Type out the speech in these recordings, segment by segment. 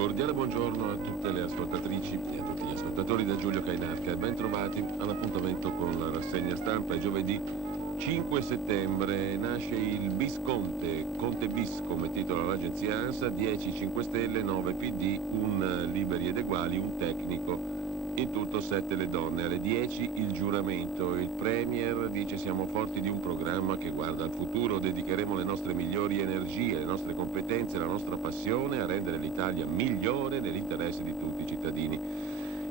cordiale buongiorno a tutte le ascoltatrici e a tutti gli ascoltatori da Giulio Cainarca e ben trovati all'appuntamento con la rassegna stampa. È giovedì 5 settembre, nasce il Bisconte, Conte Bis come titola l'agenzia ANSA, 10 5 Stelle, 9 PD, un Liberi ed Eguali, un tecnico. In tutto 7 le donne. Alle 10 il giuramento. Il Premier dice: siamo forti di un programma che guarda al futuro, dedicheremo le nostre migliori energie, le nostre competenze, la nostra passione a rendere l'Italia migliore nell'interesse di tutti i cittadini.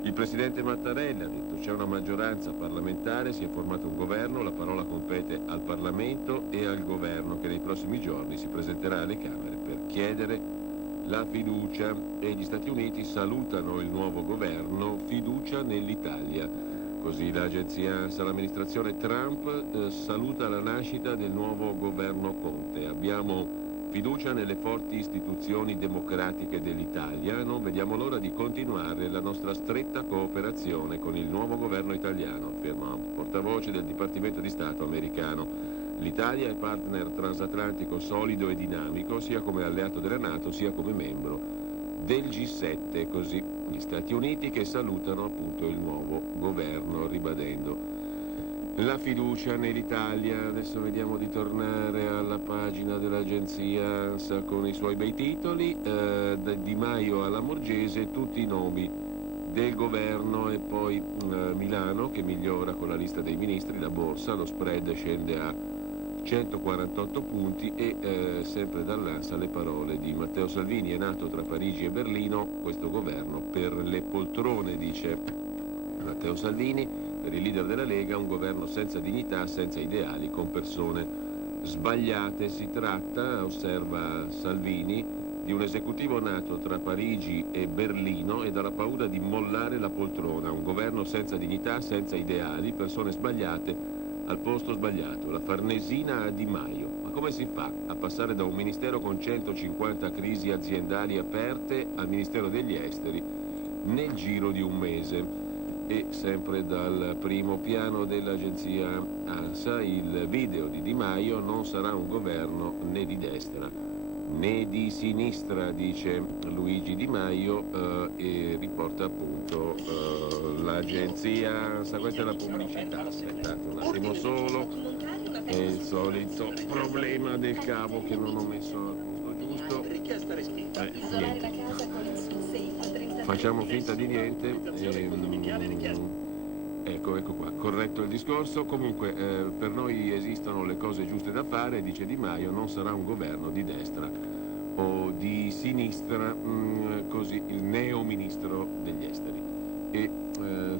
Il Presidente Mattarella ha detto: c'è una maggioranza parlamentare, si è formato un governo, la parola compete al Parlamento e al governo che nei prossimi giorni si presenterà alle Camere per chiedere la fiducia, e gli Stati Uniti salutano il nuovo governo, fiducia nell'Italia. Così l'agenzia ANSA, l'amministrazione Trump saluta la nascita del nuovo governo Conte. Abbiamo fiducia nelle forti istituzioni democratiche dell'Italia, non vediamo l'ora di continuare la nostra stretta cooperazione con il nuovo governo italiano, afferma un portavoce del Dipartimento di Stato americano. L'Italia è partner transatlantico solido e dinamico, sia come alleato della NATO, sia come membro del G7, così gli Stati Uniti che salutano appunto il nuovo governo, ribadendo la fiducia nell'Italia. Adesso vediamo di tornare alla pagina dell'agenzia ANSA con i suoi bei titoli, da Di Maio alla Lamorgese, tutti i nomi del governo, e poi Milano che migliora con la lista dei ministri, la borsa, lo spread scende a 148 punti e sempre dall'ANSA le parole di Matteo Salvini: è nato tra Parigi e Berlino questo governo per le poltrone, dice Matteo Salvini. Per il leader della Lega un governo senza dignità, senza ideali, con persone sbagliate. Si tratta, osserva Salvini, di un esecutivo nato tra Parigi e Berlino e dalla paura di mollare la poltrona, un governo senza dignità, senza ideali, persone sbagliate al posto sbagliato. La Farnesina a Di Maio. Ma come si fa a passare da un ministero con 150 crisi aziendali aperte al Ministero degli Esteri nel giro di un mese? E sempre dal primo piano dell'agenzia ANSA il video di Di Maio: non sarà un governo né di destra né di sinistra, dice Luigi Di Maio, e riporta appunto l'agenzia ANSA. Questa è la pubblicità. Aspettate un attimo solo, è il solito problema del cavo che non ho messo al posto giusto. Niente. Facciamo finta di niente. Ecco qua, corretto il discorso. Comunque per noi esistono le cose giuste da fare, dice Di Maio, non sarà un governo di destra o di sinistra, così il neo ministro degli esteri. E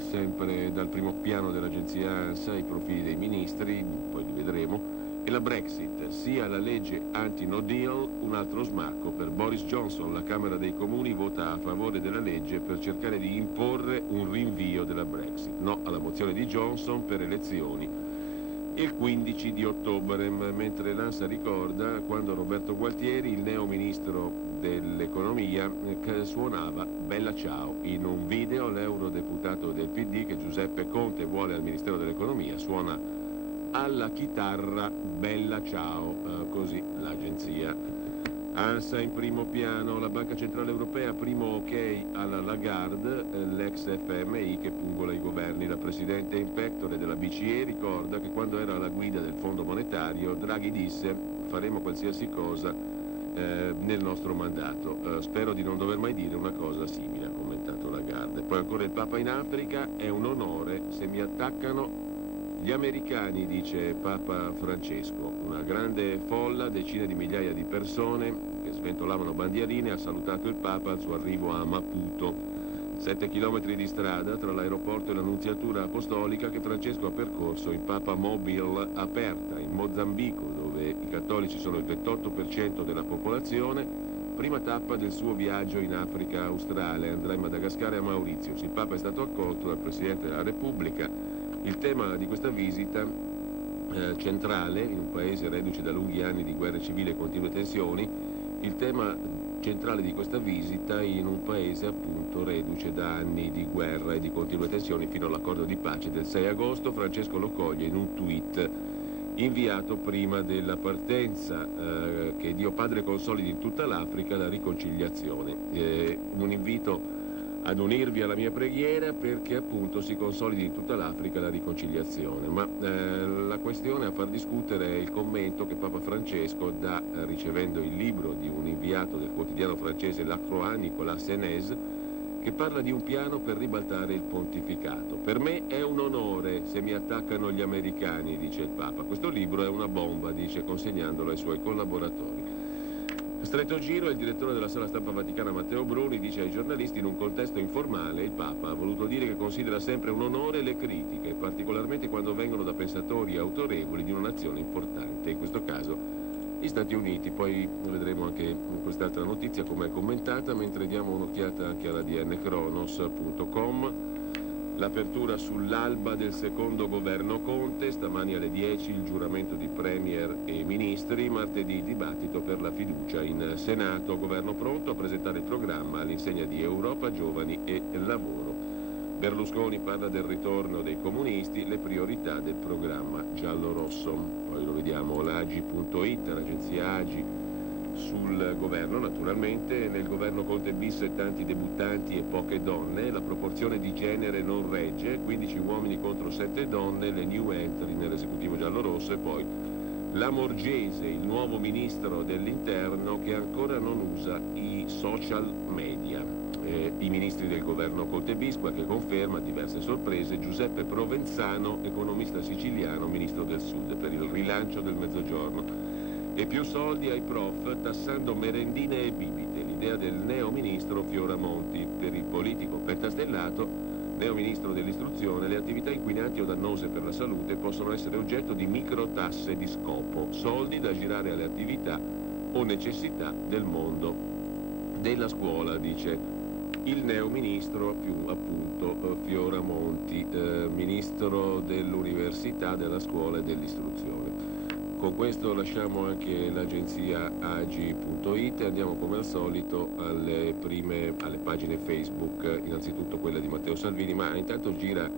sempre dal primo piano dell'agenzia ANSA i profili dei ministri, poi li vedremo. E la Brexit, sia la legge anti-no deal, un altro smacco per Boris Johnson. La Camera dei Comuni vota a favore della legge per cercare di imporre un rinvio della Brexit. No alla mozione di Johnson per elezioni il 15 di ottobre, mentre l'ANSA ricorda quando Roberto Gualtieri, il neo ministro dell'economia, suonava Bella Ciao. In un video l'eurodeputato del PD che Giuseppe Conte vuole al Ministero dell'Economia suona alla chitarra Bella Ciao, così l'agenzia ANSA. In primo piano la Banca Centrale Europea, primo ok alla Lagarde, l'ex FMI che pungola i governi. La presidente in pectore della BCE ricorda che quando era alla guida del Fondo Monetario Draghi disse: faremo qualsiasi cosa nel nostro mandato. Spero di non dover mai dire una cosa simile, ha commentato Lagarde. Poi ancora il Papa in Africa: è un onore se mi attaccano gli americani, dice Papa Francesco. Una grande folla, decine di migliaia di persone che sventolavano bandierine, ha salutato il Papa al suo arrivo a Maputo. 7 chilometri di strada tra l'aeroporto e l'annunziatura apostolica che Francesco ha percorso in Papa Mobile aperta, in Mozambico, dove i cattolici sono il 28% della popolazione. Prima tappa del suo viaggio in Africa australe, andrà in Madagascar e a Mauritius. Il Papa è stato accolto dal Presidente della Repubblica. Il tema di questa visita centrale, in un paese reduce da lunghi anni di guerre civili e continue tensioni, il tema centrale di questa visita in un paese appunto reduce da anni di guerra e di continue tensioni fino all'accordo di pace del 6 agosto, Francesco lo coglie in un tweet inviato prima della partenza, che Dio Padre consolidi in tutta l'Africa la riconciliazione. Un invito ad unirvi alla mia preghiera perché appunto si consolidi in tutta l'Africa la riconciliazione. Ma la questione a far discutere è il commento che Papa Francesco dà ricevendo il libro di un inviato del quotidiano francese La Croix, Nicolas Sénez, che parla di un piano per ribaltare il pontificato. Per me è un onore se mi attaccano gli americani, dice il Papa. Questo libro è una bomba, dice, consegnandolo ai suoi collaboratori. A stretto giro, il direttore della Sala Stampa Vaticana Matteo Bruni dice ai giornalisti: in un contesto informale il Papa ha voluto dire che considera sempre un onore le critiche, particolarmente quando vengono da pensatori autorevoli di una nazione importante, in questo caso gli Stati Uniti. Poi vedremo anche quest'altra notizia come è commentata, mentre diamo un'occhiata anche alla dnkronos.com. L'apertura sull'alba del secondo governo Conte, stamani alle 10 il giuramento di Premier e Ministri, martedì dibattito per la fiducia in Senato, governo pronto a presentare il programma all'insegna di Europa, giovani e lavoro. Berlusconi parla del ritorno dei comunisti, le priorità del programma giallo-rosso. Poi lo vediamo, l'Agi.it, l'agenzia Agi, sul governo naturalmente. Nel governo Conte bis tanti debuttanti e poche donne, la proporzione di genere non regge, 15 uomini contro 7 donne, le new entry nell'esecutivo giallo-rosso. E poi Lamorgese, il nuovo ministro dell'interno che ancora non usa i social media. I ministri del governo Conte bis, che conferma diverse sorprese: Giuseppe Provenzano, economista siciliano, ministro del Sud per il rilancio del Mezzogiorno. E più soldi ai prof tassando merendine e bibite, l'idea del neo-ministro Fioramonti. Per il politico pentastellato, neo-ministro dell'istruzione, le attività inquinanti o dannose per la salute possono essere oggetto di microtasse di scopo, soldi da girare alle attività o necessità del mondo della scuola, dice il neo-ministro, più appunto Fioramonti, ministro dell'università, della scuola e dell'istruzione. Con questo lasciamo anche l'agenzia Agi.it e andiamo come al solito alle pagine Facebook, innanzitutto quella di Matteo Salvini, ma intanto gira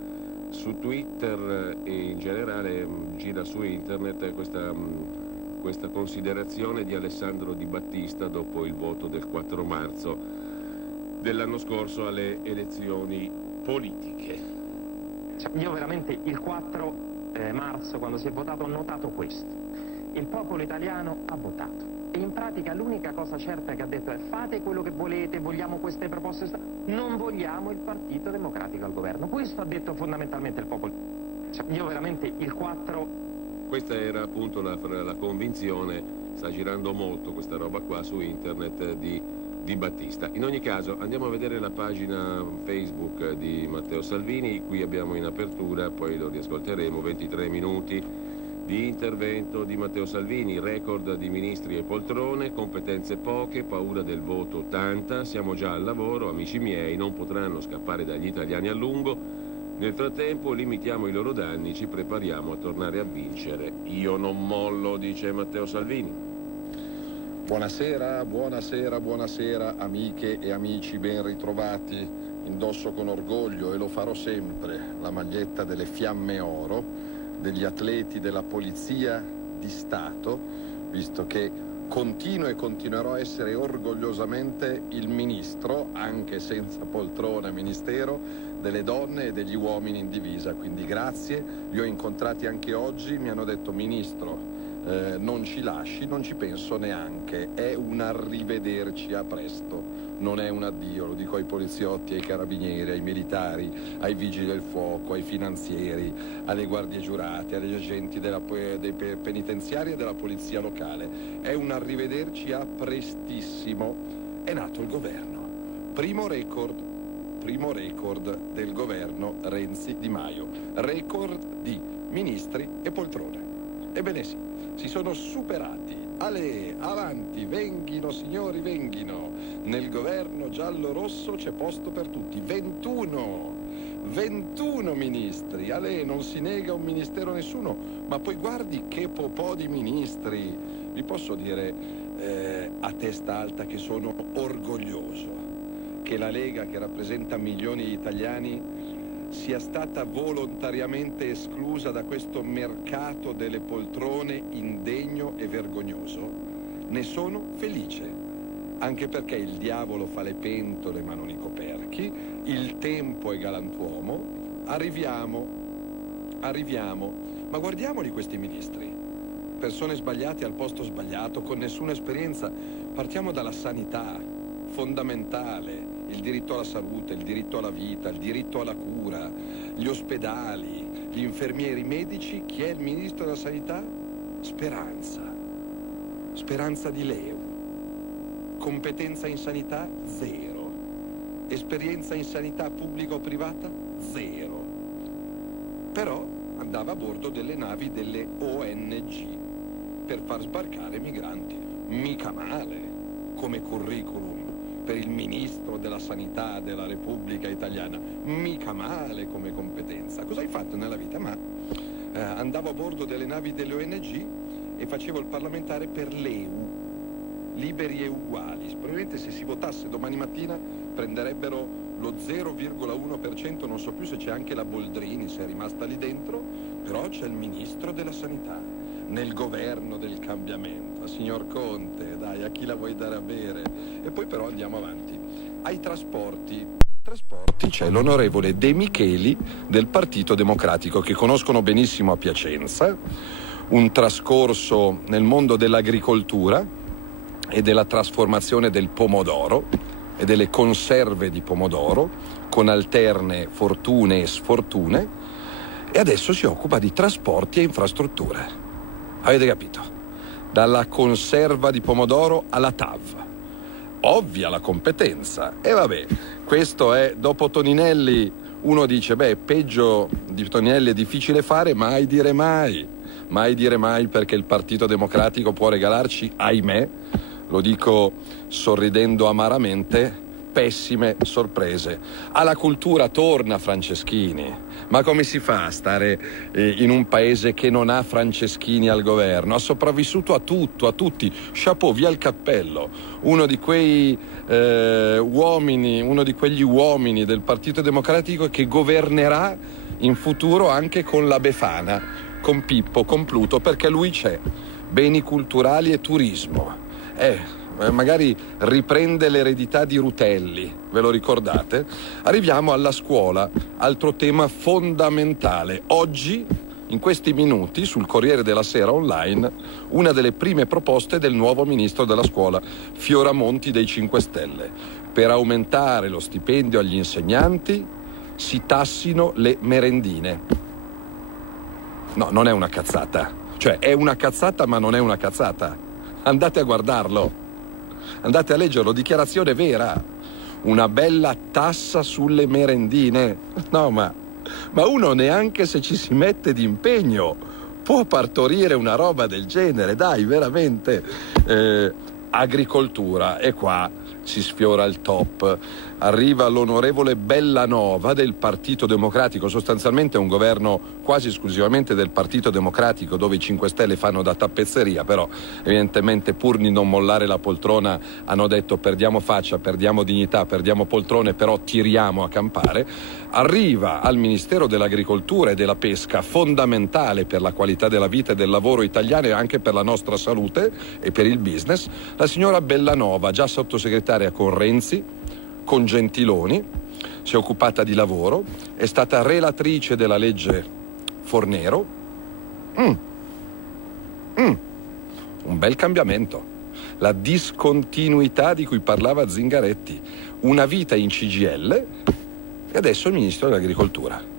su Twitter e in generale gira su internet questa considerazione di Alessandro Di Battista dopo il voto del 4 marzo dell'anno scorso alle elezioni politiche. Io veramente il 4 marzo, quando si è votato, ho notato questo. Il popolo italiano ha votato e in pratica l'unica cosa certa che ha detto è: fate quello che volete, vogliamo queste proposte, non vogliamo il Partito Democratico al governo. Questo ha detto fondamentalmente il popolo. Io veramente il 4... Questa era appunto la convinzione, sta girando molto questa roba qua su internet di Battista. In ogni caso andiamo a vedere la pagina Facebook di Matteo Salvini. Qui abbiamo in apertura, poi lo riascolteremo, 23 minuti di intervento di Matteo Salvini: record di ministri e poltrone, competenze poche, paura del voto tanta, siamo già al lavoro, amici miei, non potranno scappare dagli italiani a lungo, nel frattempo limitiamo i loro danni, ci prepariamo a tornare a vincere. Io non mollo, dice Matteo Salvini. Buonasera, buonasera, buonasera amiche e amici, ben ritrovati. Indosso con orgoglio, e lo farò sempre, la maglietta delle Fiamme Oro, degli atleti della Polizia di Stato, visto che continuo e continuerò a essere orgogliosamente il ministro, anche senza poltrona e ministero, delle donne e degli uomini in divisa. Quindi grazie, li ho incontrati anche oggi, mi hanno detto: ministro, non ci lasci, non ci penso neanche, è un arrivederci, a presto, non è un addio. Lo dico ai poliziotti, ai carabinieri, ai militari, ai vigili del fuoco, ai finanzieri, alle guardie giurate, agli agenti dei penitenziari e della polizia locale. È un arrivederci, a prestissimo. È nato il governo, primo record del governo Renzi-Di Maio, record di ministri e poltrone. Ebbene sì, si sono superati. Ale, avanti, venghino signori, venghino. Nel governo giallo-rosso c'è posto per tutti. 21 ministri. Ale, non si nega un ministero a nessuno, ma poi guardi che popò di ministri. Vi posso dire a testa alta che sono orgoglioso che la Lega, che rappresenta milioni di italiani, sia stata volontariamente esclusa da questo mercato delle poltrone indegno e vergognoso, ne sono felice, anche perché il diavolo fa le pentole ma non i coperchi, il tempo è galantuomo, arriviamo, ma guardiamoli questi ministri, persone sbagliate al posto sbagliato, con nessuna esperienza. Partiamo dalla sanità, fondamentale, il diritto alla salute, il diritto alla vita, il diritto alla cura, gli ospedali, gli infermieri, i medici. Chi è il ministro della sanità? Speranza Di Leu. Competenza in sanità? Zero. Esperienza in sanità pubblica o privata? Zero. Però andava a bordo delle navi delle ONG per far sbarcare migranti. Mica male come curriculum per il ministro della sanità della Repubblica Italiana, mica male come competenza. Cosa hai fatto nella vita? Ma andavo a bordo delle navi delle ONG e facevo il parlamentare per l'EU, liberi e uguali. Probabilmente se si votasse domani mattina prenderebbero lo 0,1%, non so più se c'è anche la Boldrini, se è rimasta lì dentro, però c'è il ministro della sanità nel governo del cambiamento. Signor Conte, dai, a chi la vuoi dare a bere? E poi però andiamo avanti. Ai trasporti c'è l'onorevole De Micheli del Partito Democratico, che conoscono benissimo a Piacenza, un trascorso nel mondo dell'agricoltura e della trasformazione del pomodoro e delle conserve di pomodoro, con alterne fortune e sfortune, e adesso si occupa di trasporti e infrastrutture. Avete capito? Dalla conserva di pomodoro alla TAV. Ovvia la competenza. E vabbè, questo è, dopo Toninelli, uno dice, peggio di Toninelli è difficile fare, mai dire mai. Mai dire mai, perché il Partito Democratico può regalarci, ahimè, lo dico sorridendo amaramente, pessime sorprese. Alla cultura torna Franceschini. Ma come si fa a stare in un paese che non ha Franceschini al governo? Ha sopravvissuto a tutto, a tutti. Chapeau, via il cappello. Uno di quegli uomini del Partito Democratico che governerà in futuro anche con la Befana, con Pippo, con Pluto, perché lui c'è. Beni culturali e turismo. Magari riprende l'eredità di Rutelli, ve lo ricordate? Arriviamo alla scuola, altro tema fondamentale. Oggi, in questi minuti, sul Corriere della Sera online, una delle prime proposte del nuovo ministro della scuola, Fioramonti dei 5 Stelle. Per aumentare lo stipendio agli insegnanti si tassino le merendine. No, non è una cazzata. Cioè, è una cazzata, ma non è una cazzata. Andate a guardarlo. Andate a leggerlo, dichiarazione vera. Una bella tassa sulle merendine. No, ma uno neanche se ci si mette d'impegno può partorire una roba del genere, dai, veramente. Agricoltura, e qua si sfiora il top. Arriva l'onorevole Bellanova del Partito Democratico, sostanzialmente un governo quasi esclusivamente del Partito Democratico, dove i 5 Stelle fanno da tappezzeria, però evidentemente pur di non mollare la poltrona hanno detto perdiamo faccia, perdiamo dignità, perdiamo poltrone, però tiriamo a campare. Arriva al Ministero dell'Agricoltura e della Pesca, fondamentale per la qualità della vita e del lavoro italiano e anche per la nostra salute e per il business, la signora Bellanova, già sottosegretaria con Renzi, con Gentiloni, si è occupata di lavoro, è stata relatrice della legge Fornero. Un bel cambiamento. La discontinuità di cui parlava Zingaretti, una vita in CGIL e adesso il ministro dell'Agricoltura.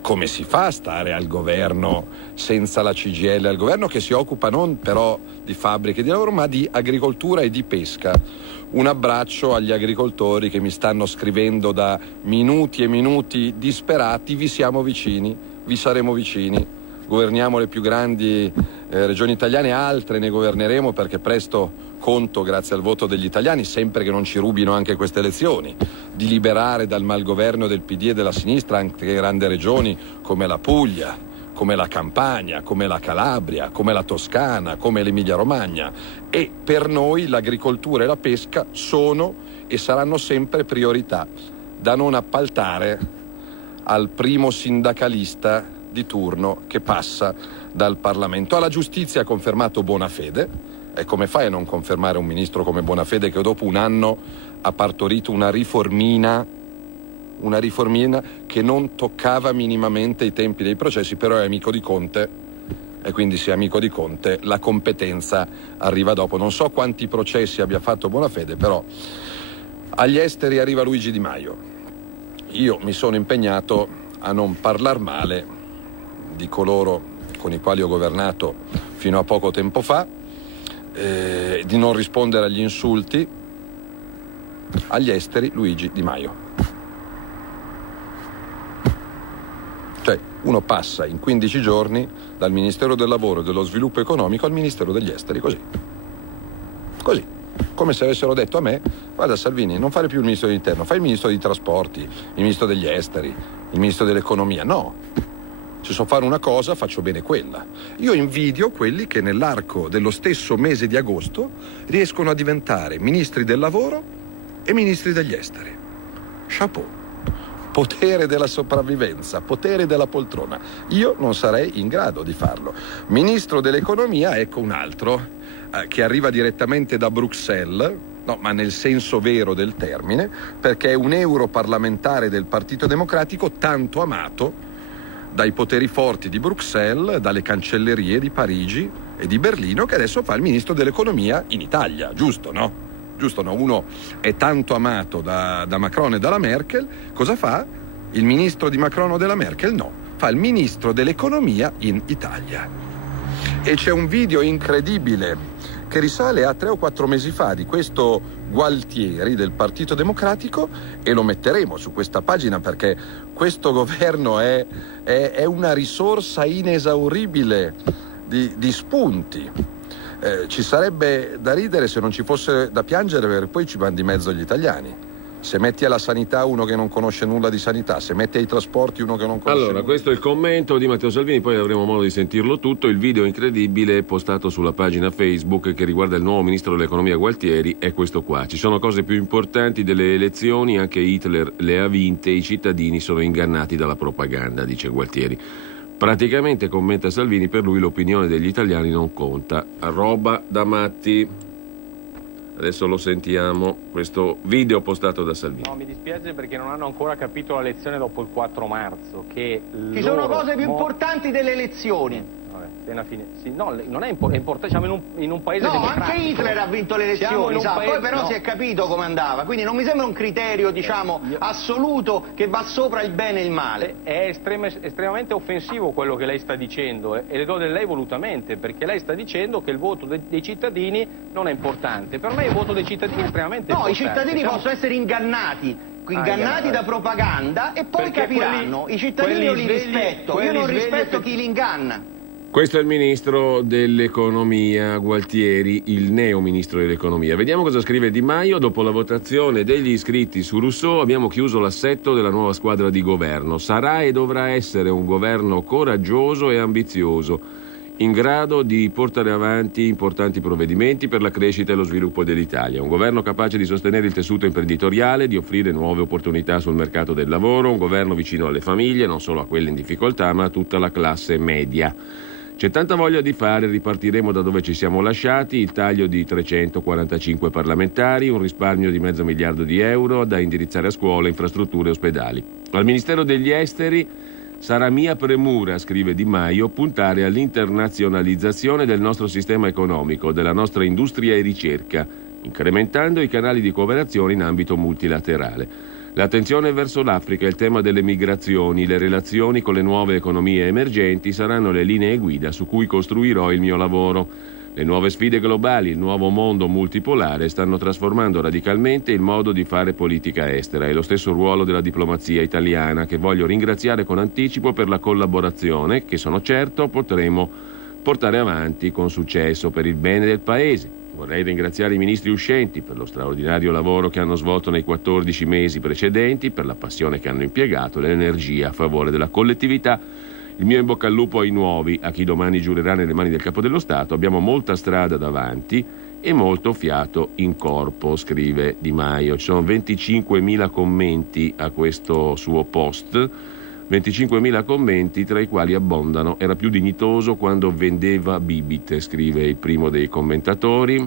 Come si fa a stare al governo senza la CGIL, al governo che si occupa non però di fabbriche di lavoro ma di agricoltura e di pesca? Un abbraccio agli agricoltori che mi stanno scrivendo da minuti e minuti disperati: vi siamo vicini, vi saremo vicini, governiamo le più grandi regioni italiane, altre ne governeremo perché presto conto, grazie al voto degli italiani, sempre che non ci rubino anche queste elezioni, di liberare dal malgoverno del PD e della sinistra anche grandi regioni come la Puglia, come la Campania, come la Calabria, come la Toscana, come l'Emilia Romagna. E per noi l'agricoltura e la pesca sono e saranno sempre priorità, da non appaltare al primo sindacalista di turno che passa dal Parlamento. Alla giustizia ha confermato Bonafede. E come fai a non confermare un ministro come Bonafede che dopo un anno ha partorito una riformina che non toccava minimamente i tempi dei processi, però è amico di Conte, e quindi se è amico di Conte la competenza arriva dopo. Non so quanti processi abbia fatto Bonafede, però agli esteri arriva Luigi Di Maio. Io mi sono impegnato a non parlar male di coloro con i quali ho governato fino a poco tempo fa, di non rispondere agli insulti. Agli esteri Luigi Di Maio. Cioè uno passa in 15 giorni dal Ministero del Lavoro e dello Sviluppo Economico al Ministero degli Esteri, così, come se avessero detto a me: guarda Salvini, non fare più il Ministro dell'Interno, fai il Ministro dei Trasporti, il Ministro degli Esteri, il Ministro dell'Economia. No, se so fare una cosa faccio bene quella. Io invidio quelli che nell'arco dello stesso mese di agosto riescono a diventare Ministri del Lavoro e Ministri degli Esteri. Chapeau. Potere della sopravvivenza, potere della poltrona. Io non sarei in grado di farlo. Ministro dell'Economia, ecco un altro che arriva direttamente da Bruxelles, no, ma nel senso vero del termine, perché è un europarlamentare del Partito Democratico tanto amato dai poteri forti di Bruxelles, dalle cancellerie di Parigi e di Berlino, che adesso fa il Ministro dell'Economia in Italia, giusto, no? Giusto, no? Uno è tanto amato da Macron e dalla Merkel, cosa fa? Il ministro di Macron o della Merkel? No, fa il ministro dell'economia in Italia. E c'è un video incredibile che risale a 3 o 4 mesi fa di questo Gualtieri del Partito Democratico, e lo metteremo su questa pagina perché questo governo è una risorsa inesauribile di spunti. Ci sarebbe da ridere se non ci fosse da piangere, perché poi ci vanno di mezzo gli italiani. Se metti alla sanità uno che non conosce nulla di sanità, se metti ai trasporti uno che non conosce nulla. Questo è il commento di Matteo Salvini, poi avremo modo di sentirlo tutto. Il video incredibile postato sulla pagina Facebook che riguarda il nuovo ministro dell'economia Gualtieri è questo qua. Ci sono cose più importanti delle elezioni, anche Hitler le ha vinte, i cittadini sono ingannati dalla propaganda, dice Gualtieri. Praticamente, commenta Salvini, per lui l'opinione degli italiani non conta. Roba da matti. Adesso lo sentiamo, questo video postato da Salvini. No, mi dispiace perché non hanno ancora capito la lezione dopo il 4 marzo. Che ci sono cose più importanti delle elezioni. Vabbè, appena fine. Sì, no, non è importante, siamo in un paese democratico. No, anche Hitler ha vinto le elezioni, sa, poi però si è capito come andava, quindi non mi sembra un criterio, diciamo, assoluto che va sopra il bene e il male. È estremamente offensivo quello che lei sta dicendo, e le do del lei volutamente, perché lei sta dicendo che il voto dei cittadini non è importante. Per me il voto dei cittadini è estremamente importante. No, i cittadini possono essere ingannati da propaganda, e poi perché capiranno. I cittadini io li rispetto, io non rispetto chi li inganna. Questo è il ministro dell'economia Gualtieri, il neo ministro dell'economia. Vediamo cosa scrive Di Maio. Dopo la votazione degli iscritti su Rousseau abbiamo chiuso l'assetto della nuova squadra di governo. Sarà e dovrà essere un governo coraggioso e ambizioso, in grado di portare avanti importanti provvedimenti per la crescita e lo sviluppo dell'Italia. Un governo capace di sostenere il tessuto imprenditoriale, di offrire nuove opportunità sul mercato del lavoro, un governo vicino alle famiglie, non solo a quelle in difficoltà, ma a tutta la classe media. C'è tanta voglia di fare, ripartiremo da dove ci siamo lasciati, il taglio di 345 parlamentari, un risparmio di $500 miliardi da indirizzare a scuole, infrastrutture e ospedali. Al Ministero degli Esteri sarà mia premura, scrive Di Maio, puntare all'internazionalizzazione del nostro sistema economico, della nostra industria e ricerca, incrementando i canali di cooperazione in ambito multilaterale. L'attenzione verso l'Africa, il tema delle migrazioni, le relazioni con le nuove economie emergenti saranno le linee guida su cui costruirò il mio lavoro. Le nuove sfide globali, il nuovo mondo multipolare stanno trasformando radicalmente il modo di fare politica estera e lo stesso ruolo della diplomazia italiana, che voglio ringraziare con anticipo per la collaborazione che sono certo potremo portare avanti con successo per il bene del Paese. Vorrei ringraziare i ministri uscenti per lo straordinario lavoro che hanno svolto nei 14 mesi precedenti, per la passione che hanno impiegato, l'energia a favore della collettività. Il mio in bocca al lupo ai nuovi, a chi domani giurerà nelle mani del Capo dello Stato. Abbiamo molta strada davanti e molto fiato in corpo, scrive Di Maio. Ci sono 25.000 commenti a questo suo post. 25.000 commenti, tra i quali abbondano "era più dignitoso quando vendeva bibite", scrive il primo dei commentatori.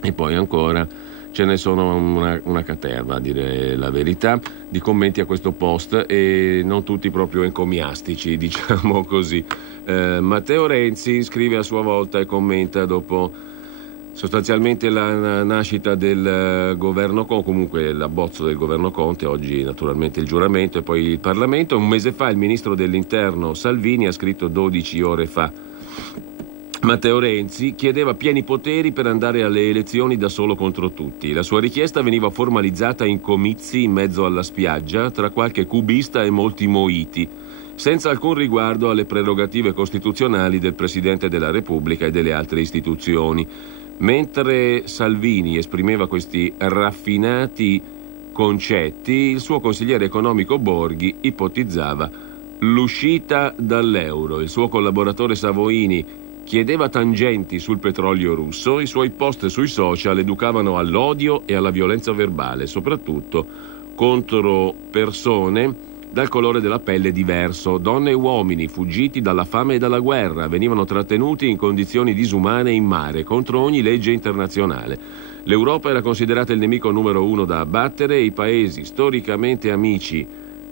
E poi ancora ce ne sono una caterva, a dire la verità, di commenti a questo post, e non tutti proprio encomiastici, diciamo così. Matteo Renzi scrive a sua volta e commenta dopo sostanzialmente la nascita del governo Conte, comunque l'abbozzo del governo Conte, oggi naturalmente il giuramento e poi il Parlamento. Un mese fa il ministro dell'Interno Salvini ha scritto 12 ore fa: Matteo Renzi chiedeva pieni poteri per andare alle elezioni da solo contro tutti. La sua richiesta veniva formalizzata in comizi in mezzo alla spiaggia tra qualche cubista e molti moiti, senza alcun riguardo alle prerogative costituzionali del Presidente della Repubblica e delle altre istituzioni. Mentre Salvini esprimeva questi raffinati concetti, il suo consigliere economico Borghi ipotizzava l'uscita dall'euro. Il suo collaboratore Savoini chiedeva tangenti sul petrolio russo. I suoi post sui social educavano all'odio e alla violenza verbale, soprattutto contro persone dal colore della pelle diverso. Donne e uomini fuggiti dalla fame e dalla guerra venivano trattenuti in condizioni disumane in mare, contro ogni legge internazionale. L'Europa era considerata il nemico numero uno da abbattere e i paesi storicamente amici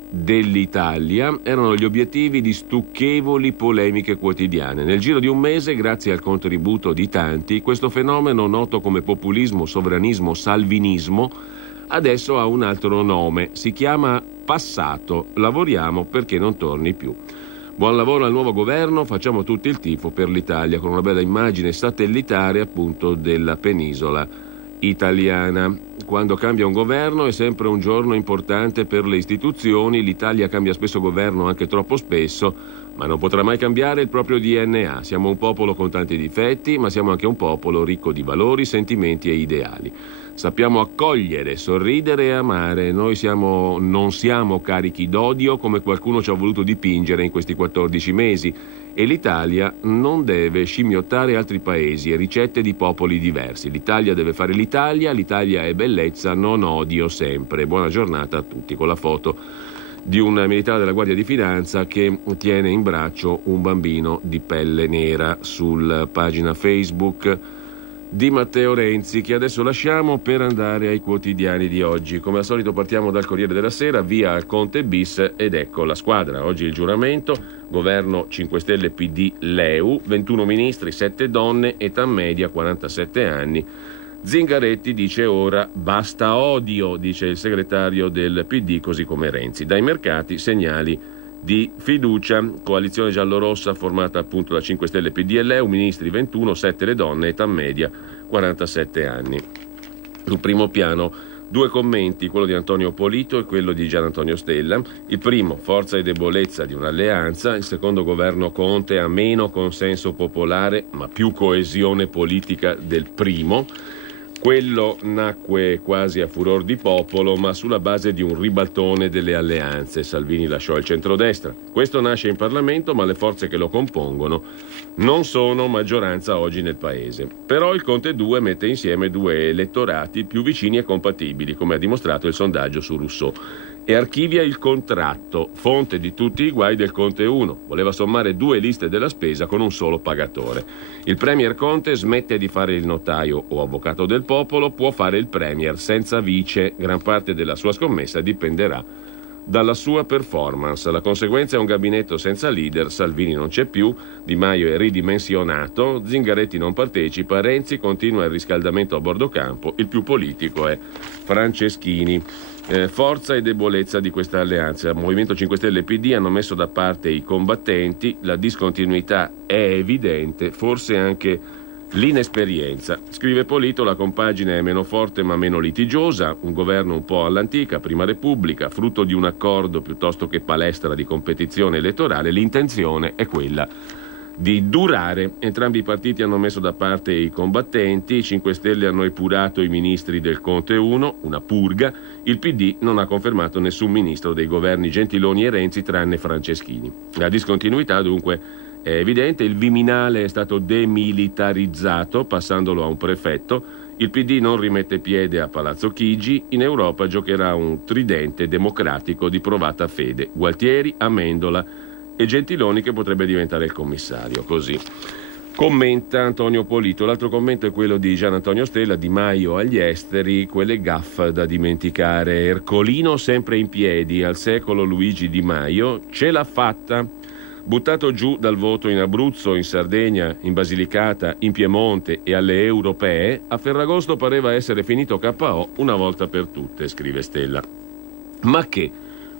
dell'Italia erano gli obiettivi di stucchevoli polemiche quotidiane. Nel giro di un mese, grazie al contributo di tanti, questo fenomeno noto come populismo, sovranismo, salvinismo adesso ha un altro nome, si chiama passato. Lavoriamo perché non torni più. Buon lavoro al nuovo governo, facciamo tutti il tifo per l'Italia, con una bella immagine satellitare appunto della penisola italiana. Quando cambia un governo è sempre un giorno importante per le istituzioni. L'Italia cambia spesso governo, anche troppo spesso, ma non potrà mai cambiare il proprio DNA. Siamo un popolo con tanti difetti, ma siamo anche un popolo ricco di valori, sentimenti e ideali. Sappiamo accogliere, sorridere e amare. Noi non siamo carichi d'odio come qualcuno ci ha voluto dipingere in questi 14 mesi. E l'Italia non deve scimmiottare altri paesi e ricette di popoli diversi. L'Italia deve fare l'Italia, l'Italia è bellezza, non odio sempre. Buona giornata a tutti, con la foto di un militare della Guardia di Finanza che tiene in braccio un bambino di pelle nera, sulla pagina Facebook di Matteo Renzi, che adesso lasciamo per andare ai quotidiani di oggi. Come al solito partiamo dal Corriere della Sera, via al Conte bis, ed ecco la squadra. Oggi il giuramento, governo 5 Stelle PD Leu, 21 ministri, 7 donne, età media 47 anni. Zingaretti dice ora basta odio, dice il segretario del PD, così come Renzi. Dai mercati segnali di fiducia. Coalizione giallorossa formata appunto da 5 Stelle, PD e Leu, ministri 21, 7 le donne, età media 47 anni. Sul primo piano 2 commenti, quello di Antonio Polito e quello di Gian Antonio Stella. Il primo, forza e debolezza di un'alleanza. Il secondo, governo Conte ha meno consenso popolare ma più coesione politica del primo. Quello nacque quasi a furor di popolo, ma sulla base di un ribaltone delle alleanze. Salvini lasciò il centrodestra. Questo nasce in Parlamento, ma le forze che lo compongono non sono maggioranza oggi nel Paese. Però il Conte 2 mette insieme 2 elettorati più vicini e compatibili, come ha dimostrato il sondaggio su Rousseau. E archivia il contratto, fonte di tutti i guai del Conte 1. Voleva sommare 2 liste della spesa con un solo pagatore. Il premier Conte smette di fare il notaio o avvocato del popolo, può fare il premier senza vice. Gran parte della sua scommessa dipenderà dalla sua performance. La conseguenza è un gabinetto senza leader. Salvini non c'è più, Di Maio è ridimensionato, Zingaretti non partecipa, Renzi continua il riscaldamento a bordo campo, il più politico è Franceschini. Forza e debolezza di questa alleanza. Movimento 5 Stelle e PD hanno messo da parte i combattenti, la discontinuità è evidente, forse anche l'inesperienza. Scrive Polito, la compagine è meno forte ma meno litigiosa, un governo un po' all'antica, Prima Repubblica, frutto di un accordo piuttosto che palestra di competizione elettorale. L'intenzione è quella di durare. Entrambi i partiti hanno messo da parte i combattenti, i 5 Stelle hanno epurato i ministri del Conte 1, una purga, il PD non ha confermato nessun ministro dei governi Gentiloni e Renzi tranne Franceschini. La discontinuità dunque è evidente, il Viminale è stato demilitarizzato passandolo a un prefetto Il PD non rimette piede a Palazzo Chigi, in Europa giocherà un tridente democratico di provata fede, Gualtieri, Amendola e Gentiloni che potrebbe diventare il commissario, così. Commenta Antonio Polito. L'altro commento è quello di Gian Antonio Stella, Di Maio agli esteri, quelle gaffe da dimenticare. Ercolino sempre in piedi, al secolo Luigi Di Maio, ce l'ha fatta. Buttato giù dal voto in Abruzzo, in Sardegna, in Basilicata, in Piemonte e alle europee, a Ferragosto pareva essere finito KO una volta per tutte, scrive Stella. Ma che,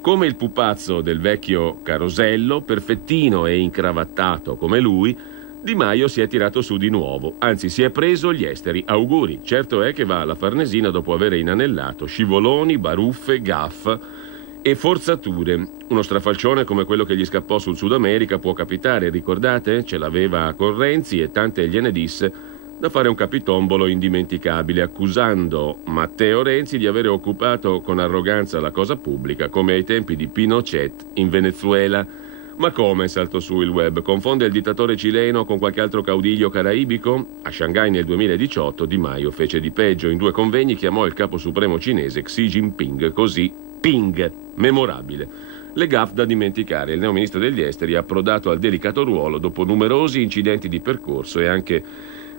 come il pupazzo del vecchio Carosello, perfettino e incravattato come lui, Di Maio si è tirato su di nuovo, anzi si è preso gli esteri. Auguri, certo è che va alla Farnesina dopo aver inanellato scivoloni, baruffe, gaffe e forzature. Uno strafalcione come quello che gli scappò sul Sud America può capitare, ricordate? Ce l'aveva con Renzi e tante gliene disse da fare un capitombolo indimenticabile, accusando Matteo Renzi di avere occupato con arroganza la cosa pubblica, come ai tempi di Pinochet in Venezuela. Ma come, saltò su il web, confonde il dittatore cileno con qualche altro caudiglio caraibico? A Shanghai nel 2018 Di Maio fece di peggio, in 2 convegni chiamò il capo supremo cinese Xi Jinping, così Ping, memorabile. Le gaffe da dimenticare. Il neo ministro degli esteri è approdato al delicato ruolo dopo numerosi incidenti di percorso e anche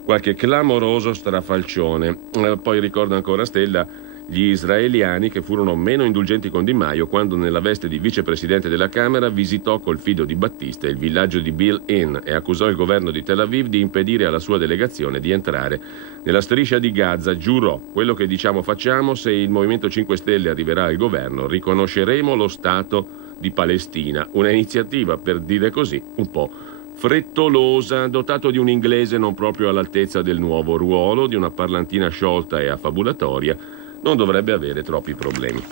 qualche clamoroso strafalcione. Poi ricorda ancora Stella gli israeliani che furono meno indulgenti con Di Maio quando nella veste di vicepresidente della Camera visitò col fido di Battista il villaggio di Bil-In e accusò il governo di Tel Aviv di impedire alla sua delegazione di entrare nella striscia di Gaza. Giurò: quello che diciamo facciamo, se il Movimento 5 Stelle arriverà al governo riconosceremo lo Stato di Palestina. Una iniziativa, per dire così, un po' frettolosa, dotato di un inglese non proprio all'altezza del nuovo ruolo, di una parlantina sciolta e affabulatoria, non dovrebbe avere troppi problemi.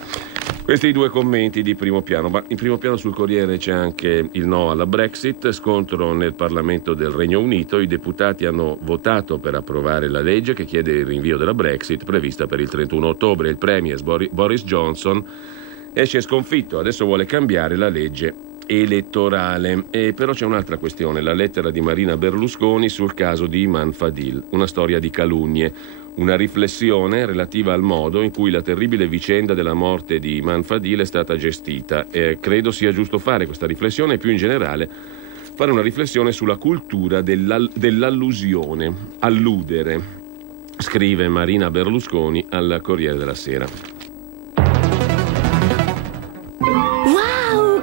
Questi 2 commenti di primo piano, ma in primo piano sul Corriere c'è anche il no alla Brexit, scontro nel Parlamento del Regno Unito, i deputati hanno votato per approvare la legge che chiede il rinvio della Brexit prevista per il 31 ottobre, il premier Boris Johnson esce sconfitto, adesso vuole cambiare la legge elettorale. E però c'è un'altra questione, la lettera di Marina Berlusconi sul caso di Iman Fadil, una storia di calunnie. Una riflessione relativa al modo in cui la terribile vicenda della morte di Iman Fadil è stata gestita. Credo sia giusto fare questa riflessione e più in generale fare una riflessione sulla cultura dell'allusione, alludere, scrive Marina Berlusconi al Corriere della Sera.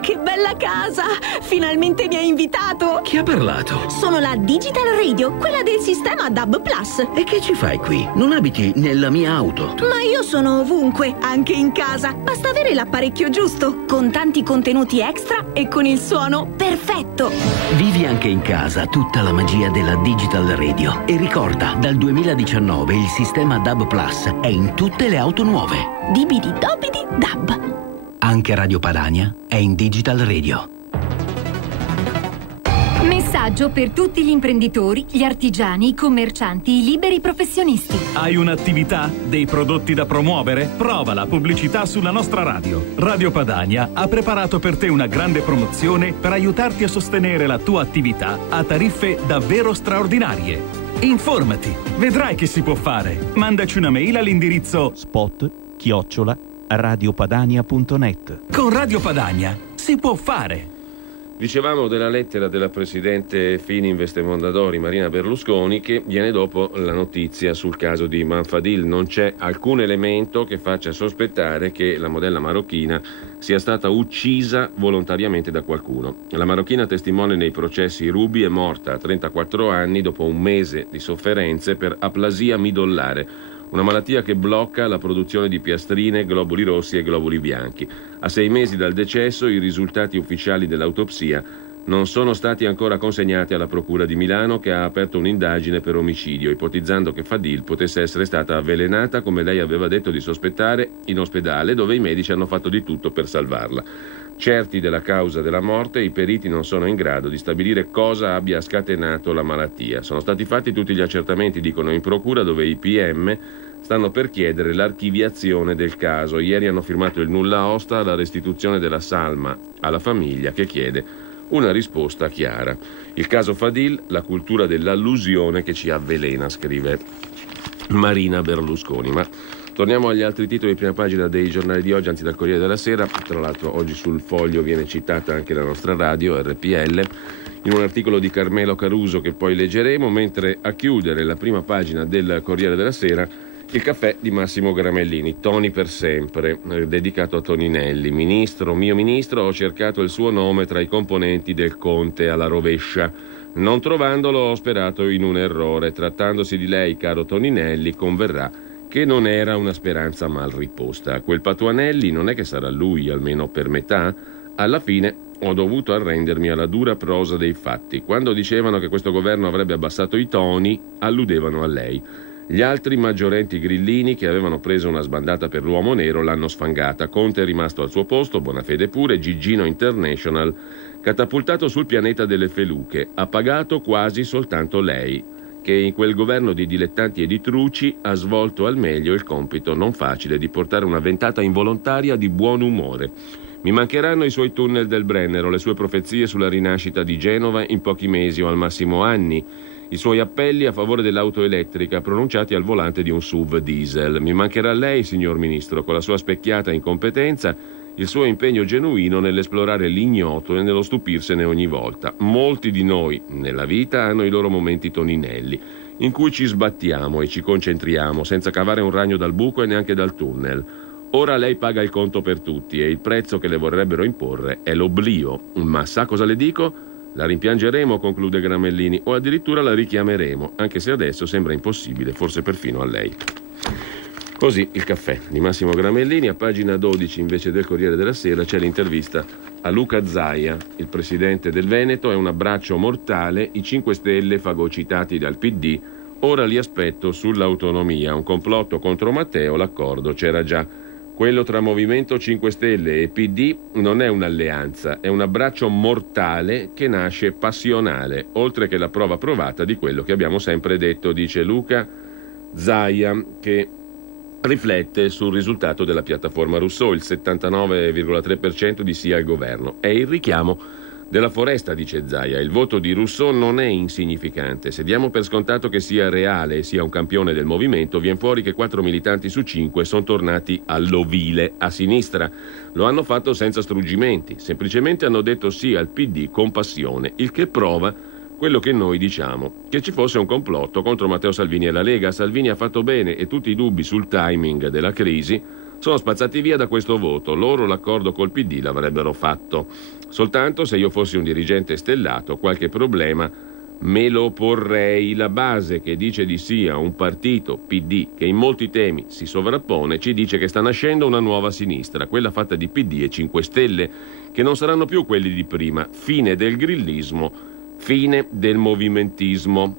Che bella casa! Finalmente mi hai invitato! Chi ha parlato? Sono la Digital Radio, quella del sistema DAB+. E che ci fai qui? Non abiti nella mia auto. Ma io sono ovunque, anche in casa. Basta avere l'apparecchio giusto, con tanti contenuti extra e con il suono perfetto. Vivi anche in casa tutta la magia della Digital Radio. E ricorda, dal 2019 il sistema DAB+ è in tutte le auto nuove. Dibidi dobidi DAB. Anche Radio Padania è in Digital Radio. Messaggio per tutti gli imprenditori, gli artigiani, i commercianti, i liberi professionisti. Hai un'attività? Dei prodotti da promuovere? Prova la pubblicità sulla nostra radio. Radio Padania ha preparato per te una grande promozione per aiutarti a sostenere la tua attività a tariffe davvero straordinarie. Informati, vedrai che si può fare. Mandaci una mail all'indirizzo spot@radiopadania.net. Con Radio Padania si può fare. Dicevamo della lettera della presidente Fininvest Mondadori Marina Berlusconi, che viene dopo la notizia sul caso di Iman Fadil. Non c'è alcun elemento che faccia sospettare che la modella marocchina sia stata uccisa volontariamente da qualcuno. La marocchina, testimone nei processi Ruby, è morta a 34 anni dopo un mese di sofferenze per aplasia midollare, una malattia che blocca la produzione di piastrine, globuli rossi e globuli bianchi. A 6 mesi dal decesso i risultati ufficiali dell'autopsia non sono stati ancora consegnati alla Procura di Milano, che ha aperto un'indagine per omicidio, ipotizzando che Fadil potesse essere stata avvelenata, come lei aveva detto di sospettare, in ospedale, dove i medici hanno fatto di tutto per salvarla. Certi della causa della morte, i periti non sono in grado di stabilire cosa abbia scatenato la malattia. Sono stati fatti tutti gli accertamenti, dicono in procura, dove i PM stanno per chiedere l'archiviazione del caso. Ieri hanno firmato il nulla osta alla restituzione della salma alla famiglia, che chiede una risposta chiara. Il caso Fadil, la cultura dell'allusione che ci avvelena, scrive Marina Berlusconi. Ma torniamo agli altri titoli di prima pagina dei giornali di oggi, anzi dal Corriere della Sera. Tra l'altro oggi sul Foglio viene citata anche la nostra radio, RPL, in un articolo di Carmelo Caruso che poi leggeremo, mentre a chiudere la prima pagina del Corriere della Sera il caffè di Massimo Gramellini, Toni per sempre, dedicato a Toninelli. Ministro, mio ministro, ho cercato il suo nome tra i componenti del Conte alla rovescia. Non trovandolo ho sperato in un errore. Trattandosi di lei, caro Toninelli, converrà che non era una speranza mal riposta. Quel Patuanelli non è che sarà lui, almeno per metà? Alla fine ho dovuto arrendermi alla dura prosa dei fatti. Quando dicevano che questo governo avrebbe abbassato i toni, alludevano a lei. Gli altri maggiorenti grillini che avevano preso una sbandata per l'uomo nero l'hanno sfangata. Conte è rimasto al suo posto, Bonafede pure, Gigino International, catapultato sul pianeta delle feluche. Ha pagato quasi soltanto lei, che in quel governo di dilettanti e di truci ha svolto al meglio il compito non facile di portare una ventata involontaria di buon umore. Mi mancheranno i suoi tunnel del Brennero, le sue profezie sulla rinascita di Genova in pochi mesi o al massimo anni, i suoi appelli a favore dell'auto elettrica pronunciati al volante di un SUV diesel. Mi mancherà lei, signor Ministro, con la sua specchiata incompetenza, il suo impegno genuino nell'esplorare l'ignoto e nello stupirsene ogni volta. Molti di noi nella vita hanno i loro momenti Toninelli, in cui ci sbattiamo e ci concentriamo senza cavare un ragno dal buco e neanche dal tunnel. Ora lei paga il conto per tutti e il prezzo che le vorrebbero imporre è l'oblio. Ma sa cosa le dico? La rimpiangeremo, conclude Gramellini, o addirittura la richiameremo, anche se adesso sembra impossibile, forse perfino a lei. Così il caffè di Massimo Gramellini. A pagina 12 invece del Corriere della Sera c'è l'intervista a Luca Zaia, il presidente del Veneto. È un abbraccio mortale, i 5 Stelle fagocitati dal PD, ora li aspetto sull'autonomia, un complotto contro Matteo, l'accordo c'era già. Quello tra Movimento 5 Stelle e PD non è un'alleanza, è un abbraccio mortale che nasce passionale, oltre che la prova provata di quello che abbiamo sempre detto, dice Luca Zaia, che riflette sul risultato della piattaforma Rousseau, il 79,3% di sì al governo. È il richiamo della foresta, dice Zaia. Il voto di Rousseau non è insignificante. Se diamo per scontato che sia reale e sia un campione del movimento, viene fuori che 4 militanti su 5 sono tornati all'ovile, a sinistra. Lo hanno fatto senza struggimenti, semplicemente hanno detto sì al PD con passione, il che prova quello che noi diciamo, che ci fosse un complotto contro Matteo Salvini e la Lega. Salvini ha fatto bene e tutti i dubbi sul timing della crisi sono spazzati via da questo voto. Loro l'accordo col PD l'avrebbero fatto. Soltanto se io fossi un dirigente stellato qualche problema me lo porrei. La base che dice di sì a un partito PD che in molti temi si sovrappone ci dice che sta nascendo una nuova sinistra, quella fatta di PD e 5 Stelle, che non saranno più quelli di prima. Fine del grillismo, fine del movimentismo.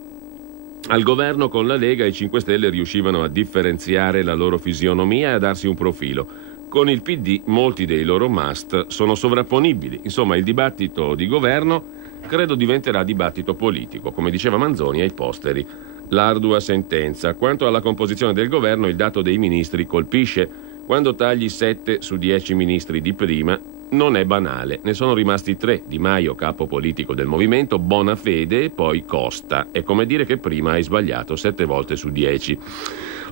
Al governo con la Lega i 5 Stelle riuscivano a differenziare la loro fisionomia e a darsi un profilo. Con il PD molti dei loro must sono sovrapponibili. Insomma, il dibattito di governo credo diventerà dibattito politico, come diceva Manzoni ai posteri. L'ardua sentenza. Quanto alla composizione del governo, il dato dei ministri colpisce. Quando tagli 7 su 10 ministri di prima, non è banale. Ne sono rimasti 3, Di Maio, capo politico del movimento, Bonafede e poi Costa. È come dire che prima hai sbagliato 7 volte su 10.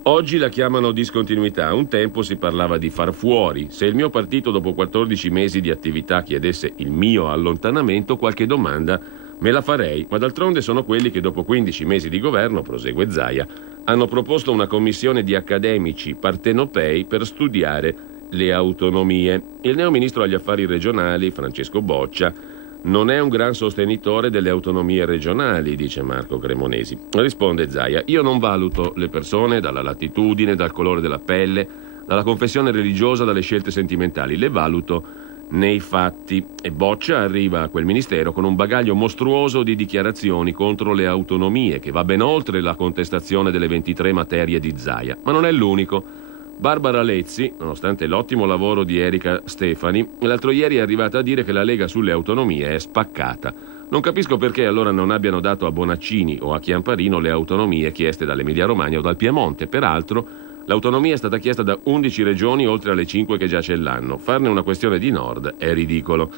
Oggi la chiamano discontinuità. Un tempo si parlava di far fuori. Se il mio partito dopo 14 mesi di attività chiedesse il mio allontanamento, qualche domanda me la farei. Ma d'altronde sono quelli che dopo 15 mesi di governo, prosegue Zaia, hanno proposto una commissione di accademici partenopei per studiare le autonomie. Il neoministro agli affari regionali, Francesco Boccia, non è un gran sostenitore delle autonomie regionali, dice Marco Cremonesi. Risponde Zaia: io non valuto le persone dalla latitudine, dal colore della pelle, dalla confessione religiosa, dalle scelte sentimentali, le valuto nei fatti. E Boccia arriva a quel ministero con un bagaglio mostruoso di dichiarazioni contro le autonomie, che va ben oltre la contestazione delle 23 materie di Zaia. Ma non è l'unico. Barbara Lezzi, nonostante l'ottimo lavoro di Erika Stefani, l'altro ieri è arrivata a dire che la Lega sulle autonomie è spaccata. Non capisco perché allora non abbiano dato a Bonaccini o a Chiamparino le autonomie chieste dall'Emilia Romagna o dal Piemonte. Peraltro, l'autonomia è stata chiesta da 11 regioni oltre alle 5 che già ce l'hanno. Farne una questione di nord è ridicolo.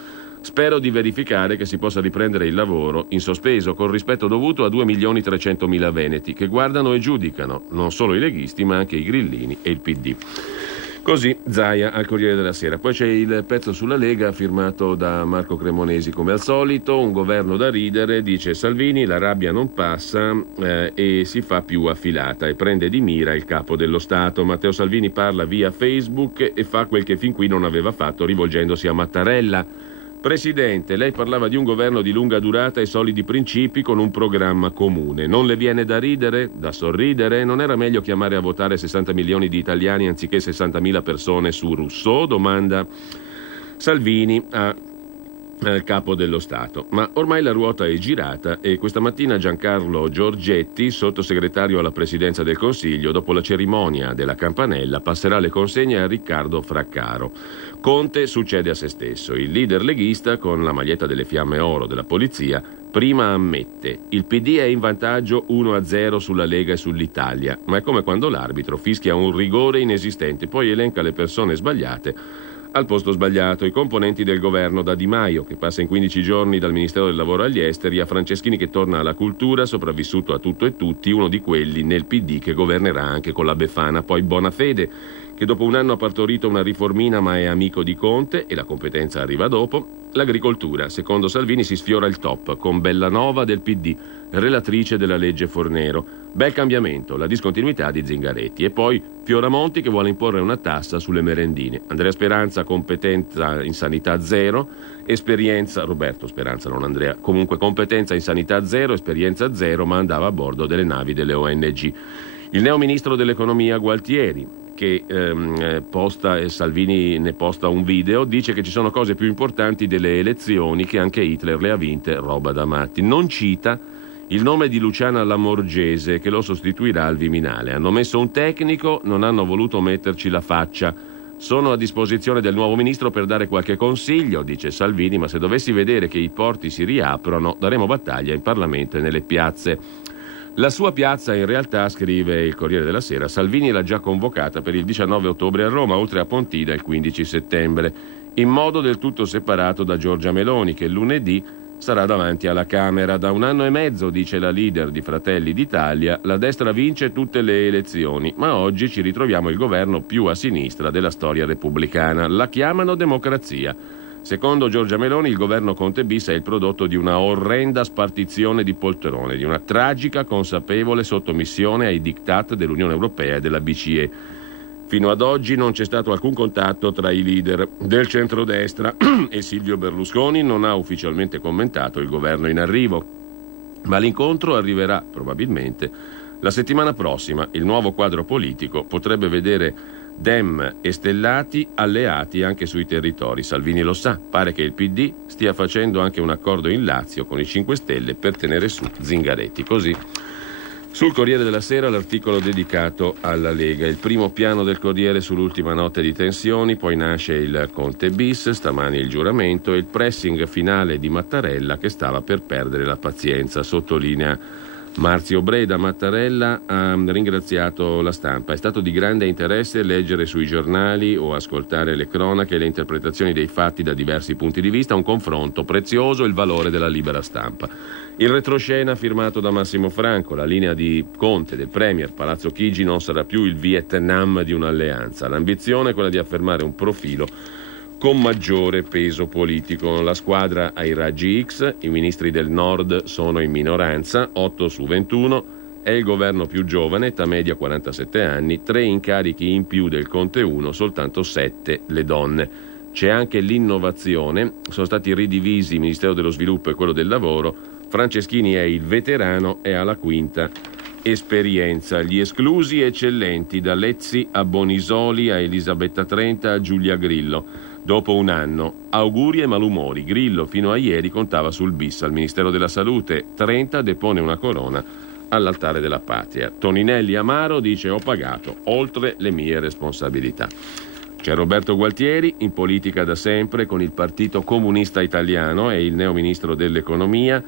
Spero di verificare che si possa riprendere il lavoro in sospeso con rispetto dovuto a 2.300.000 veneti che guardano e giudicano, non solo i leghisti ma anche i grillini e il PD. Così Zaia al Corriere della Sera. Poi c'è il pezzo sulla Lega firmato da Marco Cremonesi come al solito, un governo da ridere, dice Salvini, la rabbia non passa e si fa più affilata e prende di mira il capo dello Stato. Matteo Salvini parla via Facebook e fa quel che fin qui non aveva fatto rivolgendosi a Mattarella. Presidente, lei parlava di un governo di lunga durata e solidi principi con un programma comune. Non le viene da ridere? Da sorridere? Non era meglio chiamare a votare 60 milioni di italiani anziché 60.000 persone su Rousseau? Domanda Salvini al capo dello Stato. Ma ormai la ruota è girata e questa mattina Giancarlo Giorgetti, sottosegretario alla Presidenza del Consiglio, dopo la cerimonia della campanella, passerà le consegne a Riccardo Fraccaro. Conte succede a se stesso. Il leader leghista, con la maglietta delle Fiamme Oro della Polizia, prima ammette: il PD è in vantaggio 1-0 sulla Lega e sull'Italia, ma è come quando l'arbitro fischia un rigore inesistente, poi elenca le persone sbagliate al posto sbagliato, i componenti del governo, da Di Maio, che passa in 15 giorni dal Ministero del Lavoro agli Esteri, a Franceschini che torna alla cultura, sopravvissuto a tutto e tutti, uno di quelli nel PD che governerà anche con la Befana, poi Bonafede, che dopo un anno ha partorito una riformina ma è amico di Conte e la competenza arriva dopo. L'agricoltura, secondo Salvini, si sfiora il top, con Bellanova del PD, relatrice della legge Fornero. Bel cambiamento, la discontinuità di Zingaretti. E poi Fioramonti che vuole imporre una tassa sulle merendine. Andrea Speranza, competenza in sanità zero, esperienza, Roberto Speranza, non Andrea, comunque competenza in sanità zero, esperienza zero, ma andava a bordo delle navi delle ONG. Il neo ministro dell'economia Gualtieri, che Salvini ne posta un video, dice che ci sono cose più importanti delle elezioni, che anche Hitler le ha vinte, roba da matti. Non cita il nome di Luciana Lamorgese, che lo sostituirà al Viminale. Hanno messo un tecnico, non hanno voluto metterci la faccia. Sono a disposizione del nuovo ministro per dare qualche consiglio, dice Salvini, ma se dovessi vedere che i porti si riaprono, daremo battaglia in Parlamento e nelle piazze. La sua piazza, in realtà, scrive il Corriere della Sera, Salvini l'ha già convocata per il 19 ottobre a Roma, oltre a Pontida il 15 settembre, in modo del tutto separato da Giorgia Meloni, che lunedì sarà davanti alla Camera. Da 1 anno e mezzo, dice la leader di Fratelli d'Italia, la destra vince tutte le elezioni, ma oggi ci ritroviamo il governo più a sinistra della storia repubblicana. La chiamano democrazia. Secondo Giorgia Meloni, il governo Conte bis è il prodotto di una orrenda spartizione di poltrone, di una tragica consapevole sottomissione ai diktat dell'Unione Europea e della BCE. Fino ad oggi non c'è stato alcun contatto tra i leader del centrodestra e Silvio Berlusconi non ha ufficialmente commentato il governo in arrivo. Ma l'incontro arriverà probabilmente la settimana prossima. Il nuovo quadro politico potrebbe vedere Dem e Stellati alleati anche sui territori. Salvini lo sa, pare che il PD stia facendo anche un accordo in Lazio con i 5 Stelle per tenere su Zingaretti. Così sul Corriere della Sera l'articolo dedicato alla Lega. Il primo piano del Corriere sull'ultima notte di tensioni, poi nasce il Conte bis, stamani il giuramento e il pressing finale di Mattarella che stava per perdere la pazienza, sottolinea Marzio Breda. Mattarella ha ringraziato la stampa. È stato di grande interesse leggere sui giornali o ascoltare le cronache e le interpretazioni dei fatti da diversi punti di vista, un confronto prezioso, il valore della libera stampa. Il retroscena firmato da Massimo Franco, la linea di Conte, del Premier, Palazzo Chigi non sarà più il Vietnam di un'alleanza. L'ambizione è quella di affermare un profilo con maggiore peso politico. La squadra ha i raggi X, i ministri del Nord sono in minoranza, 8 su 21, è il governo più giovane, età media 47 anni, 3 incarichi in più del Conte 1, soltanto 7 le donne. C'è anche l'innovazione, sono stati ridivisi il Ministero dello Sviluppo e quello del Lavoro, Franceschini è il veterano e ha la quinta esperienza. Gli esclusi eccellenti, da Lezzi a Bonisoli a Elisabetta Trenta a Giulia Grillo. Dopo un anno, auguri e malumori. Grillo fino a ieri contava sul bis al Ministero della Salute. Trenta depone una corona all'altare della patria. Toninelli Amaro dice: ho pagato oltre le mie responsabilità. C'è Roberto Gualtieri, in politica da sempre con il Partito Comunista Italiano, è il neo ministro dell'economia.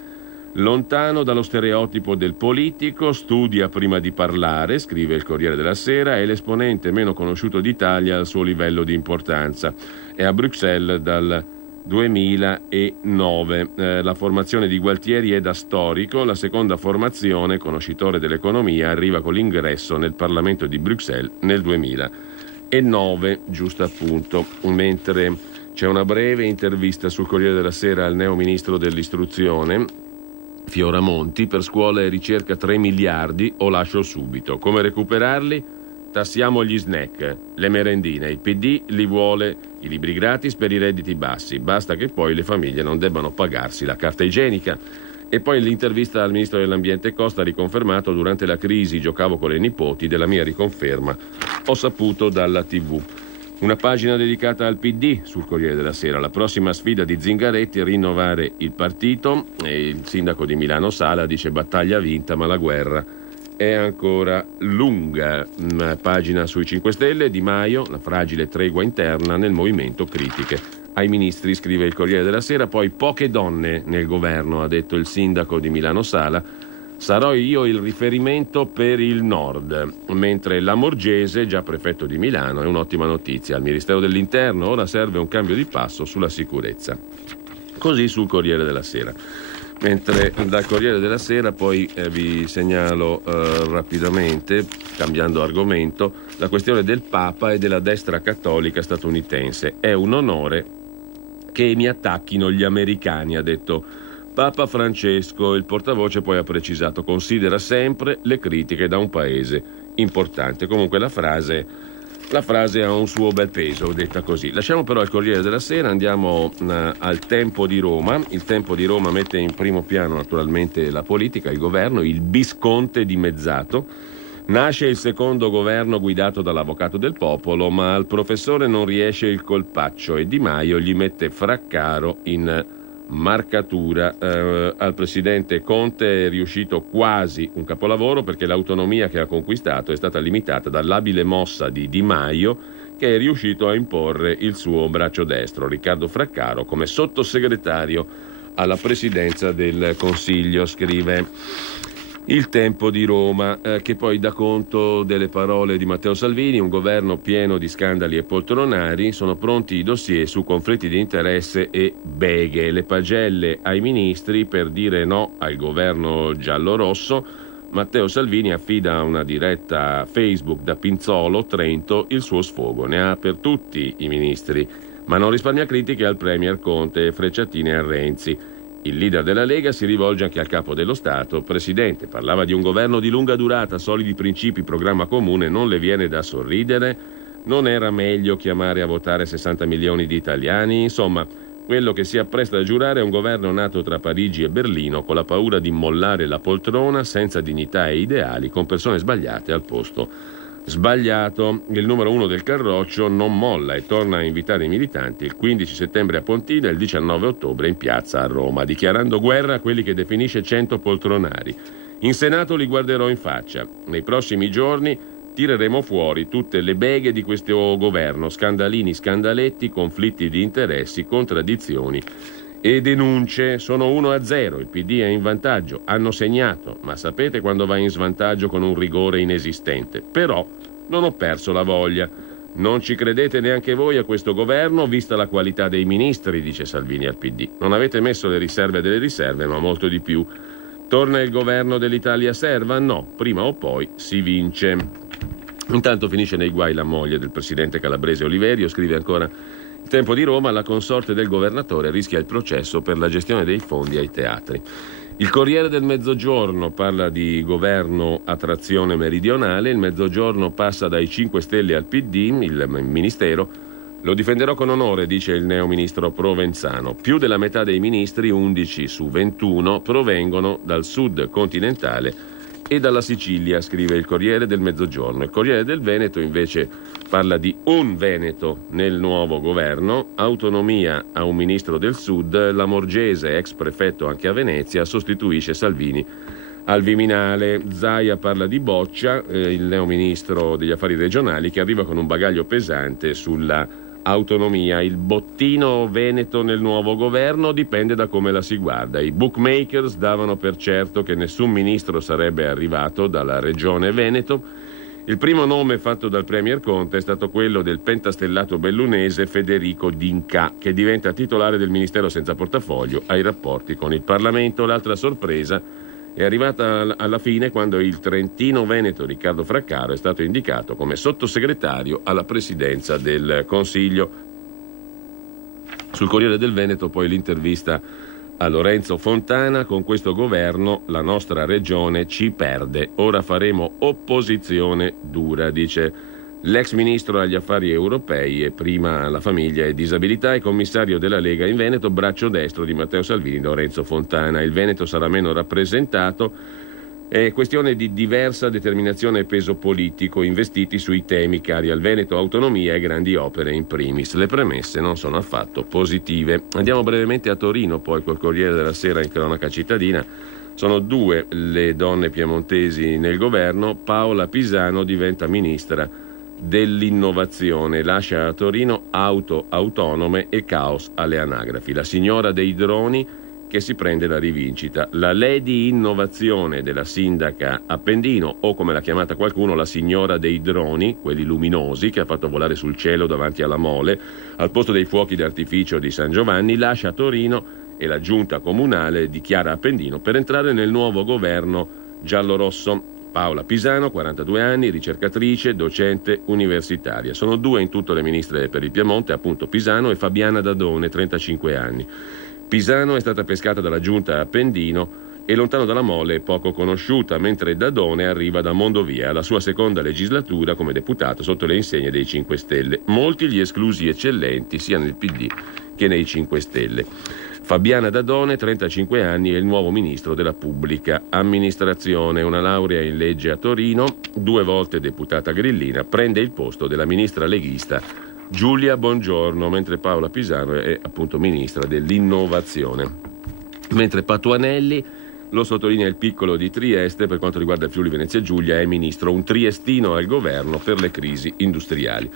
Lontano dallo stereotipo del politico, studia prima di parlare, scrive il Corriere della Sera, è l'esponente meno conosciuto d'Italia al suo livello di importanza. È a Bruxelles dal 2009. La formazione di Gualtieri è da storico, la seconda formazione, conoscitore dell'economia, arriva con l'ingresso nel Parlamento di Bruxelles nel 2009, giusto appunto, mentre c'è una breve intervista sul Corriere della Sera al neo ministro dell'istruzione, Fioramonti: per scuola e ricerca 3 miliardi o lascio subito. Come recuperarli? Tassiamo gli snack, le merendine. Il PD li vuole i libri gratis per i redditi bassi, basta che poi le famiglie non debbano pagarsi la carta igienica. E poi l'intervista al ministro dell'ambiente Costa ha riconfermato: durante la crisi giocavo con le nipoti, della mia riconferma ho saputo dalla TV. Una pagina dedicata al PD sul Corriere della Sera. La prossima sfida di Zingaretti è rinnovare il partito, e il sindaco di Milano Sala dice: battaglia vinta, ma la guerra è ancora lunga. Una pagina sui 5 Stelle, Di Maio, la fragile tregua interna nel movimento, critiche ai ministri, scrive il Corriere della Sera. Poi poche donne nel governo, ha detto il sindaco di Milano Sala, sarò io il riferimento per il nord, mentre Lamorgese, già prefetto di Milano, è un'ottima notizia. Al Ministero dell'Interno ora serve un cambio di passo sulla sicurezza. Così sul Corriere della Sera. Mentre dal Corriere della Sera poi vi segnalo rapidamente, cambiando argomento, la questione del Papa e della destra cattolica statunitense. È un onore che mi attacchino gli americani, ha detto Papa Francesco. Il portavoce poi ha precisato: considera sempre le critiche da un paese importante. Comunque la frase ha un suo bel peso, detta così. Lasciamo però il Corriere della Sera, andiamo al Tempo di Roma. Il Tempo di Roma mette in primo piano naturalmente la politica, il governo, il bisconte dimezzato. Nasce il secondo governo guidato dall'avvocato del popolo, ma al professore non riesce il colpaccio e Di Maio gli mette Fraccaro in marcatura. Al presidente Conte è riuscito quasi un capolavoro, perché l'autonomia che ha conquistato è stata limitata dall'abile mossa di Di Maio, che è riuscito a imporre il suo braccio destro, Riccardo Fraccaro, come sottosegretario alla presidenza del Consiglio, scrive il Tempo di Roma, che poi dà conto delle parole di Matteo Salvini: un governo pieno di scandali e poltronari, sono pronti i dossier su conflitti di interesse e beghe, le pagelle ai ministri per dire no al governo giallo-rosso. Matteo Salvini affida a una diretta Facebook da Pinzolo, Trento, il suo sfogo. Ne ha per tutti i ministri, ma non risparmia critiche al premier Conte e frecciatine a Renzi. Il leader della Lega si rivolge anche al capo dello Stato. Presidente, parlava di un governo di lunga durata, solidi principi, programma comune, non le viene da sorridere? Non era meglio chiamare a votare 60 milioni di italiani? Insomma, quello che si appresta a giurare è un governo nato tra Parigi e Berlino, con la paura di mollare la poltrona, senza dignità e ideali, con persone sbagliate al posto sbagliato. Il numero 1 del Carroccio non molla e torna a invitare i militanti il 15 settembre a Pontina e il 19 ottobre in piazza a Roma, dichiarando guerra a quelli che definisce 100 poltronari. In Senato li guarderò in faccia. Nei prossimi giorni tireremo fuori tutte le beghe di questo governo, scandalini, scandaletti, conflitti di interessi, contraddizioni e denunce. Sono 1-0, il PD è in vantaggio, hanno segnato, ma sapete quando va in svantaggio con un rigore inesistente. Però non ho perso la voglia. Non ci credete neanche voi a questo governo, vista la qualità dei ministri, dice Salvini al PD. Non avete messo le riserve delle riserve, ma molto di più. Torna il governo dell'Italia serva? No, prima o poi si vince. Intanto finisce nei guai la moglie del presidente calabrese Oliverio, scrive ancora il Tempo di Roma: la consorte del governatore rischia il processo per la gestione dei fondi ai teatri. Il Corriere del Mezzogiorno parla di governo a trazione meridionale. Il Mezzogiorno passa dai 5 Stelle al PD, il ministero lo difenderò con onore, dice il neo ministro Provenzano. Più della metà dei ministri, 11 su 21, provengono dal sud continentale e dalla Sicilia, scrive il Corriere del Mezzogiorno. Il Corriere del Veneto invece parla di un Veneto nel nuovo governo, autonomia a un ministro del sud. Lamorgese, ex prefetto anche a Venezia, sostituisce Salvini al Viminale. Zaia parla di Boccia, il neo ministro degli affari regionali, che arriva con un bagaglio pesante sulla autonomia. Il bottino veneto nel nuovo governo dipende da come la si guarda. I bookmakers davano per certo che nessun ministro sarebbe arrivato dalla regione Veneto. Il primo nome fatto dal Premier Conte è stato quello del pentastellato bellunese Federico D'Inca, che diventa titolare del Ministero senza portafoglio ai rapporti con il Parlamento. L'altra sorpresa è arrivata alla fine quando il trentino-veneto Riccardo Fraccaro è stato indicato come sottosegretario alla presidenza del Consiglio. Sul Corriere del Veneto poi l'intervista a Lorenzo Fontana: con questo governo la nostra regione ci perde, ora faremo opposizione dura, dice l'ex ministro agli affari europei e prima alla famiglia e disabilità e commissario della Lega in Veneto, braccio destro di Matteo Salvini, Lorenzo Fontana. Il Veneto sarà meno rappresentato, è questione di diversa determinazione e peso politico investiti sui temi cari al Veneto, autonomia e grandi opere in primis. Le premesse non sono affatto positive. Andiamo brevemente a Torino poi col Corriere della Sera in cronaca cittadina. Sono 2 le donne piemontesi nel governo. Paola Pisano diventa ministra dell'innovazione, lascia a Torino auto autonome e caos alle anagrafi. La signora dei droni che si prende la rivincita. La Lady Innovazione della sindaca Appendino, o come l'ha chiamata qualcuno, la signora dei droni, quelli luminosi che ha fatto volare sul cielo davanti alla Mole, al posto dei fuochi d'artificio di San Giovanni, lascia Torino e la giunta comunale dichiara Appendino per entrare nel nuovo governo giallorosso. Paola Pisano, 42 anni, ricercatrice, docente universitaria. Sono 2 in tutto le ministre per il Piemonte, appunto Pisano e Fabiana Dadone, 35 anni. Pisano è stata pescata dalla giunta Appendino e lontano dalla Mole è poco conosciuta, mentre Dadone arriva da Mondovì alla sua seconda legislatura come deputato sotto le insegne dei 5 Stelle. Molti gli esclusi eccellenti sia nel PD che nei 5 Stelle. Fabiana Dadone, 35 anni, è il nuovo ministro della pubblica amministrazione, una laurea in legge a Torino, 2 volte deputata grillina, prende il posto della ministra leghista Giulia Bongiorno, mentre Paola Pisano è appunto ministra dell'innovazione. Mentre Patuanelli, lo sottolinea il Piccolo di Trieste, per quanto riguarda il Friuli Venezia Giulia è ministro, un triestino al governo per le crisi industriali.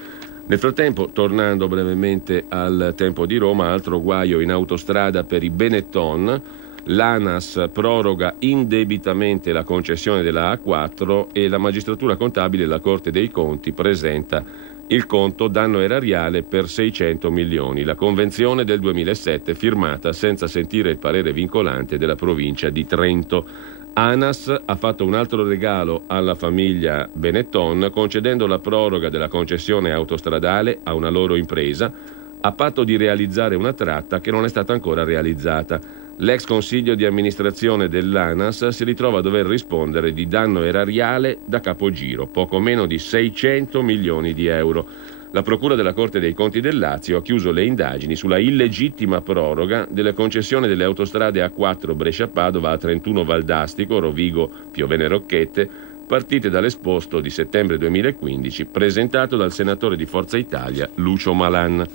Nel frattempo, tornando brevemente al tempo di Roma, altro guaio in autostrada per i Benetton. L'ANAS proroga indebitamente la concessione della A4 e la magistratura contabile e la Corte dei Conti presenta il conto danno erariale per 600 milioni. La convenzione del 2007 firmata senza sentire il parere vincolante della provincia di Trento. ANAS ha fatto un altro regalo alla famiglia Benetton concedendo la proroga della concessione autostradale a una loro impresa a patto di realizzare una tratta che non è stata ancora realizzata. L'ex consiglio di amministrazione dell'ANAS si ritrova a dover rispondere di danno erariale da capogiro, poco meno di 600 milioni di euro. La Procura della Corte dei Conti del Lazio ha chiuso le indagini sulla illegittima proroga della concessione delle autostrade A4 Brescia-Padova, A31 Valdastico, Rovigo, Piovene Rocchette, partite dall'esposto di settembre 2015 presentato dal senatore di Forza Italia Lucio Malan.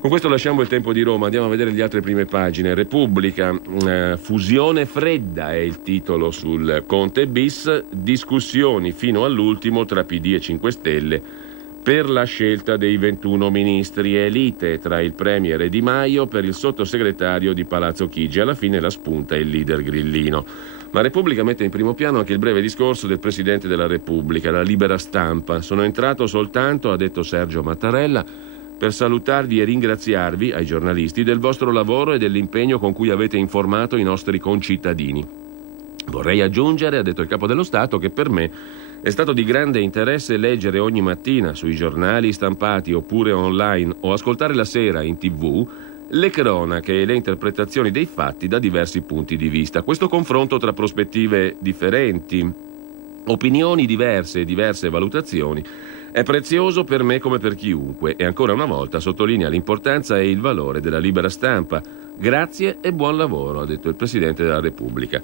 Con questo lasciamo il tempo di Roma, andiamo a vedere le altre prime pagine. Repubblica, fusione fredda è il titolo sul Conte bis, discussioni fino all'ultimo tra PD e 5 Stelle per la scelta dei 21 ministri, elite tra il Premier e Di Maio per il sottosegretario di Palazzo Chigi. Alla fine la spunta il leader grillino. Ma Repubblica mette in primo piano anche il breve discorso del Presidente della Repubblica, la libera stampa. Sono entrato soltanto, ha detto Sergio Mattarella, per salutarvi e ringraziarvi, ai giornalisti, del vostro lavoro e dell'impegno con cui avete informato i nostri concittadini. Vorrei aggiungere, ha detto il Capo dello Stato, che per me è stato di grande interesse leggere ogni mattina sui giornali stampati oppure online o ascoltare la sera in TV le cronache e le interpretazioni dei fatti da diversi punti di vista. Questo confronto tra prospettive differenti, opinioni diverse e diverse valutazioni è prezioso per me come per chiunque e ancora una volta sottolinea l'importanza e il valore della libera stampa. Grazie e buon lavoro, ha detto il Presidente della Repubblica.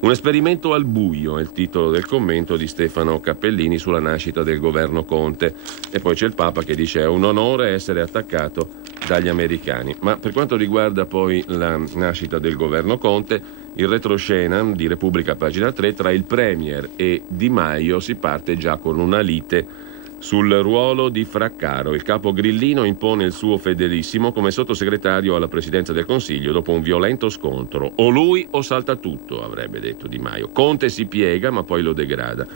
Un esperimento al buio è il titolo del commento di Stefano Cappellini sulla nascita del governo Conte. E poi c'è il Papa che dice è un onore essere attaccato dagli americani. Ma per quanto riguarda poi la nascita del governo Conte, il retroscena di Repubblica pagina 3, tra il Premier e Di Maio si parte già con una lite sul ruolo di Fraccaro. Il capo grillino impone il suo fedelissimo come sottosegretario alla presidenza del Consiglio dopo un violento scontro. O lui o salta tutto, avrebbe detto Di Maio. Conte si piega ma poi lo degrada.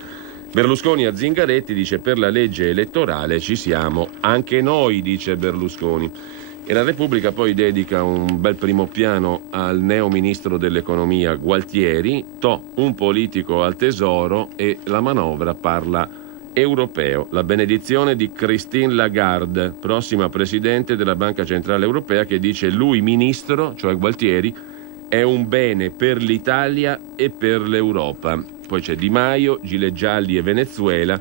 Berlusconi a Zingaretti dice: per la legge elettorale ci siamo anche noi, dice Berlusconi. E la Repubblica poi dedica un bel primo piano al neo ministro dell'economia Gualtieri, un politico al tesoro, e la manovra parla europeo. La benedizione di Christine Lagarde, prossima presidente della Banca Centrale Europea, che dice: lui ministro, cioè Gualtieri, è un bene per l'Italia e per l'Europa. Poi c'è Di Maio, gilet gialli e Venezuela,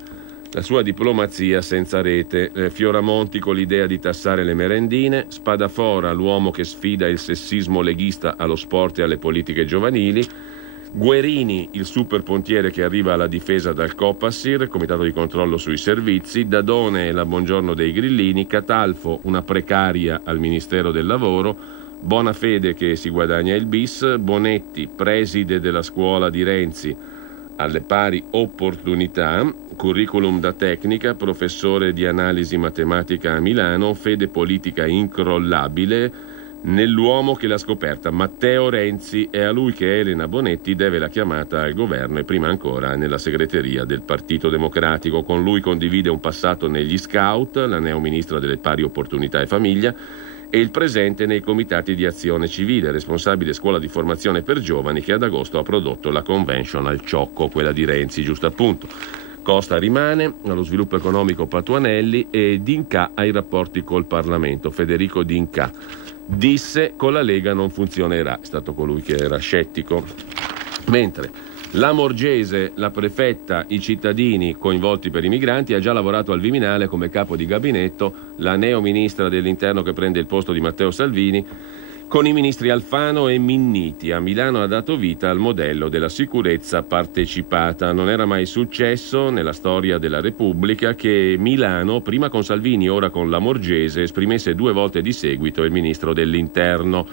la sua diplomazia senza rete. Fioramonti con l'idea di tassare le merendine, Spadafora, l'uomo che sfida il sessismo leghista allo sport e alle politiche giovanili, Guerini, il super pontiere che arriva alla difesa dal Copasir, comitato di controllo sui servizi, Dadone e la Buongiorno dei Grillini, Catalfo, una precaria al Ministero del Lavoro, Bonafede che si guadagna il bis, Bonetti, preside della scuola di Renzi, alle pari opportunità, curriculum da tecnica, professore di analisi matematica a Milano, fede politica incrollabile nell'uomo che l'ha scoperta, Matteo Renzi, è a lui che Elena Bonetti deve la chiamata al governo e prima ancora nella segreteria del Partito Democratico. Con lui condivide un passato negli scout, la neo ministra delle pari opportunità e famiglia, e il presente nei comitati di azione civile, responsabile scuola di formazione per giovani che ad agosto ha prodotto la convention al Ciocco, quella di Renzi, giusto appunto. Costa rimane, allo sviluppo economico Patuanelli, e D'Incà ai rapporti col Parlamento. Federico D'Incà disse: con la Lega non funzionerà, è stato colui che era scettico. Mentre la Morgese, la prefetta, i cittadini coinvolti per i migranti, ha già lavorato al Viminale come capo di gabinetto, la neo ministra dell'Interno che prende il posto di Matteo Salvini, con i ministri Alfano e Minniti. A Milano ha dato vita al modello della sicurezza partecipata. Non era mai successo nella storia della Repubblica che Milano, prima con Salvini, ora con la Morgese, esprimesse 2 volte di seguito il ministro dell'Interno.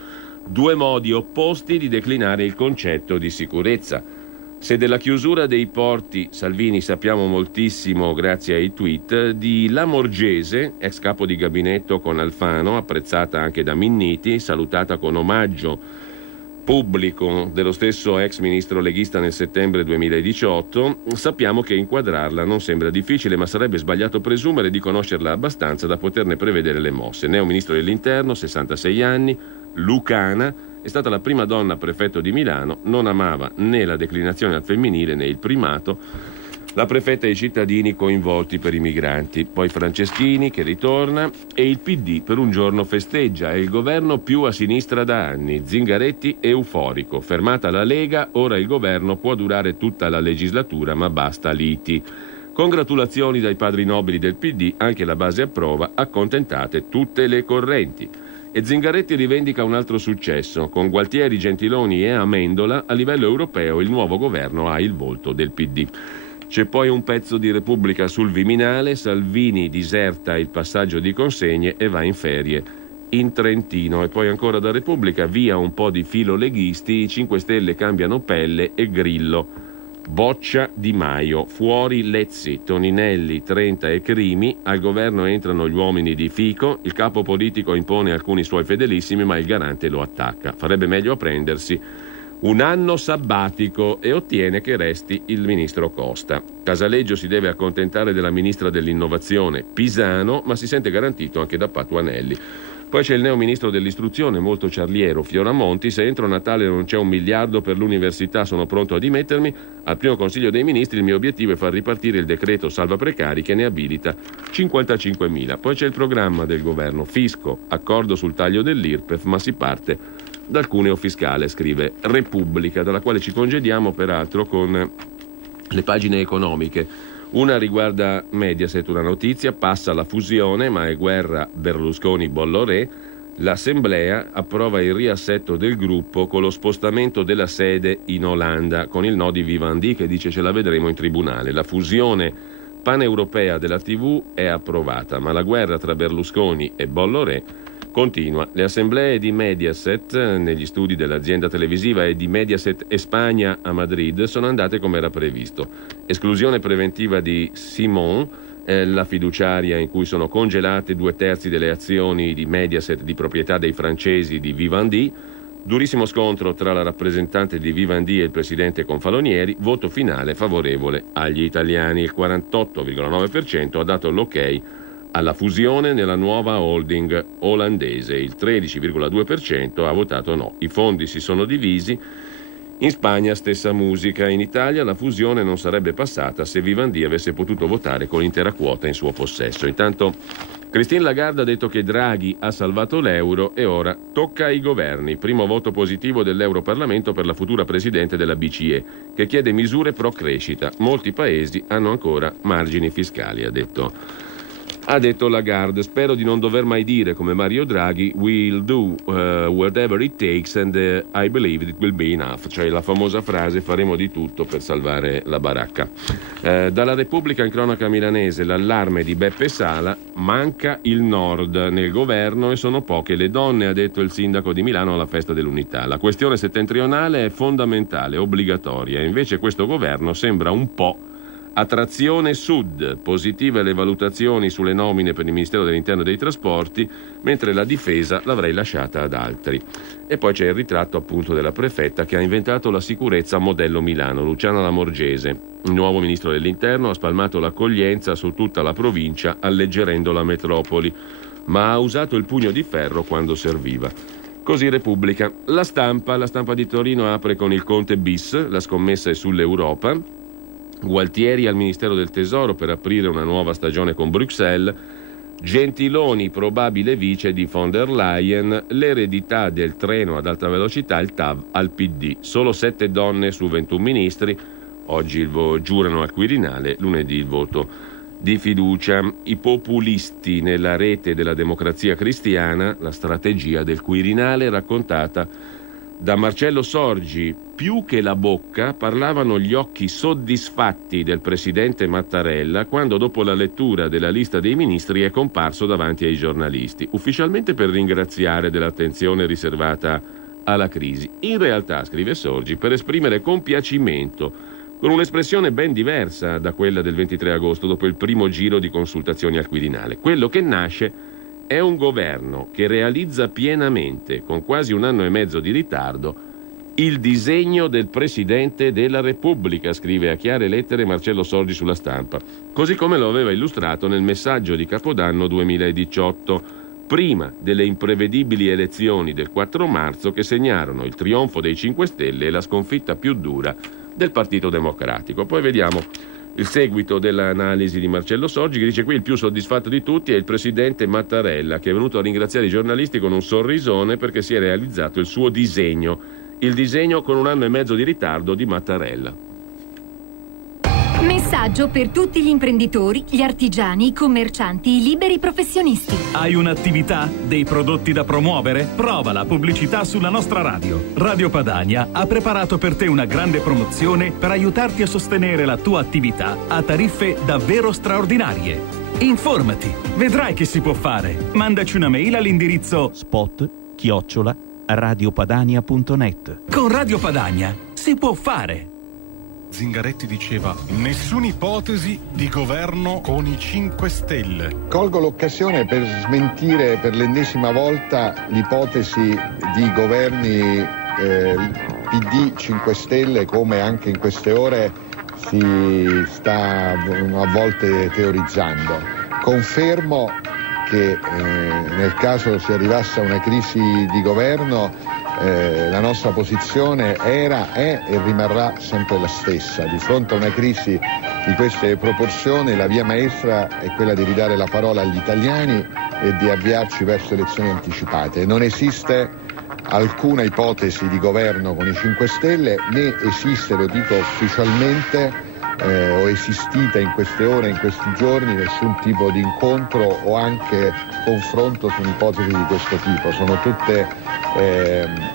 2 modi opposti di declinare il concetto di sicurezza. Se della chiusura dei porti Salvini sappiamo moltissimo grazie ai tweet, di Lamorgese, ex capo di gabinetto con Alfano, apprezzata anche da Minniti, salutata con omaggio pubblico dello stesso ex ministro leghista nel settembre 2018, sappiamo che inquadrarla non sembra difficile, ma sarebbe sbagliato presumere di conoscerla abbastanza da poterne prevedere le mosse. Neo ministro dell'Interno, 66 anni, lucana, è stata la prima donna prefetto di Milano, non amava né la declinazione al femminile né il primato, la prefetta e i cittadini coinvolti per i migranti. Poi Franceschini che ritorna e il PD per un giorno festeggia, è il governo più a sinistra da anni. Zingaretti euforico, fermata la Lega, ora il governo può durare tutta la legislatura ma basta liti. Congratulazioni dai padri nobili del PD, anche la base approva, accontentate tutte le correnti. E Zingaretti rivendica un altro successo. Con Gualtieri, Gentiloni e Amendola, a livello europeo il nuovo governo ha il volto del PD. C'è poi un pezzo di Repubblica sul Viminale, Salvini diserta il passaggio di consegne e va in ferie in Trentino. E poi ancora da Repubblica, via un po' di filo leghisti, i 5 Stelle cambiano pelle e Grillo. Boccia Di Maio, fuori Lezzi, Toninelli, Trenta e Crimi, al governo entrano gli uomini di Fico, il capo politico impone alcuni suoi fedelissimi ma il garante lo attacca. Farebbe meglio a prendersi un anno sabbatico e ottiene che resti il ministro Costa. Casaleggio si deve accontentare della ministra dell'innovazione Pisano, ma si sente garantito anche da Patuanelli. Poi c'è il neo ministro dell'istruzione, molto ciarliero, Fioramonti: se entro Natale non c'è 1 miliardo per l'università sono pronto a dimettermi. Al primo Consiglio dei Ministri il mio obiettivo è far ripartire il decreto salva precari che ne abilita 55.000. Poi c'è il programma del governo, fisco, accordo sul taglio dell'IRPEF, ma si parte dal cuneo fiscale, scrive Repubblica, dalla quale ci congediamo peraltro con le pagine economiche. Una riguarda Mediaset, una notizia: passa la fusione ma è guerra Berlusconi-Bolloré. L'Assemblea approva il riassetto del gruppo con lo spostamento della sede in Olanda, con il no di Vivendi che dice ce la vedremo in tribunale. La fusione paneuropea della TV è approvata, ma la guerra tra Berlusconi e Bolloré continua. Le assemblee di Mediaset negli studi dell'azienda televisiva e di Mediaset Espagna a Madrid sono andate come era previsto. Esclusione preventiva di Simon, la fiduciaria in cui sono congelate 2/3 delle azioni di Mediaset di proprietà dei francesi di Vivendi. Durissimo scontro tra la rappresentante di Vivendi e il presidente Confalonieri, voto finale favorevole agli italiani. Il 48,9% ha dato l'ok alla fusione nella nuova holding olandese, il 13,2% ha votato no. I fondi si sono divisi. In Spagna stessa musica, in Italia la fusione non sarebbe passata se Vivendi avesse potuto votare con l'intera quota in suo possesso. Intanto Christine Lagarde ha detto che Draghi ha salvato l'euro e ora tocca ai governi. Primo voto positivo dell'Europarlamento per la futura presidente della BCE, che chiede misure pro crescita. Molti paesi hanno ancora margini fiscali, ha detto Lagarde. Spero di non dover mai dire come Mario Draghi, we'll do whatever it takes and I believe it will be enough, cioè la famosa frase faremo di tutto per salvare la baracca. Dalla Repubblica in cronaca milanese l'allarme di Beppe Sala, manca il nord nel governo e sono poche le donne, ha detto il sindaco di Milano alla festa dell'unità. La questione settentrionale è fondamentale, obbligatoria, invece questo governo sembra un po' attrazione sud, positive le valutazioni sulle nomine per il Ministero dell'Interno e dei Trasporti, mentre la difesa l'avrei lasciata ad altri. E poi c'è il ritratto appunto della prefetta che ha inventato la sicurezza modello Milano, Luciana Lamorgese. Il nuovo ministro dell'Interno ha spalmato l'accoglienza su tutta la provincia, alleggerendo la metropoli, ma ha usato il pugno di ferro quando serviva. Così Repubblica. La stampa di Torino apre con il Conte bis, la scommessa è sull'Europa. Gualtieri al Ministero del Tesoro per aprire una nuova stagione con Bruxelles. Gentiloni probabile vice di von der Leyen. L'eredità del treno ad alta velocità, il TAV al PD. Solo 7 donne su 21 ministri. Oggi giurano al Quirinale, lunedì il voto di fiducia. I populisti nella rete della Democrazia Cristiana, la strategia del Quirinale raccontata da Marcello Sorgi. Più che la bocca parlavano gli occhi soddisfatti del presidente Mattarella quando dopo la lettura della lista dei ministri è comparso davanti ai giornalisti, ufficialmente per ringraziare dell'attenzione riservata alla crisi. In realtà, scrive Sorgi, per esprimere compiacimento, con un'espressione ben diversa da quella del 23 agosto dopo il primo giro di consultazioni al Quirinale. Quello che nasce è un governo che realizza pienamente, con quasi 1 anno e mezzo di ritardo, il disegno del Presidente della Repubblica, scrive a chiare lettere Marcello Sorgi sulla Stampa, così come lo aveva illustrato nel messaggio di Capodanno 2018, prima delle imprevedibili elezioni del 4 marzo che segnarono il trionfo dei 5 Stelle e la sconfitta più dura del Partito Democratico. Poi vediamo il seguito dell'analisi di Marcello Sorgi, che dice qui il più soddisfatto di tutti è il presidente Mattarella, che è venuto a ringraziare i giornalisti con un sorrisone perché si è realizzato il suo disegno, il disegno con 1 anno e mezzo di ritardo di Mattarella. Messaggio per tutti gli imprenditori, gli artigiani, i commercianti, i liberi professionisti. Hai un'attività? Dei prodotti da promuovere? Prova la pubblicità sulla nostra radio. Radio Padania ha preparato per te una grande promozione per aiutarti a sostenere la tua attività a tariffe davvero straordinarie. Informati, vedrai che si può fare. Mandaci una mail all'indirizzo spot@radiopadania.net. Con Radio Padania si può fare. Zingaretti diceva: nessuna ipotesi di governo con i 5 Stelle. Colgo l'occasione per smentire per l'ennesima volta l'ipotesi di governi PD 5 Stelle, come anche in queste ore si sta a volte teorizzando. Confermo che nel caso si arrivasse a una crisi di governo la nostra posizione era, è e rimarrà sempre la stessa. Di fronte a una crisi di queste proporzioni la via maestra è quella di ridare la parola agli italiani e di avviarci verso elezioni anticipate. Non esiste alcuna ipotesi di governo con i 5 Stelle, né esiste, lo dico ufficialmente, o esistita in queste ore, in questi giorni, nessun tipo di incontro o anche confronto su un'ipotesi di questo tipo. Sono tutte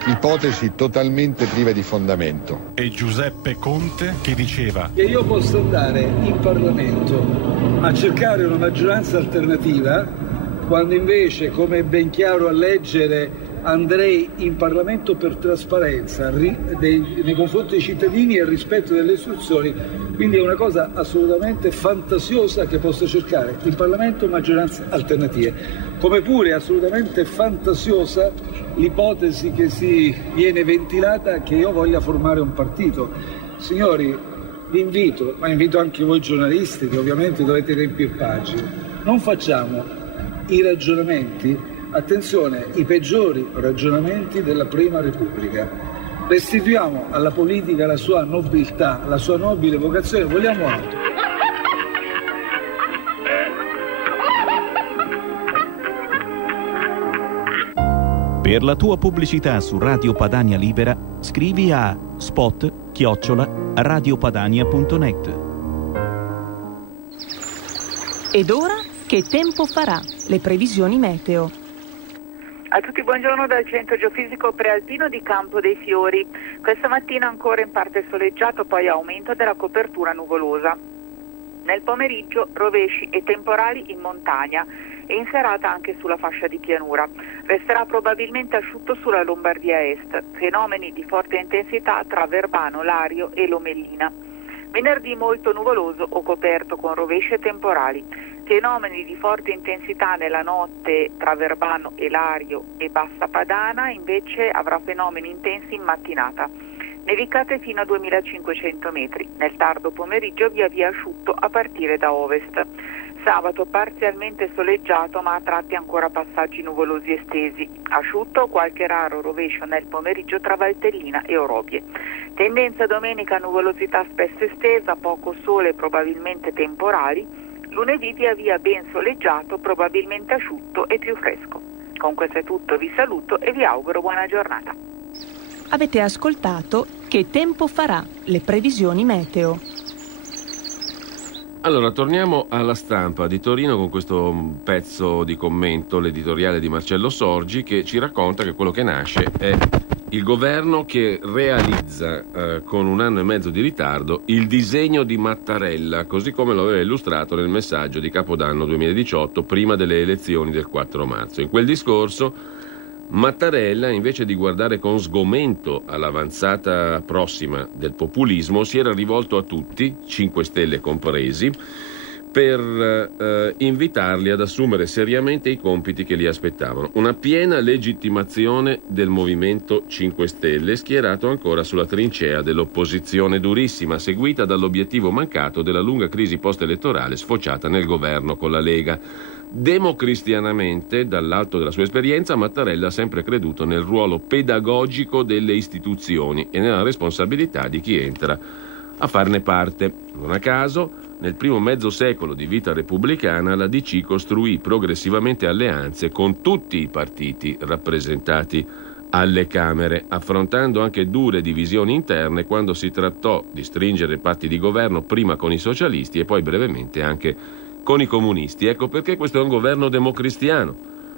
ipotesi totalmente prive di fondamento. E Giuseppe Conte che diceva che io posso andare in Parlamento a cercare una maggioranza alternativa, quando invece, come è ben chiaro a leggere, andrei in Parlamento per trasparenza nei confronti dei cittadini e rispetto delle istituzioni. Quindi è una cosa assolutamente fantasiosa che posso cercare in Parlamento maggioranze alternative. come pure assolutamente fantasiosa l'ipotesi che si viene ventilata che io voglia formare un partito. Signori, vi invito, ma invito anche voi giornalisti che ovviamente dovete riempire pagine, non facciamo i ragionamenti, attenzione, i peggiori ragionamenti della Prima Repubblica. Restituiamo alla politica la sua nobiltà, la sua nobile vocazione, vogliamo altro. Per la tua pubblicità su Radio Padania Libera, scrivi a spot@radiopadania.net. Ed ora che tempo farà? Le previsioni meteo. A tutti buongiorno dal centro geofisico prealpino di Campo dei Fiori. Questa mattina ancora in parte soleggiato, poi aumento della copertura nuvolosa. Nel pomeriggio rovesci e temporali in montagna e in serata anche sulla fascia di pianura. Resterà probabilmente asciutto sulla Lombardia Est, fenomeni di forte intensità tra Verbano, Lario e Lomellina. Venerdì molto nuvoloso o coperto con rovesci e temporali. Fenomeni di forte intensità nella notte tra Verbano e Lario e Bassa Padana, invece avrà fenomeni intensi in mattinata. Nevicate fino a 2500 metri, nel tardo pomeriggio via via asciutto a partire da ovest. Sabato parzialmente soleggiato ma a tratti ancora passaggi nuvolosi estesi. Asciutto, qualche raro rovescio nel pomeriggio tra Valtellina e Orobie. Tendenza domenica nuvolosità spesso estesa, poco sole, probabilmente temporali. Lunedì via via ben soleggiato, probabilmente asciutto e più fresco. Con questo è tutto, vi saluto e vi auguro buona giornata. Avete ascoltato Che tempo farà? Le previsioni meteo. Allora, torniamo alla Stampa di Torino con questo pezzo di commento, l'editoriale di Marcello Sorgi, che ci racconta che quello che nasce è il governo che realizza con 1 anno e mezzo di ritardo il disegno di Mattarella, così come lo aveva illustrato nel messaggio di Capodanno 2018, prima delle elezioni del 4 marzo. In quel discorso Mattarella, invece di guardare con sgomento all'avanzata prossima del populismo, si era rivolto a tutti, 5 Stelle compresi, per invitarli ad assumere seriamente i compiti che li aspettavano. Una piena legittimazione del Movimento 5 Stelle, schierato ancora sulla trincea dell'opposizione durissima, seguita dall'obiettivo mancato della lunga crisi post-elettorale sfociata nel governo con la Lega. Democristianamente, dall'alto della sua esperienza, Mattarella ha sempre creduto nel ruolo pedagogico delle istituzioni e nella responsabilità di chi entra a farne parte. Non a caso, nel primo mezzo secolo di vita repubblicana, la DC costruì progressivamente alleanze con tutti i partiti rappresentati alle Camere, affrontando anche dure divisioni interne quando si trattò di stringere patti di governo prima con i socialisti e poi brevemente anche con i comunisti. Ecco perché questo è un governo democristiano,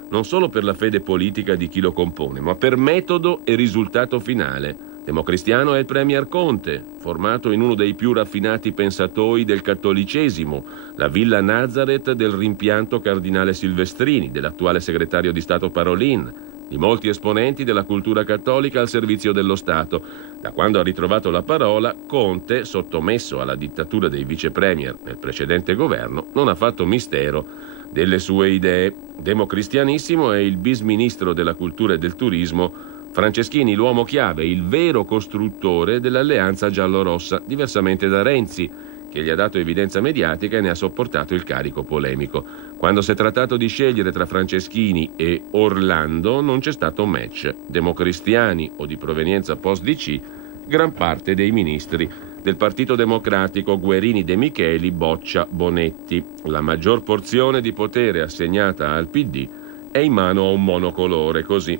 non solo per la fede politica di chi lo compone, ma per metodo e risultato finale. Democristiano è il Premier Conte, formato in uno dei più raffinati pensatoi del cattolicesimo, la Villa Nazareth del rimpianto cardinale Silvestrini, dell'attuale segretario di Stato Parolin, di molti esponenti della cultura cattolica al servizio dello Stato. Da quando ha ritrovato la parola, Conte, sottomesso alla dittatura dei vicepremier nel precedente governo, non ha fatto mistero delle sue idee. Democristianissimo è il bisministro della cultura e del turismo Franceschini, l'uomo chiave, il vero costruttore dell'alleanza giallorossa, diversamente da Renzi, che gli ha dato evidenza mediatica e ne ha sopportato il carico polemico. Quando si è trattato di scegliere tra Franceschini e Orlando non c'è stato match. Democristiani o di provenienza post-DC, gran parte dei ministri del Partito Democratico, Guerini, De Micheli, Boccia, Bonetti. La maggior porzione di potere assegnata al PD è in mano a un monocolore, così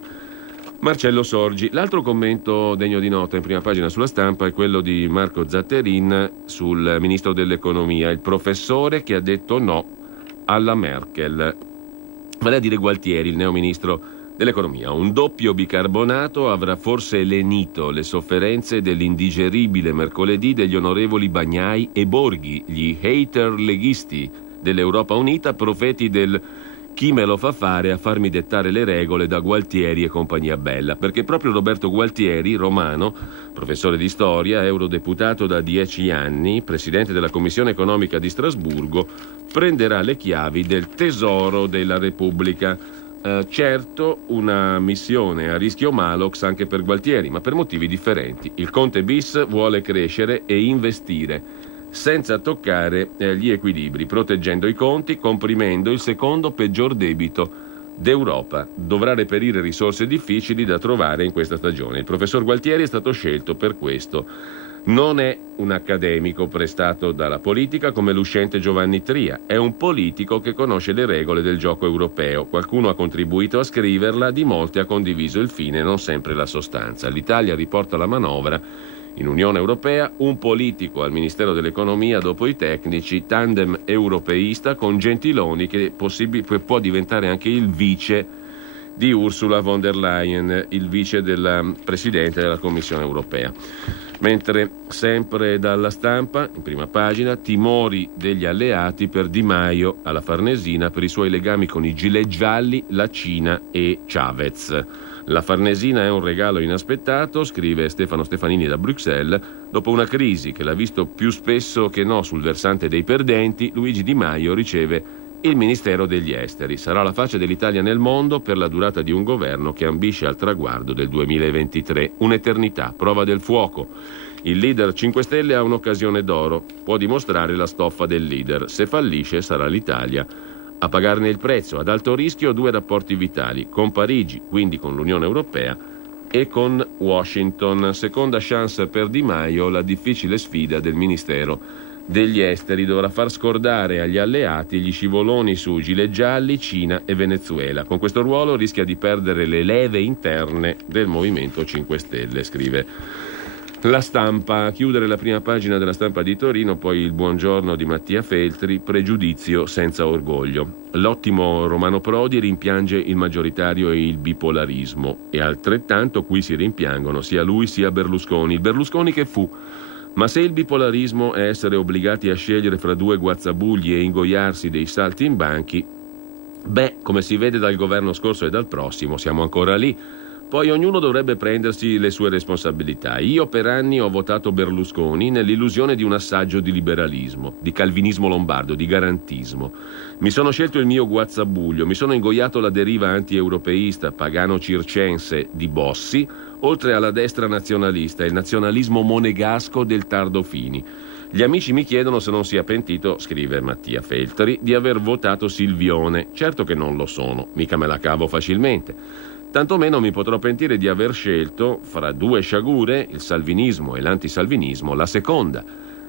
Marcello Sorgi. L'altro commento degno di nota in prima pagina sulla Stampa è quello di Marco Zatterin sul ministro dell'economia, il professore che ha detto no alla Merkel, vale a dire Gualtieri, il neo ministro dell'economia. Un doppio bicarbonato avrà forse lenito le sofferenze dell'indigeribile mercoledì degli onorevoli Bagnai e Borghi, gli hater leghisti dell'Europa Unita, profeti del chi me lo fa fare a farmi dettare le regole da Gualtieri e compagnia bella, perché proprio Roberto Gualtieri, romano, professore di storia, eurodeputato da 10 anni, presidente della Commissione economica di Strasburgo, prenderà le chiavi del tesoro della Repubblica. Certo, una missione a rischio Malox anche per Gualtieri, ma per motivi differenti. Il Conte bis vuole crescere e investire senza toccare gli equilibri, proteggendo i conti, comprimendo il secondo peggior debito d'Europa. Dovrà reperire risorse difficili da trovare in questa stagione. Il professor Gualtieri è stato scelto per questo. Non è un accademico prestato dalla politica come l'uscente Giovanni Tria, è un politico che conosce le regole del gioco europeo. Qualcuno ha contribuito a scriverla, di molti ha condiviso il fine, non sempre la sostanza. L'Italia riporta la manovra in Unione Europea, un politico al Ministero dell'Economia dopo i tecnici, tandem europeista con Gentiloni che può diventare anche il vice di Ursula von der Leyen, il vice del Presidente della Commissione Europea. Mentre sempre dalla Stampa, in prima pagina, timori degli alleati per Di Maio alla Farnesina per i suoi legami con i gilet gialli, la Cina e Chavez. La Farnesina è un regalo inaspettato, scrive Stefano Stefanini da Bruxelles. Dopo una crisi che l'ha visto più spesso che no sul versante dei perdenti, Luigi Di Maio riceve il Ministero degli Esteri. Sarà la faccia dell'Italia nel mondo per la durata di un governo che ambisce al traguardo del 2023. Un'eternità, prova del fuoco. Il leader 5 Stelle ha un'occasione d'oro. Può dimostrare la stoffa del leader. Se fallisce sarà l'Italia a pagarne il prezzo. Ad alto rischio 2 rapporti vitali, con Parigi, quindi con l'Unione Europea, e con Washington. Seconda chance per Di Maio, la difficile sfida del Ministero degli Esteri. Dovrà far scordare agli alleati gli scivoloni su gilet gialli, Cina e Venezuela. Con questo ruolo rischia di perdere le leve interne del Movimento 5 Stelle, scrive La Stampa. A chiudere la prima pagina della Stampa di Torino, poi il buongiorno di Mattia Feltri, pregiudizio senza orgoglio. L'ottimo Romano Prodi rimpiange il maggioritario e il bipolarismo, e altrettanto qui si rimpiangono sia lui sia Berlusconi. Il Berlusconi che fu. Ma se il bipolarismo è essere obbligati a scegliere fra 2 guazzabugli e ingoiarsi dei salti in banchi, beh, come si vede dal governo scorso e dal prossimo, siamo ancora lì. Poi ognuno dovrebbe prendersi le sue responsabilità. Io per anni ho votato Berlusconi nell'illusione di un assaggio di liberalismo, di calvinismo lombardo, di garantismo. Mi sono scelto il mio guazzabuglio, mi sono ingoiato la deriva anti-europeista, pagano-circense di Bossi, oltre alla destra nazionalista, il nazionalismo monegasco del Tardofini. Gli amici mi chiedono se non sia pentito, scrive Mattia Feltri, di aver votato Silvione. Certo che non lo sono, mica me la cavo facilmente. Tantomeno mi potrò pentire di aver scelto, fra 2 sciagure, il salvinismo e l'antisalvinismo, la seconda.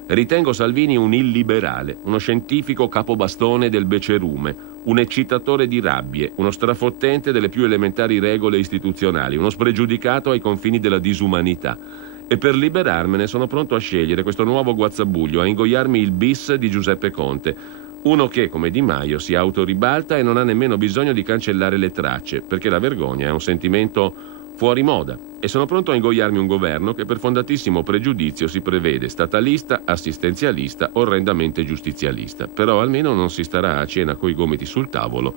Ritengo Salvini un illiberale, uno scientifico capobastone del becerume, un eccitatore di rabbie, uno strafottente delle più elementari regole istituzionali, uno spregiudicato ai confini della disumanità. E per liberarmene sono pronto a scegliere questo nuovo guazzabuglio, a ingoiarmi il bis di Giuseppe Conte. Uno che, come Di Maio, si autoribalta e non ha nemmeno bisogno di cancellare le tracce, perché la vergogna è un sentimento fuori moda. E sono pronto a ingoiarmi un governo che per fondatissimo pregiudizio si prevede statalista, assistenzialista, orrendamente giustizialista. Però almeno non si starà a cena coi gomiti sul tavolo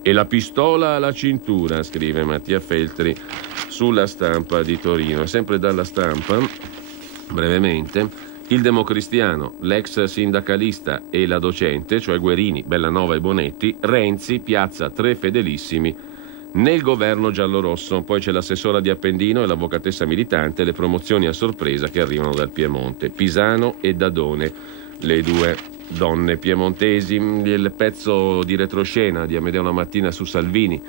e la pistola alla cintura, scrive Mattia Feltri sulla Stampa di Torino. E sempre dalla Stampa, brevemente, il democristiano, l'ex sindacalista e la docente, cioè Guerini, Bellanova e Bonetti, Renzi piazza 3 fedelissimi nel governo giallorosso. Poi c'è l'assessora di Appendino e l'avvocatessa militante, le promozioni a sorpresa che arrivano dal Piemonte, Pisano e Dadone, le 2 donne piemontesi. Il pezzo di retroscena di Amedeo Una Mattina su Salvini: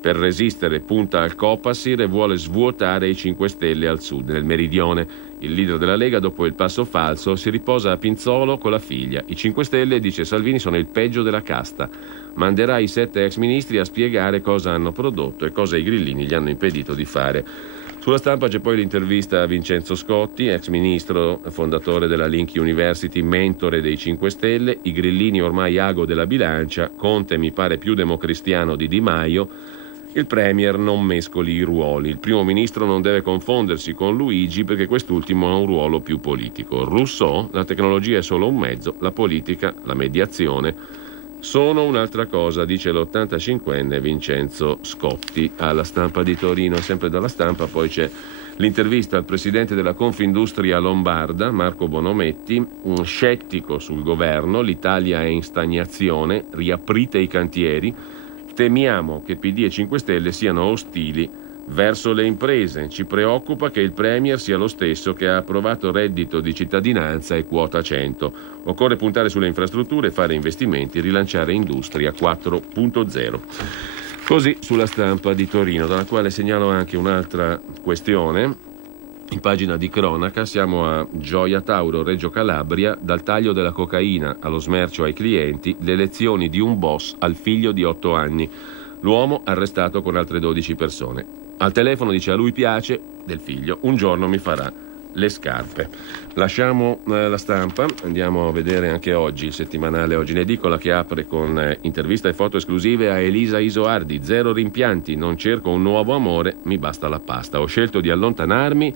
per resistere punta al Copasir e vuole svuotare i 5 Stelle al sud, nel meridione. Il leader della Lega, dopo il passo falso, si riposa a Pinzolo con la figlia. I 5 Stelle, dice Salvini, sono il peggio della casta. Manderà i 7 ex ministri a spiegare cosa hanno prodotto e cosa i grillini gli hanno impedito di fare. Sulla Stampa c'è poi l'intervista a Vincenzo Scotti, ex ministro, fondatore della Link University, mentore dei 5 Stelle. I grillini ormai ago della bilancia. Conte mi pare più democristiano di Di Maio. Il premier non mescoli i ruoli. Il primo ministro non deve confondersi con Luigi perché quest'ultimo ha un ruolo più politico. Rousseau: la tecnologia è solo un mezzo, la politica, la mediazione, Sono un'altra cosa, dice l'85enne Vincenzo Scotti alla Stampa di Torino. Sempre dalla Stampa poi c'è l'intervista al presidente della Confindustria Lombarda, Marco Bonometti, scettico sul governo, l'Italia è in stagnazione, riaprite i cantieri, temiamo che PD e 5 Stelle siano ostili verso le imprese, ci preoccupa che il Premier sia lo stesso che ha approvato reddito di cittadinanza e quota 100. Occorre puntare sulle infrastrutture, fare investimenti, rilanciare Industria 4.0. Così sulla Stampa di Torino, dalla quale segnalo anche un'altra questione. In pagina di cronaca siamo a Gioia Tauro, Reggio Calabria, dal taglio della cocaina allo smercio ai clienti, le lezioni di un boss al figlio di 8 anni. L'uomo arrestato con altre 12 persone. Al telefono dice a lui piace del figlio, un giorno mi farà le scarpe. Lasciamo la Stampa, andiamo a vedere anche oggi il settimanale Oggi in Edicola, che apre con intervista e foto esclusive a Elisa Isoardi. 0 rimpianti, non cerco un nuovo amore, mi basta la pasta. Ho scelto di allontanarmi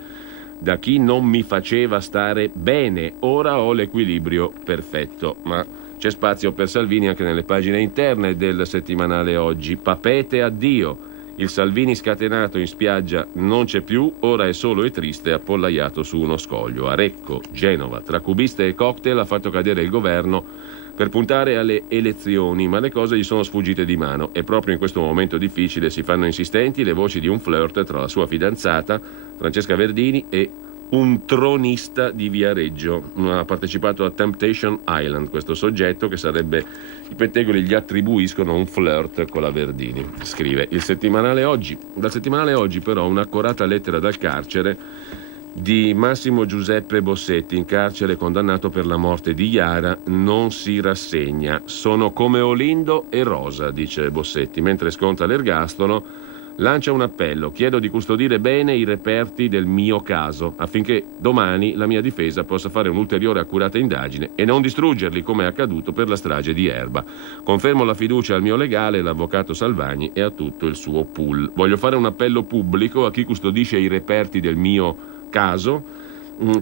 da chi non mi faceva stare bene, ora ho l'equilibrio perfetto. Ma c'è spazio per Salvini anche nelle pagine interne del settimanale Oggi. Papete addio. Il Salvini scatenato in spiaggia non c'è più, ora è solo e triste appollaiato su uno scoglio. A Recco, Genova, tra cubiste e cocktail ha fatto cadere il governo per puntare alle elezioni, ma le cose gli sono sfuggite di mano e proprio in questo momento difficile si fanno insistenti le voci di un flirt tra la sua fidanzata, Francesca Verdini, e un tronista di Viareggio. Ha partecipato a Temptation Island, questo soggetto che sarebbe, i pettegoli gli attribuiscono un flirt con la Verdini, scrive il settimanale Oggi. Dal settimanale Oggi però un'accorata lettera dal carcere di Massimo Giuseppe Bossetti, in carcere condannato per la morte di Iara, non si rassegna. Sono come Olindo e Rosa, dice Bossetti, mentre sconta l'ergastolo. Lancia un appello, chiedo di custodire bene i reperti del mio caso affinché domani la mia difesa possa fare un'ulteriore accurata indagine e non distruggerli come è accaduto per la strage di Erba. Confermo la fiducia al mio legale, l'avvocato Salvagni, e a tutto il suo pool. Voglio fare un appello pubblico a chi custodisce i reperti del mio caso.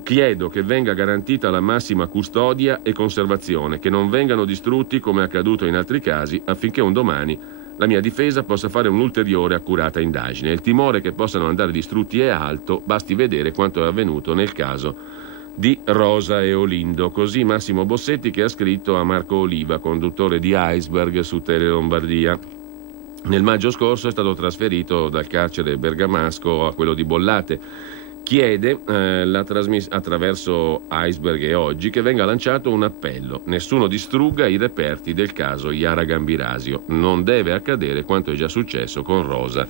Chiedo che venga garantita la massima custodia e conservazione, che non vengano distrutti come è accaduto in altri casi, affinché un domani la mia difesa possa fare un'ulteriore accurata indagine. Il timore che possano andare distrutti è alto, basti vedere quanto è avvenuto nel caso di Rosa e Olindo. Così Massimo Bossetti, che ha scritto a Marco Oliva, conduttore di Iceberg su Tele Lombardia. Nel maggio scorso è stato trasferito dal carcere bergamasco a quello di Bollate. Chiede attraverso Iceberg e Oggi che venga lanciato un appello. Nessuno distrugga i reperti del caso Iara Gambirasio. Non deve accadere quanto è già successo con Rosa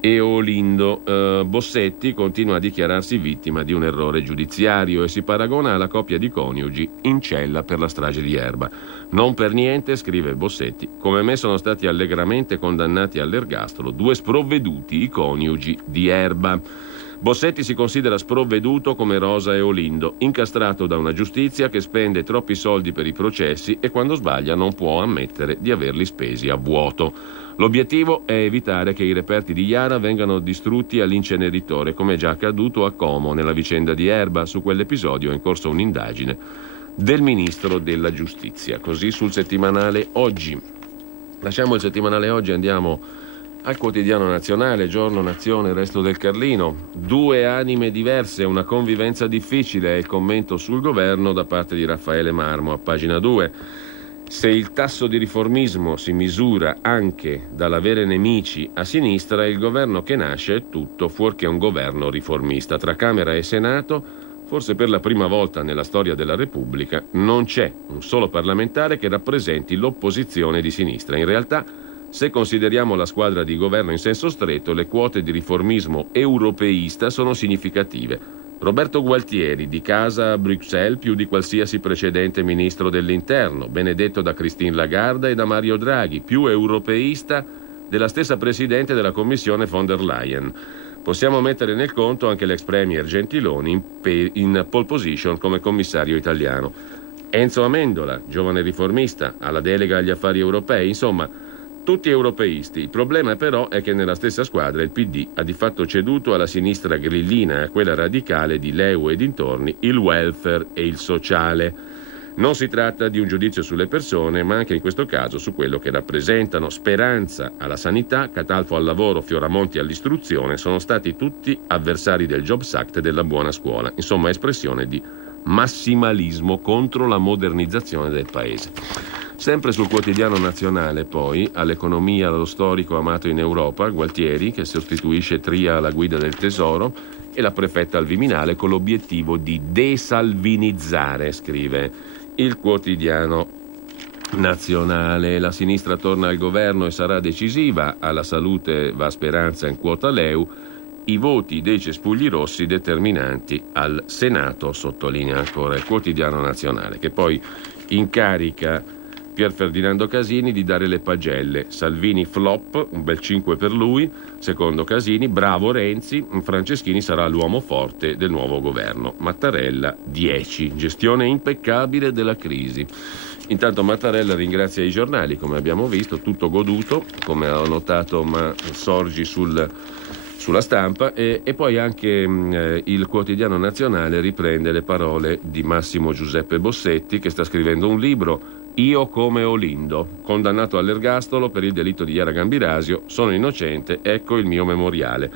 e Olindo. Bossetti continua a dichiararsi vittima di un errore giudiziario e si paragona alla coppia di coniugi in cella per la strage di Erba. Non per niente, scrive Bossetti, come me sono stati allegramente condannati all'ergastolo 2 sprovveduti, i coniugi di Erba. Bossetti si considera sprovveduto come Rosa e Olindo, incastrato da una giustizia che spende troppi soldi per i processi e quando sbaglia non può ammettere di averli spesi a vuoto. L'obiettivo è evitare che i reperti di Iara vengano distrutti all'inceneritore, come è già accaduto a Como nella vicenda di Erba. Su quell'episodio è in corso un'indagine del ministro della giustizia. Così sul settimanale Oggi. Lasciamo il settimanale Oggi e andiamo al Quotidiano Nazionale, Giorno, Nazione, Resto del Carlino. 2 anime diverse, una convivenza difficile, è il commento sul governo da parte di Raffaele Marmo a pagina 2. Se il tasso di riformismo si misura anche dall'avere nemici a sinistra, il governo che nasce è tutto fuorché un governo riformista. Tra Camera e Senato, forse per la prima volta nella storia della Repubblica, non c'è un solo parlamentare che rappresenti l'opposizione di sinistra. In realtà, se consideriamo la squadra di governo in senso stretto, le quote di riformismo europeista sono significative. Roberto Gualtieri, di casa a Bruxelles più di qualsiasi precedente ministro dell'interno, benedetto da Christine Lagarde e da Mario Draghi, più europeista della stessa presidente della Commissione von der Leyen. Possiamo mettere nel conto anche l'ex premier Gentiloni in pole position come commissario italiano. Enzo Amendola, giovane riformista, alla delega agli affari europei, insomma, tutti europeisti. Il problema però è che nella stessa squadra il PD ha di fatto ceduto alla sinistra grillina e a quella radicale di Leu e dintorni il welfare e il sociale. Non si tratta di un giudizio sulle persone, ma anche in questo caso su quello che rappresentano. Speranza alla sanità, Catalfo al lavoro, Fioramonti all'istruzione, sono stati tutti avversari del Jobs Act e della buona scuola. Insomma, espressione di massimalismo contro la modernizzazione del paese. Sempre sul Quotidiano Nazionale, poi, all'economia, lo storico amato in Europa, Gualtieri, che sostituisce Tria alla guida del Tesoro, e la prefetta al Viminale con l'obiettivo di desalvinizzare, scrive il Quotidiano Nazionale. La sinistra torna al governo e sarà decisiva, alla salute va Speranza in quota Leu, i voti dei cespugli rossi determinanti al Senato, sottolinea ancora il Quotidiano Nazionale, che poi incarica Pier Ferdinando Casini di dare le pagelle. Salvini flop, un bel 5 per lui, secondo Casini, bravo Renzi, Franceschini sarà l'uomo forte del nuovo governo. Mattarella 10, gestione impeccabile della crisi. Intanto Mattarella ringrazia i giornali, come abbiamo visto, tutto goduto, come ha notato Sorgi sulla Stampa, e poi anche il Quotidiano Nazionale riprende le parole di Massimo Giuseppe Bossetti, che sta scrivendo un libro, Io come Olindo, condannato all'ergastolo per il delitto di Iara Gambirasio, sono innocente, ecco il mio memoriale.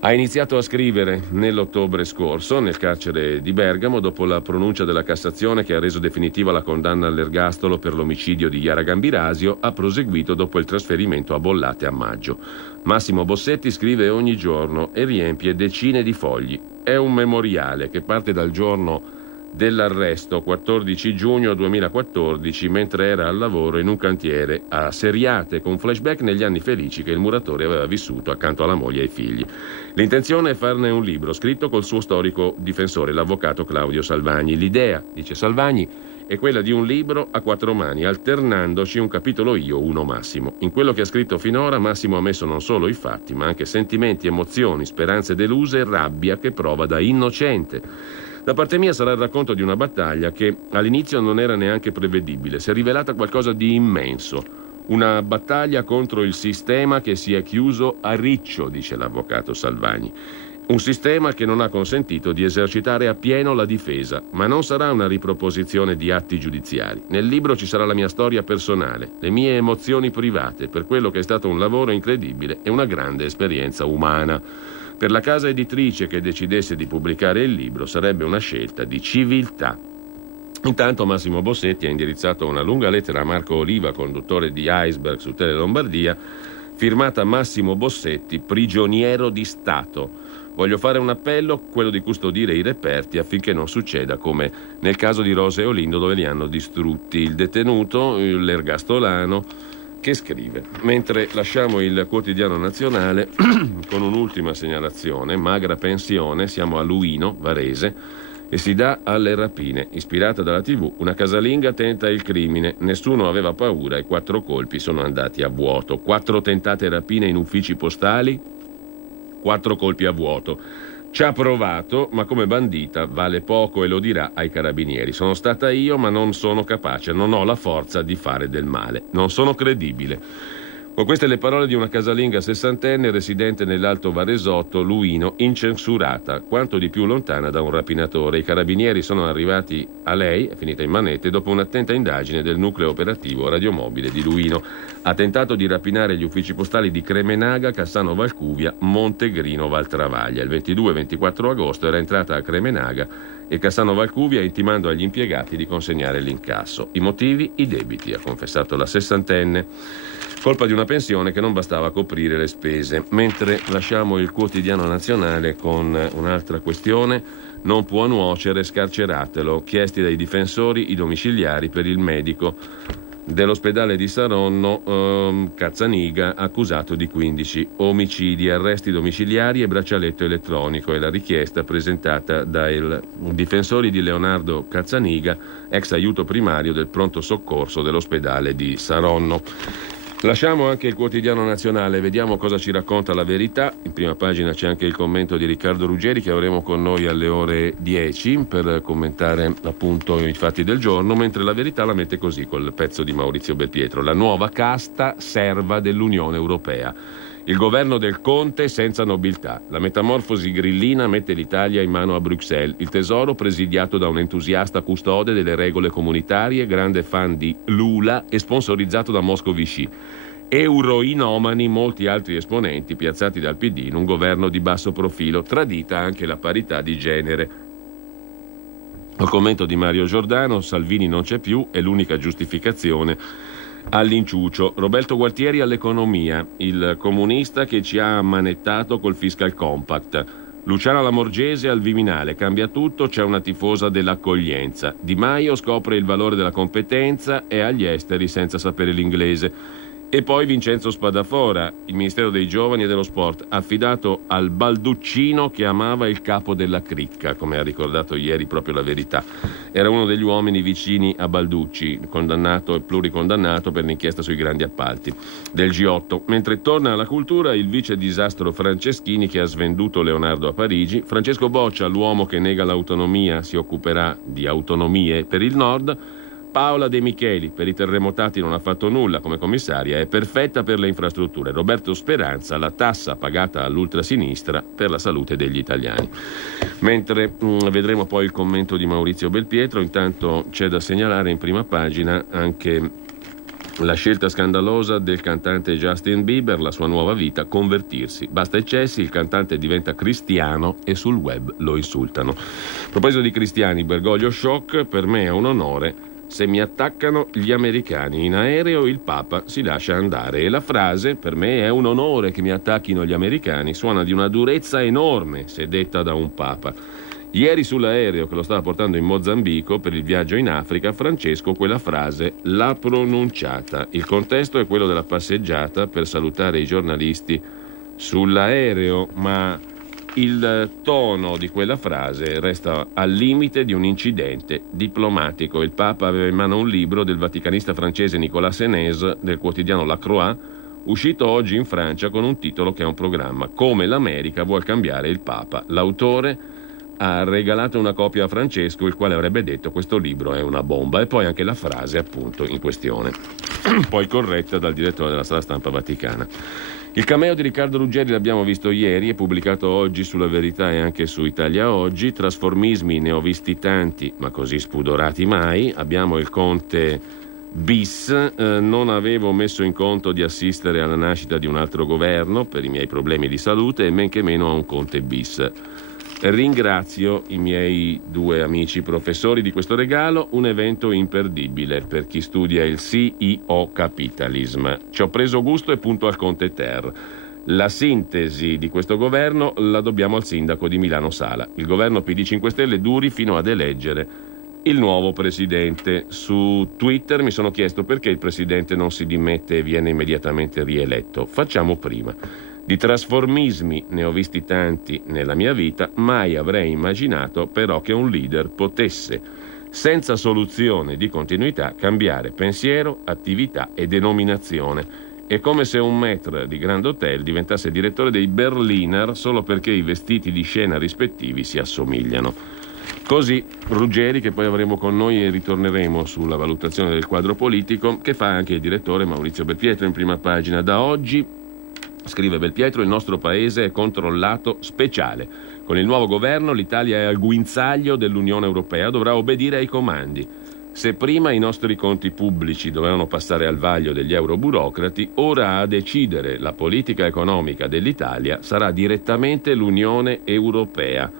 Ha iniziato a scrivere nell'ottobre scorso nel carcere di Bergamo dopo la pronuncia della Cassazione che ha reso definitiva la condanna all'ergastolo per l'omicidio di Iara Gambirasio, ha proseguito dopo il trasferimento a Bollate a maggio. Massimo Bossetti scrive ogni giorno e riempie decine di fogli. È un memoriale che parte dal giorno dell'arresto, 14 giugno 2014, mentre era al lavoro in un cantiere a Seriate, con flashback negli anni felici che il muratore aveva vissuto accanto alla moglie e ai figli. L'intenzione è farne un libro scritto col suo storico difensore, l'avvocato Claudio Salvagni. L'idea, dice Salvagni, è quella di un libro a 4 mani, alternandoci un capitolo io, uno Massimo. In quello che ha scritto finora Massimo ha messo non solo i fatti, ma anche sentimenti, emozioni, speranze deluse e rabbia che prova da innocente. Da parte mia sarà il racconto di una battaglia che all'inizio non era neanche prevedibile, si è rivelata qualcosa di immenso. Una battaglia contro il sistema che si è chiuso a riccio, dice l'avvocato Salvagni. Un sistema che non ha consentito di esercitare appieno la difesa, ma non sarà una riproposizione di atti giudiziari. Nel libro ci sarà la mia storia personale, le mie emozioni private, per quello che è stato un lavoro incredibile e una grande esperienza umana. Per la casa editrice che decidesse di pubblicare il libro sarebbe una scelta di civiltà. Intanto Massimo Bossetti ha indirizzato una lunga lettera a Marco Oliva, conduttore di Iceberg su Tele Lombardia, firmata Massimo Bossetti, prigioniero di Stato. Voglio fare un appello, quello di custodire i reperti affinché non succeda come nel caso di Rosa e Olindo, dove li hanno distrutti. Il detenuto, l'ergastolano, che scrive: mentre lasciamo il Quotidiano Nazionale con un'ultima segnalazione, magra pensione, siamo a Luino, Varese, e si dà alle rapine. Ispirata dalla TV, una casalinga tenta il crimine, nessuno aveva paura e 4 colpi sono andati a vuoto. 4 tentate rapine in uffici postali, 4 colpi a vuoto. Ci ha provato, ma come bandita vale poco e lo dirà ai carabinieri. Sono stata io, ma non sono capace, non ho la forza di fare del male. Non sono credibile. Con queste le parole di una casalinga sessantenne residente nell'Alto Varesotto, Luino, incensurata, quanto di più lontana da un rapinatore. I carabinieri sono arrivati a lei, è finita in manette, dopo un'attenta indagine del nucleo operativo radiomobile di Luino. Ha tentato di rapinare gli uffici postali di Cremenaga, Cassano Valcuvia, Montegrino Valtravaglia. Il 22-24 agosto era entrata a Cremenaga e Cassano Valcuvia intimando agli impiegati di consegnare l'incasso. I motivi? I debiti, ha confessato la sessantenne. Colpa di una pensione che non bastava a coprire le spese. Mentre lasciamo il Quotidiano Nazionale con un'altra questione, non può nuocere, scarceratelo. Chiesti dai difensori i domiciliari per il medico dell'ospedale di Saronno, Cazzaniga, accusato di 15 omicidi, arresti domiciliari e braccialetto elettronico. È la richiesta presentata dai difensori di Leonardo Cazzaniga, ex aiuto primario del pronto soccorso dell'ospedale di Saronno. Lasciamo anche il Quotidiano Nazionale, vediamo cosa ci racconta La Verità. In prima pagina c'è anche il commento di Riccardo Ruggeri, che avremo con noi alle ore 10 per commentare appunto i fatti del giorno, mentre La Verità la mette così col pezzo di Maurizio Belpietro: la nuova casta serva dell'Unione Europea. Il governo del Conte senza nobiltà. La metamorfosi grillina mette l'Italia in mano a Bruxelles. Il tesoro presidiato da un entusiasta custode delle regole comunitarie, grande fan di Lula e sponsorizzato da Moscovici. Euroinomani, molti altri esponenti piazzati dal PD in un governo di basso profilo, tradita anche la parità di genere. Al commento di Mario Giordano, Salvini non c'è più, è l'unica giustificazione all'inciucio. Roberto Gualtieri all'economia, il comunista che ci ha ammanettato col fiscal compact. Luciana Lamorgese al Viminale, cambia tutto, c'è una tifosa dell'accoglienza. Di Maio scopre il valore della competenza, è agli esteri senza sapere l'inglese. E poi Vincenzo Spadafora, il Ministero dei Giovani e dello Sport, affidato al balduccino che amava il capo della cricca, come ha ricordato ieri proprio La Verità. Era uno degli uomini vicini a Balducci, condannato e pluricondannato per l'inchiesta sui grandi appalti del G8. Mentre torna alla cultura il vice disastro Franceschini che ha svenduto Leonardo a Parigi. Francesco Boccia, l'uomo che nega l'autonomia, si occuperà di autonomie per il Nord. Paola De Micheli, per i terremotati non ha fatto nulla come commissaria, è perfetta per le infrastrutture. Roberto Speranza, la tassa pagata all'ultrasinistra per la salute degli italiani. Mentre vedremo poi il commento di Maurizio Belpietro, intanto c'è da segnalare in prima pagina anche la scelta scandalosa del cantante Justin Bieber, la sua nuova vita, convertirsi. Basta eccessi, il cantante diventa cristiano e sul web lo insultano. A proposito di cristiani, Bergoglio shock, per me è un onore se mi attaccano gli americani. In aereo il Papa si lascia andare. E la frase, per me è un onore che mi attacchino gli americani, suona di una durezza enorme se detta da un Papa. Ieri sull'aereo che lo stava portando in Mozambico per il viaggio in Africa, Francesco quella frase l'ha pronunciata. Il contesto è quello della passeggiata per salutare i giornalisti sull'aereo, ma il tono di quella frase resta al limite di un incidente diplomatico. Il Papa aveva in mano un libro del vaticanista francese Nicolas Sénès del quotidiano La Croix, uscito oggi in Francia con un titolo che è un programma: Come l'America vuol cambiare il Papa. L'autore ha regalato una copia a Francesco, il quale avrebbe detto questo libro è una bomba, e poi anche la frase appunto in questione, poi corretta dal direttore della sala stampa vaticana. Il cameo di Riccardo Ruggeri l'abbiamo visto ieri, è pubblicato oggi sulla Verità e anche su Italia Oggi. Trasformismi ne ho visti tanti, ma così spudorati mai. Abbiamo il Conte bis, non avevo messo in conto di assistere alla nascita di un altro governo per i miei problemi di salute e men che meno a un Conte bis. Ringrazio i miei due amici professori di questo regalo, un evento imperdibile per chi studia il CEO Capitalism. Ci ho preso gusto e punto al Conte Ter. La sintesi di questo governo la dobbiamo al sindaco di Milano Sala. Il governo PD 5 Stelle duri fino ad eleggere il nuovo presidente. Su Twitter mi sono chiesto perché il presidente non si dimette e viene immediatamente rieletto. Facciamo prima. Di trasformismi ne ho visti tanti nella mia vita, mai avrei immaginato però che un leader potesse, senza soluzione di continuità, cambiare pensiero, attività e denominazione. È come se un maître di Grand Hotel diventasse direttore dei Berliner solo perché i vestiti di scena rispettivi si assomigliano. Così Ruggeri, che poi avremo con noi e ritorneremo sulla valutazione del quadro politico, che fa anche il direttore Maurizio Belpietro in prima pagina. Da oggi, scrive Belpietro, il nostro paese è controllato speciale. Con il nuovo governo l'Italia è al guinzaglio dell'Unione Europea, dovrà obbedire ai comandi. Se prima i nostri conti pubblici dovevano passare al vaglio degli euroburocrati, ora a decidere la politica economica dell'Italia sarà direttamente l'Unione Europea,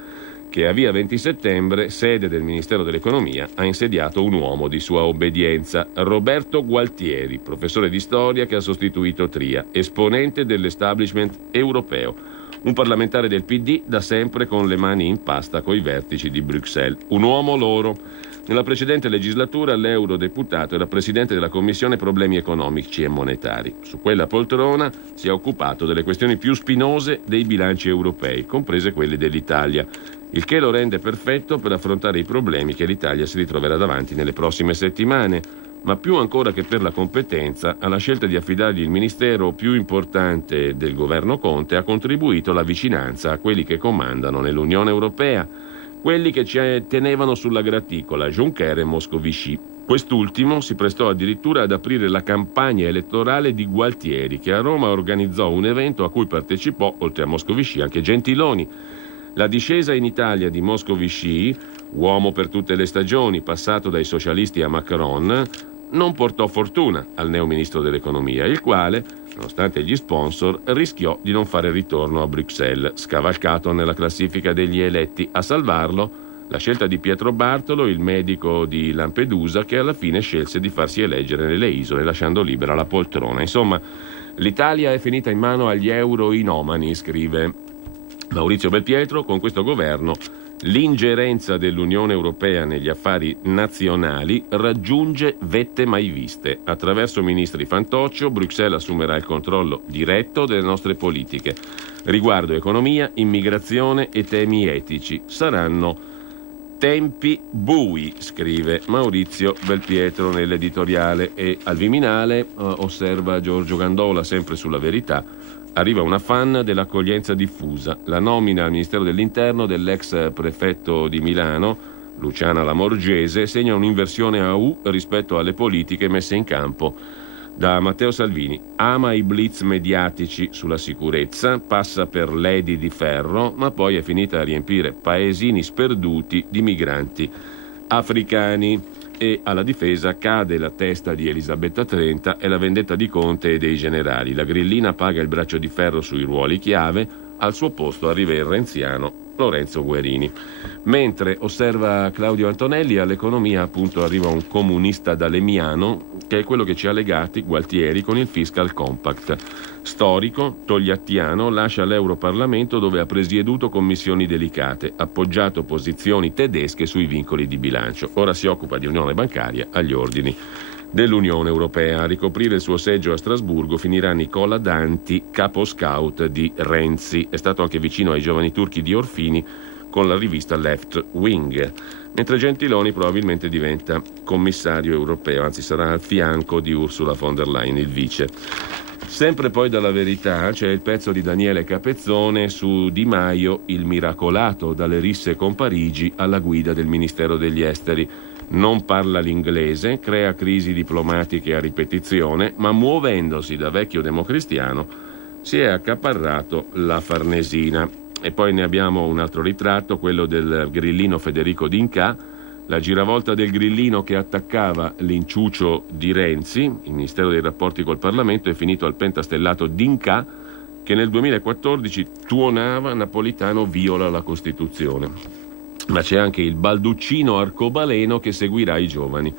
che a via 20 settembre, sede del Ministero dell'Economia, ha insediato un uomo di sua obbedienza, Roberto Gualtieri, professore di storia che ha sostituito Tria, esponente dell'establishment europeo, un parlamentare del PD da sempre con le mani in pasta coi vertici di Bruxelles, un uomo loro. Nella precedente legislatura l'eurodeputato era presidente della Commissione Problemi Economici e Monetari. Su quella poltrona si è occupato delle questioni più spinose dei bilanci europei, comprese quelle dell'Italia, il che lo rende perfetto per affrontare i problemi che l'Italia si ritroverà davanti nelle prossime settimane. Ma più ancora che per la competenza, alla scelta di affidargli il ministero più importante del governo Conte ha contribuito la vicinanza a quelli che comandano nell'Unione Europea, quelli che ci tenevano sulla graticola, Juncker e Moscovici. Quest'ultimo si prestò addirittura ad aprire la campagna elettorale di Gualtieri, che a Roma organizzò un evento a cui partecipò, oltre a Moscovici, anche Gentiloni. La discesa in Italia di Moscovici, uomo per tutte le stagioni, passato dai socialisti a Macron, non portò fortuna al neo ministro dell'economia, il quale, nonostante gli sponsor, rischiò di non fare ritorno a Bruxelles, scavalcato nella classifica degli eletti. A salvarlo la scelta di Pietro Bartolo, il medico di Lampedusa, che alla fine scelse di farsi eleggere nelle isole lasciando libera la poltrona. Insomma, l'Italia è finita in mano agli euroinomani, scrive Maurizio Belpietro. Con questo governo l'ingerenza dell'Unione Europea negli affari nazionali raggiunge vette mai viste. Attraverso ministri fantoccio, Bruxelles assumerà il controllo diretto delle nostre politiche riguardo economia, immigrazione e temi etici. Saranno tempi bui, scrive Maurizio Belpietro nell'editoriale. E al Viminale, osserva Giorgio Gandola, sempre sulla Verità, arriva una fan dell'accoglienza diffusa. La nomina al Ministero dell'Interno dell'ex prefetto di Milano, Luciana Lamorgese, segna un'inversione a U rispetto alle politiche messe in campo da Matteo Salvini. Ama i blitz mediatici sulla sicurezza, passa per Lady di ferro, ma poi è finita a riempire paesini sperduti di migranti africani. E alla difesa cade la testa di Elisabetta Trenta e la vendetta di Conte e dei generali. La grillina paga il braccio di ferro sui ruoli chiave, al suo posto arriva il renziano Lorenzo Guerini. Mentre, osserva Claudio Antonelli, all'economia appunto arriva un comunista dalemiano, che è quello che ci ha legati, Gualtieri, con il Fiscal Compact. Storico, togliattiano, lascia l'Europarlamento dove ha presieduto commissioni delicate, appoggiato posizioni tedesche sui vincoli di bilancio. Ora si occupa di unione bancaria agli ordini dell'Unione Europea. A ricoprire il suo seggio a Strasburgo finirà Nicola Danti, capo scout di Renzi. È stato anche vicino ai giovani turchi di Orfini con la rivista Left Wing. Mentre Gentiloni probabilmente diventa commissario europeo, anzi sarà al fianco di Ursula von der Leyen, il vice. Sempre poi dalla Verità c'è il pezzo di Daniele Capezzone su Di Maio, il miracolato dalle risse con Parigi alla guida del Ministero degli Esteri. Non parla l'inglese, crea crisi diplomatiche a ripetizione, ma muovendosi da vecchio democristiano si è accaparrato la Farnesina. E poi ne abbiamo un altro ritratto, quello del grillino Federico D'Inca, la giravolta del grillino che attaccava l'inciucio di Renzi. Il Ministero dei Rapporti col Parlamento è finito al pentastellato D'Inca, che nel 2014 tuonava Napolitano viola la Costituzione. Ma c'è anche il balduccino arcobaleno che seguirà i giovani.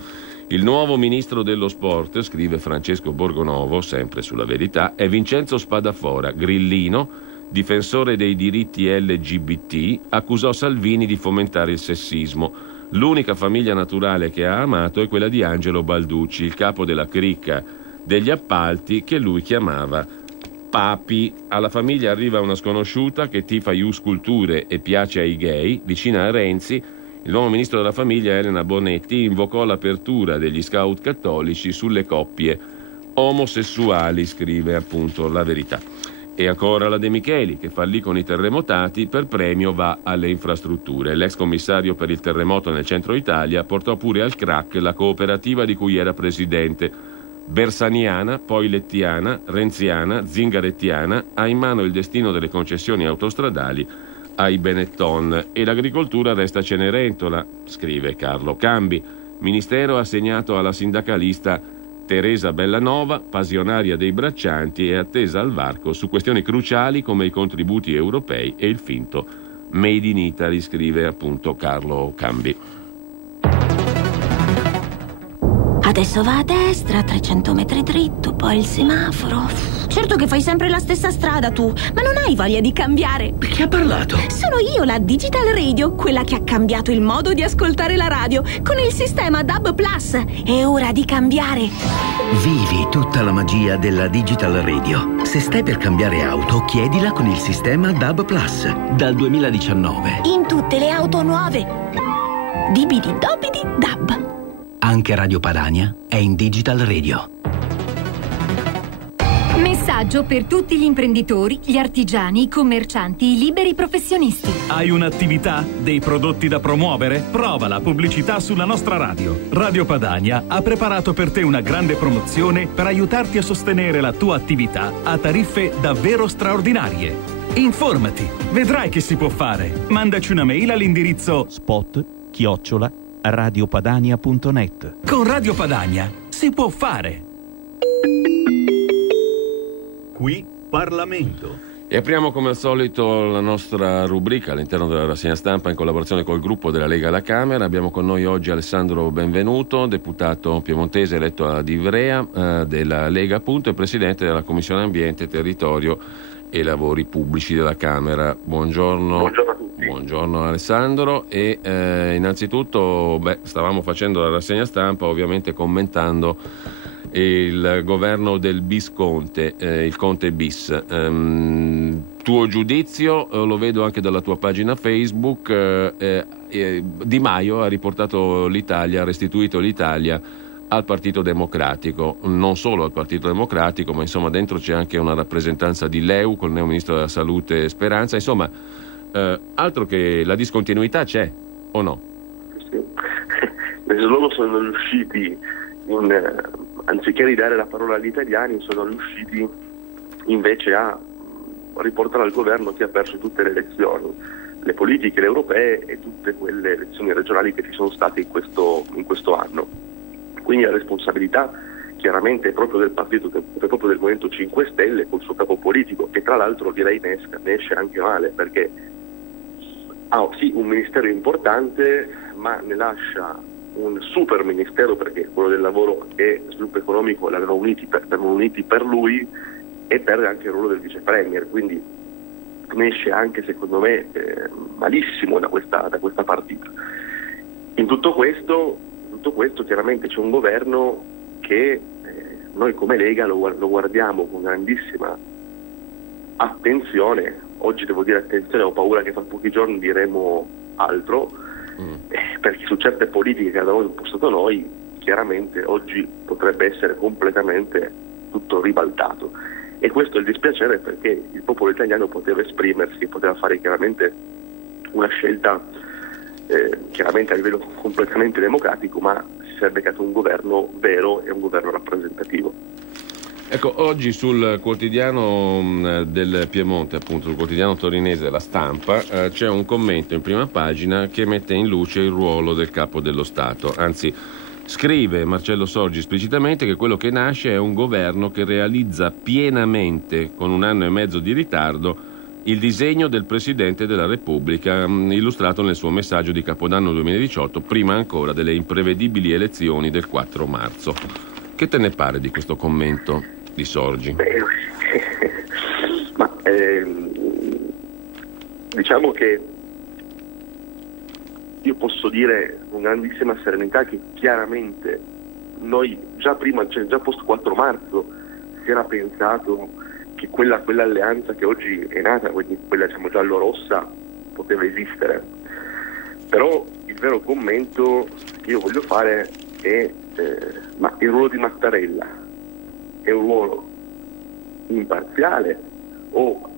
Il nuovo ministro dello sport, scrive Francesco Borgonovo, sempre sulla Verità, è Vincenzo Spadafora, grillino, difensore dei diritti LGBT, accusò Salvini di fomentare il sessismo. L'unica famiglia naturale che ha amato è quella di Angelo Balducci, il capo della cricca degli appalti che lui chiamava Papi. Alla famiglia arriva una sconosciuta che tifa Ius Culture e piace ai gay. Vicina a Renzi, il nuovo ministro della famiglia, Elena Bonetti, invocò l'apertura degli scout cattolici sulle coppie omosessuali, scrive appunto la Verità. E ancora la De Micheli, che fallì con i terremotati, per premio va alle infrastrutture. L'ex commissario per il terremoto nel centro Italia portò pure al crack la cooperativa di cui era presidente. Bersaniana, poi lettiana, renziana, zingarettiana, ha in mano il destino delle concessioni autostradali ai Benetton. E l'agricoltura resta Cenerentola, scrive Carlo Cambi. Ministero assegnato alla sindacalista Teresa Bellanova, passionaria dei braccianti, è attesa al varco su questioni cruciali come i contributi europei e il finto Made in Italy, scrive appunto Carlo Cambi. Adesso va a destra, 300 metri dritto, poi il semaforo. Certo che fai sempre la stessa strada tu, ma non hai voglia di cambiare. Chi ha parlato? Sono io, la Digital Radio, quella che ha cambiato il modo di ascoltare la radio con il sistema DAB+. È ora di cambiare. Vivi tutta la magia della Digital Radio. Se stai per cambiare auto, chiedila con il sistema DAB+. Dal 2019. In tutte le auto nuove. Dibidi dobidi DAB. Anche Radio Padania è in Digital Radio. messaggio per tutti gli imprenditori, gli artigiani, i commercianti, i liberi professionisti. Hai un'attività? Dei prodotti da promuovere? Prova la pubblicità sulla nostra radio. Radio Padania ha preparato per te una grande promozione per aiutarti a sostenere la tua attività a tariffe davvero straordinarie. Informati, vedrai che si può fare. Mandaci una mail all'indirizzo spot@radiopadania.net. Con Radio Padania si può fare. Qui Parlamento. E apriamo come al solito la nostra rubrica all'interno della rassegna stampa in collaborazione col gruppo della Lega alla Camera. Abbiamo con noi oggi Alessandro Benvenuto, deputato piemontese eletto ad Ivrea della Lega appunto e presidente della Commissione Ambiente, Territorio e Lavori Pubblici della Camera. Buongiorno. Buongiorno a tutti. Buongiorno Alessandro e innanzitutto stavamo facendo la rassegna stampa ovviamente commentando il governo del bis Conte, il Conte bis. Tuo giudizio, lo vedo anche dalla tua pagina Facebook, Di Maio ha riportato l'Italia, ha restituito l'Italia al Partito Democratico, non solo al Partito Democratico, ma insomma dentro c'è anche una rappresentanza di Leu con il neo ministro della Salute Speranza, insomma altro che la discontinuità c'è, o no? Sì. Loro sono riusciti anziché ridare la parola agli italiani, sono riusciti invece a riportare al governo chi ha perso tutte le elezioni, le politiche, le europee e tutte quelle elezioni regionali che ci sono state in questo anno. Quindi la responsabilità chiaramente è proprio del partito, è proprio del Movimento 5 Stelle col suo capo politico, che tra l'altro direi ne esce anche male, perché ha sì un ministero importante, ma ne lascia un super ministero, perché quello del lavoro e sviluppo economico l'avevano uniti per lui e perde anche il ruolo del vice premier, quindi ne esce anche secondo me malissimo da questa partita. In tutto questo chiaramente c'è un governo che noi come Lega lo guardiamo con grandissima attenzione. Oggi devo dire attenzione, ho paura che fra pochi giorni diremo altro, perché su certe politiche che abbiamo impostato noi chiaramente oggi potrebbe essere completamente tutto ribaltato, e questo è il dispiacere, perché il popolo italiano poteva esprimersi, poteva fare chiaramente una scelta chiaramente a livello completamente democratico, ma si sarebbe creato un governo vero e un governo rappresentativo. Ecco, oggi sul quotidiano del Piemonte, appunto, sul quotidiano torinese La Stampa, c'è un commento in prima pagina che mette in luce il ruolo del capo dello Stato. Anzi, scrive Marcello Sorgi esplicitamente che quello che nasce è un governo che realizza pienamente, con 1 anno e mezzo di ritardo, il disegno del Presidente della Repubblica, illustrato nel suo messaggio di Capodanno 2018, prima ancora delle imprevedibili elezioni del 4 marzo. Che te ne pare di questo commento di Sorgi? Diciamo che io posso dire con grandissima serenità che chiaramente noi già prima, cioè già post 4 marzo, si era pensato che quell'alleanza che oggi è nata, quindi quella diciamo giallo-rossa, poteva esistere. Però il vero commento che io voglio fare è ma il ruolo di Mattarella è un ruolo imparziale o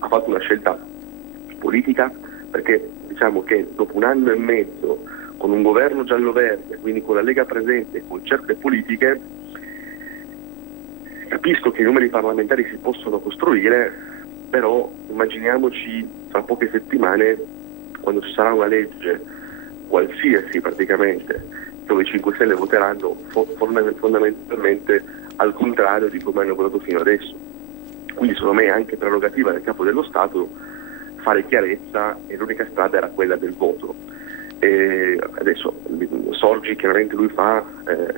ha fatto una scelta politica? Perché diciamo che dopo 1 anno e mezzo con un governo giallo-verde, quindi con la Lega presente, con certe politiche, capisco che i numeri parlamentari si possono costruire, però immaginiamoci fra poche settimane, quando ci sarà una legge qualsiasi praticamente, dove i 5 Stelle voteranno fondamentalmente al contrario di come hanno votato fino adesso. Quindi secondo me è anche prerogativa del capo dello Stato fare chiarezza, e l'unica strada era quella del voto. E adesso Sorgi chiaramente lui fa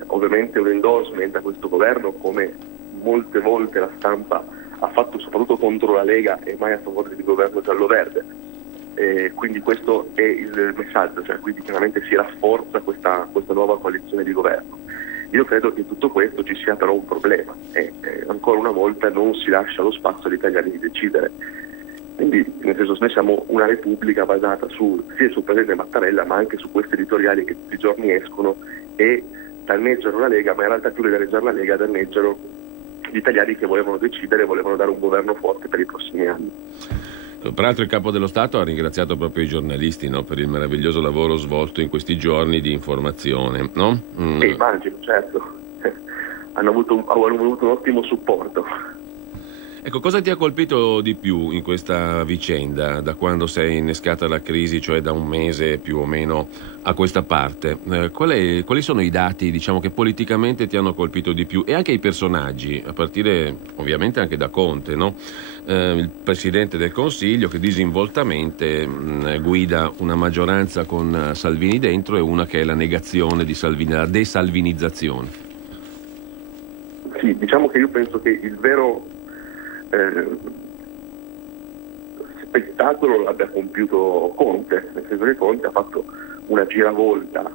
ovviamente un endorsement a questo governo, come molte volte la stampa ha fatto soprattutto contro la Lega e mai a favore del governo giallo-verde. Quindi questo è il messaggio, cioè quindi chiaramente si rafforza questa nuova coalizione di governo. Io credo che in tutto questo ci sia però un problema, e ancora una volta non si lascia lo spazio agli italiani di decidere. Quindi nel senso, noi siamo una repubblica basata sia sul presidente Mattarella, ma anche su questi editoriali che tutti i giorni escono e danneggiano la Lega, ma in realtà più che danneggiare la Lega danneggiano gli italiani che volevano decidere, volevano dare un governo forte per i prossimi anni. Peraltro il Capo dello Stato ha ringraziato proprio i giornalisti, no, per il meraviglioso lavoro svolto in questi giorni di informazione, no? Immagino, certo. Hanno avuto un ottimo supporto. Ecco, cosa ti ha colpito di più in questa vicenda, da quando si è innescata la crisi, cioè da un mese più o meno a questa parte? Quali sono i dati, diciamo, che politicamente ti hanno colpito di più, e anche i personaggi, a partire ovviamente anche da Conte, no? Il Presidente del Consiglio che disinvoltamente guida una maggioranza con Salvini dentro, e una che è la negazione di Salvini, la desalvinizzazione. Sì, diciamo che io penso che il vero spettacolo l'abbia compiuto Conte, nel senso che Conte ha fatto una giravolta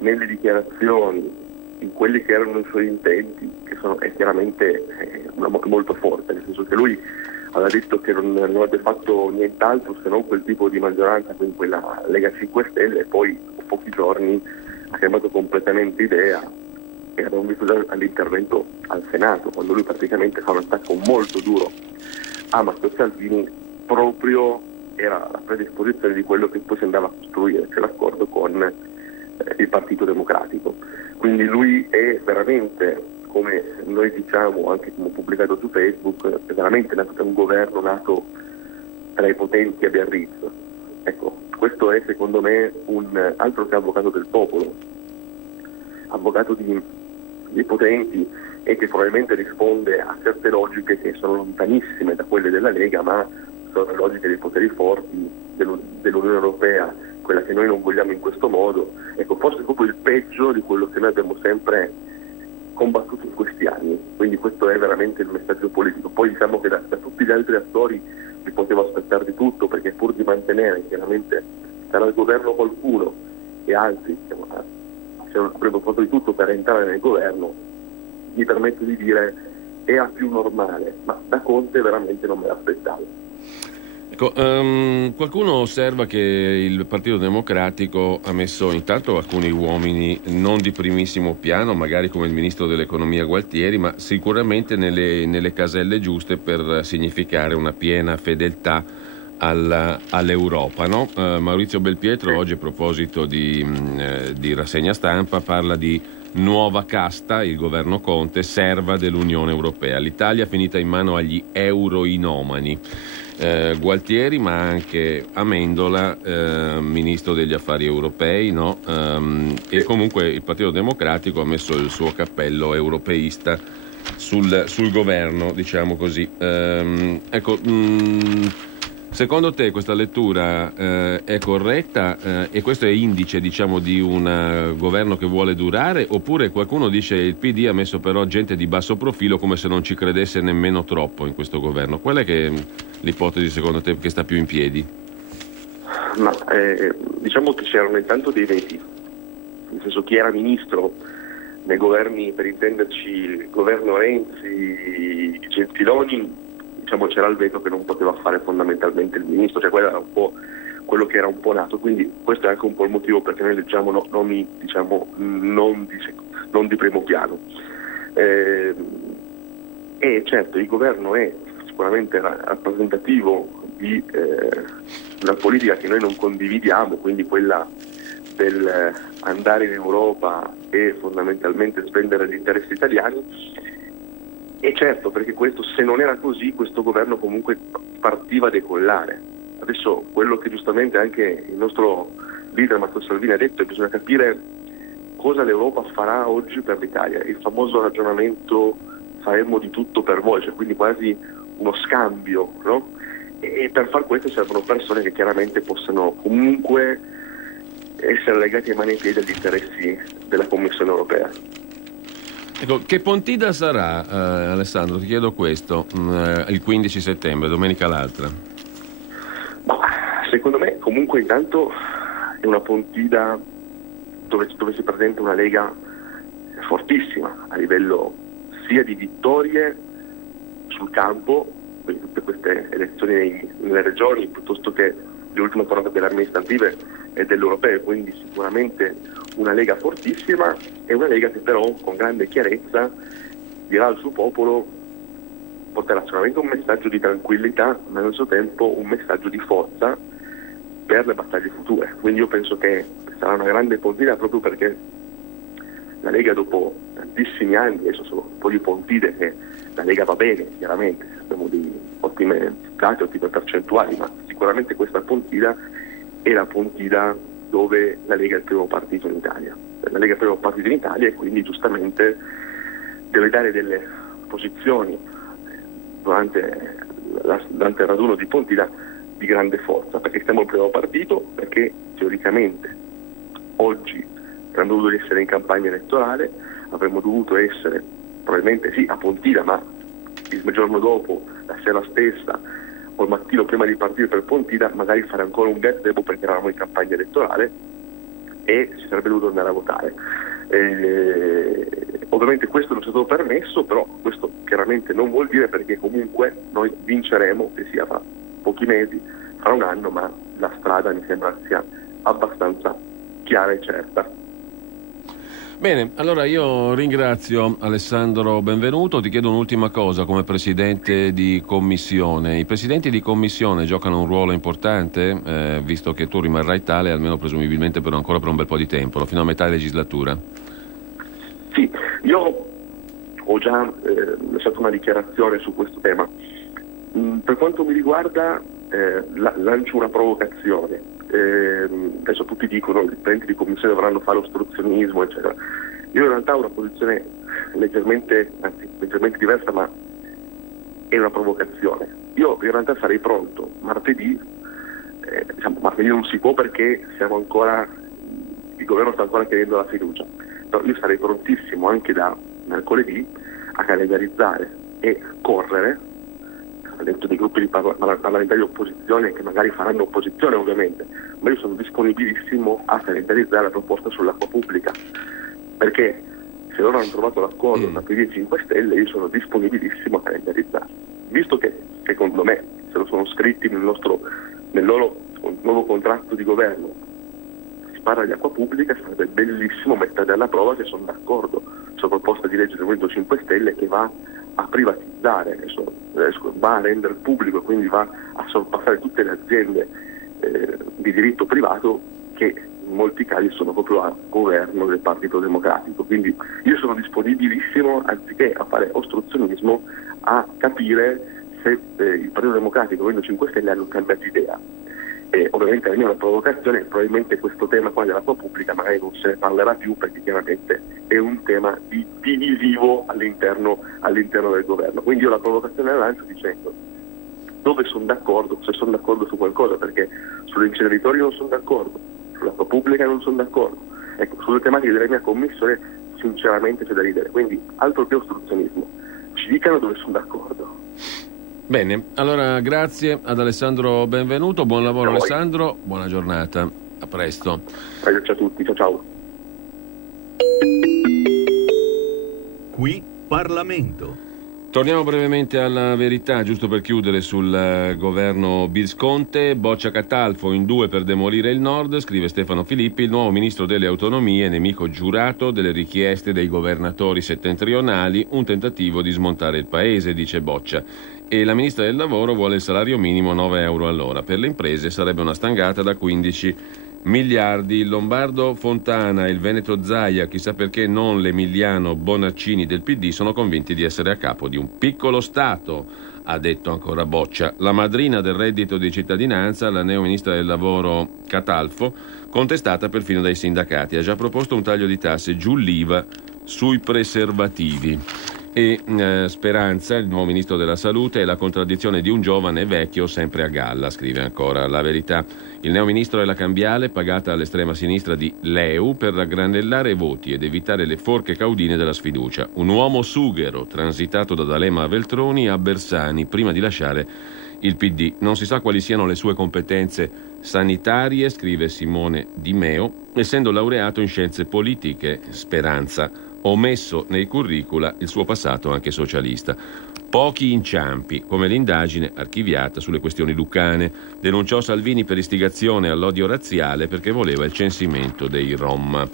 nelle dichiarazioni, in quelli che erano i suoi intenti, che è chiaramente molto forte, nel senso che lui aveva detto che non avrebbe fatto nient'altro se non quel tipo di maggioranza, quindi quella Lega 5 Stelle, e poi dopo pochi giorni ha cambiato completamente idea, e abbiamo visto già all'intervento al Senato, quando lui praticamente fa un attacco molto duro a Matteo Salvini, proprio era la predisposizione di quello che poi si andava a costruire, cioè l'accordo con il Partito Democratico. Quindi lui è veramente, come noi diciamo, anche come pubblicato su Facebook, è veramente un governo nato tra i potenti a Biarritz. Ecco, questo è secondo me un altro che avvocato del popolo, avvocato dei potenti, e che probabilmente risponde a certe logiche che sono lontanissime da quelle della Lega, ma sono le logiche dei poteri forti dell'Unione Europea, quella che noi non vogliamo in questo modo. Ecco, forse è proprio il peggio di quello che noi abbiamo sempre combattuto in questi anni, quindi questo è veramente il messaggio politico. Poi diciamo che da tutti gli altri attori si poteva aspettare di tutto, perché pur di mantenere, chiaramente sarà il governo qualcuno e altri avrebbero fatto di tutto per entrare nel governo, mi permetto di dire era più normale, ma da Conte veramente non me l'aspettavo. Ecco, qualcuno osserva che il Partito Democratico ha messo intanto alcuni uomini non di primissimo piano, magari come il ministro dell'economia Gualtieri, ma sicuramente nelle caselle giuste per significare una piena fedeltà all'Europa, no? Maurizio Belpietro oggi, a proposito di rassegna stampa, parla di nuova casta, il governo Conte, serva dell'Unione Europea. L'Italia è finita in mano agli euroinomani. Gualtieri, ma anche Amendola, ministro degli affari europei, no? E comunque il Partito Democratico ha messo il suo cappello europeista sul governo, diciamo così. Secondo te questa lettura è corretta, e questo è indice, diciamo, di un governo che vuole durare, oppure qualcuno dice il PD ha messo però gente di basso profilo, come se non ci credesse nemmeno troppo in questo governo? Qual è l'ipotesi secondo te che sta più in piedi? Ma diciamo che c'erano intanto dei veti, nel senso, chi era ministro nei governi, per intenderci il governo Renzi, Gentiloni, diciamo c'era il veto che non poteva fare fondamentalmente il ministro, cioè quello era un po' quello che era un po' nato, quindi questo è anche un po' il motivo perché noi leggiamo nomi, diciamo, non di primo piano. E certo il governo è sicuramente rappresentativo di una politica che noi non condividiamo, quindi quella del andare in Europa e fondamentalmente spendere gli interessi italiani. E certo, perché questo, se non era così, questo governo comunque partiva a decollare. Adesso quello che giustamente anche il nostro leader Matteo Salvini ha detto è che bisogna capire cosa l'Europa farà oggi per l'Italia, il famoso ragionamento faremo di tutto per voi, cioè quindi quasi uno scambio, no? E per far questo servono persone che chiaramente possano comunque essere legati a mani e piedi agli interessi della Commissione Europea. Ecco, che Pontida sarà, Alessandro? Ti chiedo questo, il 15 settembre, domenica l'altra. Ma secondo me comunque intanto è una Pontida dove si presenta una Lega fortissima a livello sia di vittorie sul campo, quindi tutte queste elezioni nelle regioni, piuttosto che le ultime tornate delle amministrative e delle europee, quindi sicuramente una Lega fortissima, e una Lega che però con grande chiarezza dirà al suo popolo, porterà sicuramente un messaggio di tranquillità, ma allo stesso tempo un messaggio di forza per le battaglie future. Quindi io penso che sarà una grande Pontida, proprio perché la Lega, dopo tantissimi anni, adesso sono un po' di Pontide che la Lega va bene, chiaramente, abbiamo di ottime dati, ottime percentuali, ma sicuramente questa Pontida è la Pontida dove la Lega è il primo partito in Italia. La Lega è il primo partito in Italia e quindi giustamente deve dare delle posizioni durante il raduno di Pontida di grande forza, perché siamo il primo partito, perché teoricamente oggi avremmo dovuto essere in campagna elettorale, avremmo dovuto essere probabilmente sì a Pontida, ma il giorno dopo, la sera stessa o il mattino prima di partire per Pontida, magari fare ancora un gazebo perché eravamo in campagna elettorale e si sarebbe dovuto andare a votare. Ovviamente questo non è stato permesso, però questo chiaramente non vuol dire, perché comunque noi vinceremo, che sia fra pochi mesi, fra un anno, ma la strada mi sembra sia abbastanza chiara e certa. Bene, allora io ringrazio Alessandro Benvenuto, ti chiedo un'ultima cosa come presidente di commissione. I presidenti di commissione giocano un ruolo importante, visto che tu rimarrai tale almeno presumibilmente ancora per un bel po' di tempo, fino a metà legislatura. Sì, io ho già lasciato una dichiarazione su questo tema. Per quanto mi riguarda lancio una provocazione. Adesso tutti dicono che i presidenti di commissione dovranno fare ostruzionismo, eccetera. Io in realtà ho una posizione leggermente diversa, ma è una provocazione. Io in realtà sarei pronto martedì, martedì non si può perché il governo sta ancora chiedendo la fiducia, però io sarei prontissimo anche da mercoledì a calendarizzare e correre dentro dei gruppi di parlamentari di opposizione che magari faranno opposizione ovviamente, ma io sono disponibilissimo a calendarizzare la proposta sull'acqua pubblica, perché se loro hanno trovato l'accordo tra PD e 5 Stelle io sono disponibilissimo a calendarizzare, visto che secondo me se lo sono scritti nel loro nuovo contratto di governo si parla di acqua pubblica, sarebbe bellissimo mettere alla prova che sono d'accordo sulla proposta di legge del Movimento 5 Stelle che va a privatizzare, va a rendere pubblico, quindi va a sorpassare tutte le aziende di diritto privato che in molti casi sono proprio a governo del Partito Democratico. Quindi io sono disponibilissimo, anziché a fare ostruzionismo, a capire se il Partito Democratico e il Movimento 5 Stelle hanno cambiato idea. Ovviamente la mia è una provocazione, probabilmente questo tema qua dell'acqua pubblica magari non se ne parlerà più, perché chiaramente è un tema divisivo all'interno del governo. Quindi io la provocazione la lancio dicendo dove sono d'accordo, se sono d'accordo su qualcosa, perché sugli inceneritori non sono d'accordo, sull'acqua pubblica non sono d'accordo, ecco, sulle tematiche della mia commissione sinceramente c'è da ridere, quindi altro che ostruzionismo, ci dicano dove sono d'accordo. Bene, allora grazie ad Alessandro Benvenuto, buon lavoro Alessandro, buona giornata, a presto. Grazie a tutti, ciao. Qui Parlamento. Torniamo brevemente alla verità, giusto per chiudere sul governo Visconti. Boccia Catalfo in 2 per demolire il Nord, scrive Stefano Filippi, il nuovo ministro delle autonomie, nemico giurato delle richieste dei governatori settentrionali, un tentativo di smontare il paese, dice Boccia. E la ministra del lavoro vuole il salario minimo 9 euro all'ora. Per le imprese sarebbe una stangata da 15 miliardi. Il lombardo Fontana e il veneto Zaia, chissà perché non l'emiliano Bonaccini del PD, sono convinti di essere a capo di un piccolo Stato, ha detto ancora Boccia. La madrina del reddito di cittadinanza, la neo ministra del lavoro Catalfo, contestata perfino dai sindacati, ha già proposto un taglio di tasse, giù l'IVA sui preservativi. E Speranza, il nuovo ministro della salute, è la contraddizione di un giovane vecchio sempre a galla, scrive ancora La Verità. Il neo ministro è la cambiale pagata all'estrema sinistra di Leu per raggranellare voti ed evitare le forche caudine della sfiducia. Un uomo sughero transitato da D'Alema a Veltroni a Bersani prima di lasciare il PD. Non si sa quali siano le sue competenze sanitarie, scrive Simone Di Meo, essendo laureato in scienze politiche. Speranza, omesso nei curricula il suo passato anche socialista. Pochi inciampi, come l'indagine archiviata sulle questioni lucane. Denunciò Salvini per istigazione all'odio razziale perché voleva il censimento dei Rom.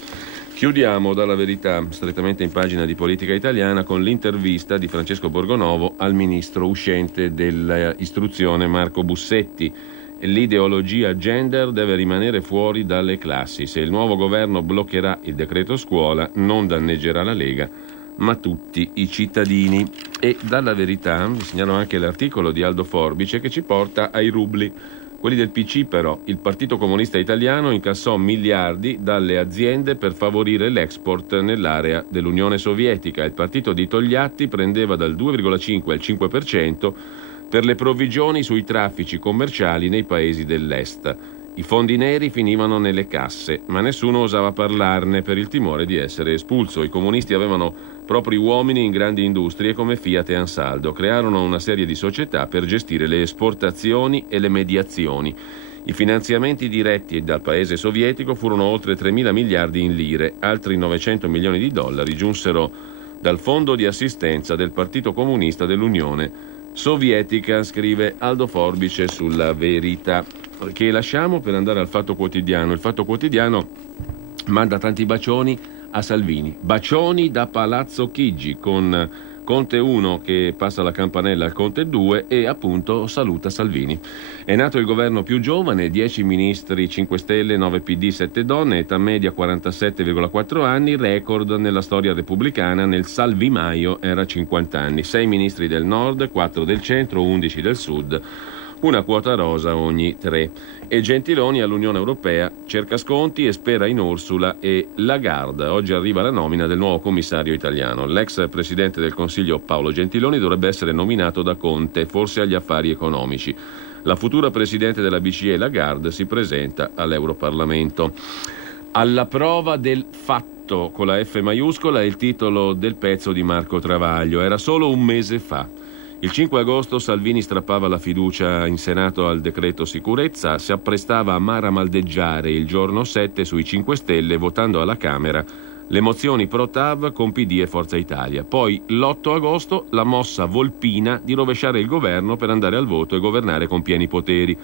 Chiudiamo dalla Verità, strettamente in pagina di Politica Italiana, con l'intervista di Francesco Borgonovo al ministro uscente dell'istruzione Marco Bussetti. L'ideologia gender deve rimanere fuori dalle classi. Se il nuovo governo bloccherà il decreto scuola, non danneggerà la Lega, ma tutti i cittadini. E dalla Verità vi segnalo anche l'articolo di Aldo Forbice che ci porta ai rubli. Quelli del PC però, il Partito Comunista Italiano incassò miliardi dalle aziende per favorire l'export nell'area dell'Unione Sovietica. Il partito di Togliatti prendeva dal 2,5 al 5% per le provvigioni sui traffici commerciali nei paesi dell'Est. I fondi neri finivano nelle casse, ma nessuno osava parlarne per il timore di essere espulso. I comunisti avevano propri uomini in grandi industrie come Fiat e Ansaldo. Crearono una serie di società per gestire le esportazioni e le mediazioni. I finanziamenti diretti dal paese sovietico furono oltre 3.000 miliardi in lire. Altri 900 milioni di dollari giunsero dal fondo di assistenza del Partito Comunista dell'Unione Sovietica, scrive Aldo Forbice sulla Verità, che lasciamo per andare al Fatto Quotidiano. Il Fatto Quotidiano manda tanti bacioni a Salvini, bacioni da Palazzo Chigi, con Conte 1 che passa la campanella al Conte 2 e appunto saluta Salvini. È nato il governo più giovane, 10 ministri 5 Stelle, 9 PD, 7 donne, età media 47,4 anni, record nella storia repubblicana. Nel Salvimaio era 50 anni, 6 ministri del nord, 4 del centro, 11 del sud, una quota rosa ogni 3. E Gentiloni all'Unione Europea cerca sconti e spera in Ursula e Lagarde. Oggi arriva la nomina del nuovo commissario italiano. L'ex presidente del Consiglio Paolo Gentiloni dovrebbe essere nominato da Conte, forse agli affari economici. La futura presidente della BCE Lagarde si presenta all'Europarlamento. Alla prova del fatto, con la F maiuscola, è il titolo del pezzo di Marco Travaglio. Era solo un mese fa. Il 5 agosto Salvini strappava la fiducia in Senato al decreto sicurezza, si apprestava a maramaldeggiare il giorno 7 sui 5 Stelle, votando alla Camera le mozioni pro TAV con PD e Forza Italia. Poi l'8 agosto la mossa volpina di rovesciare il governo per andare al voto e governare con pieni poteri.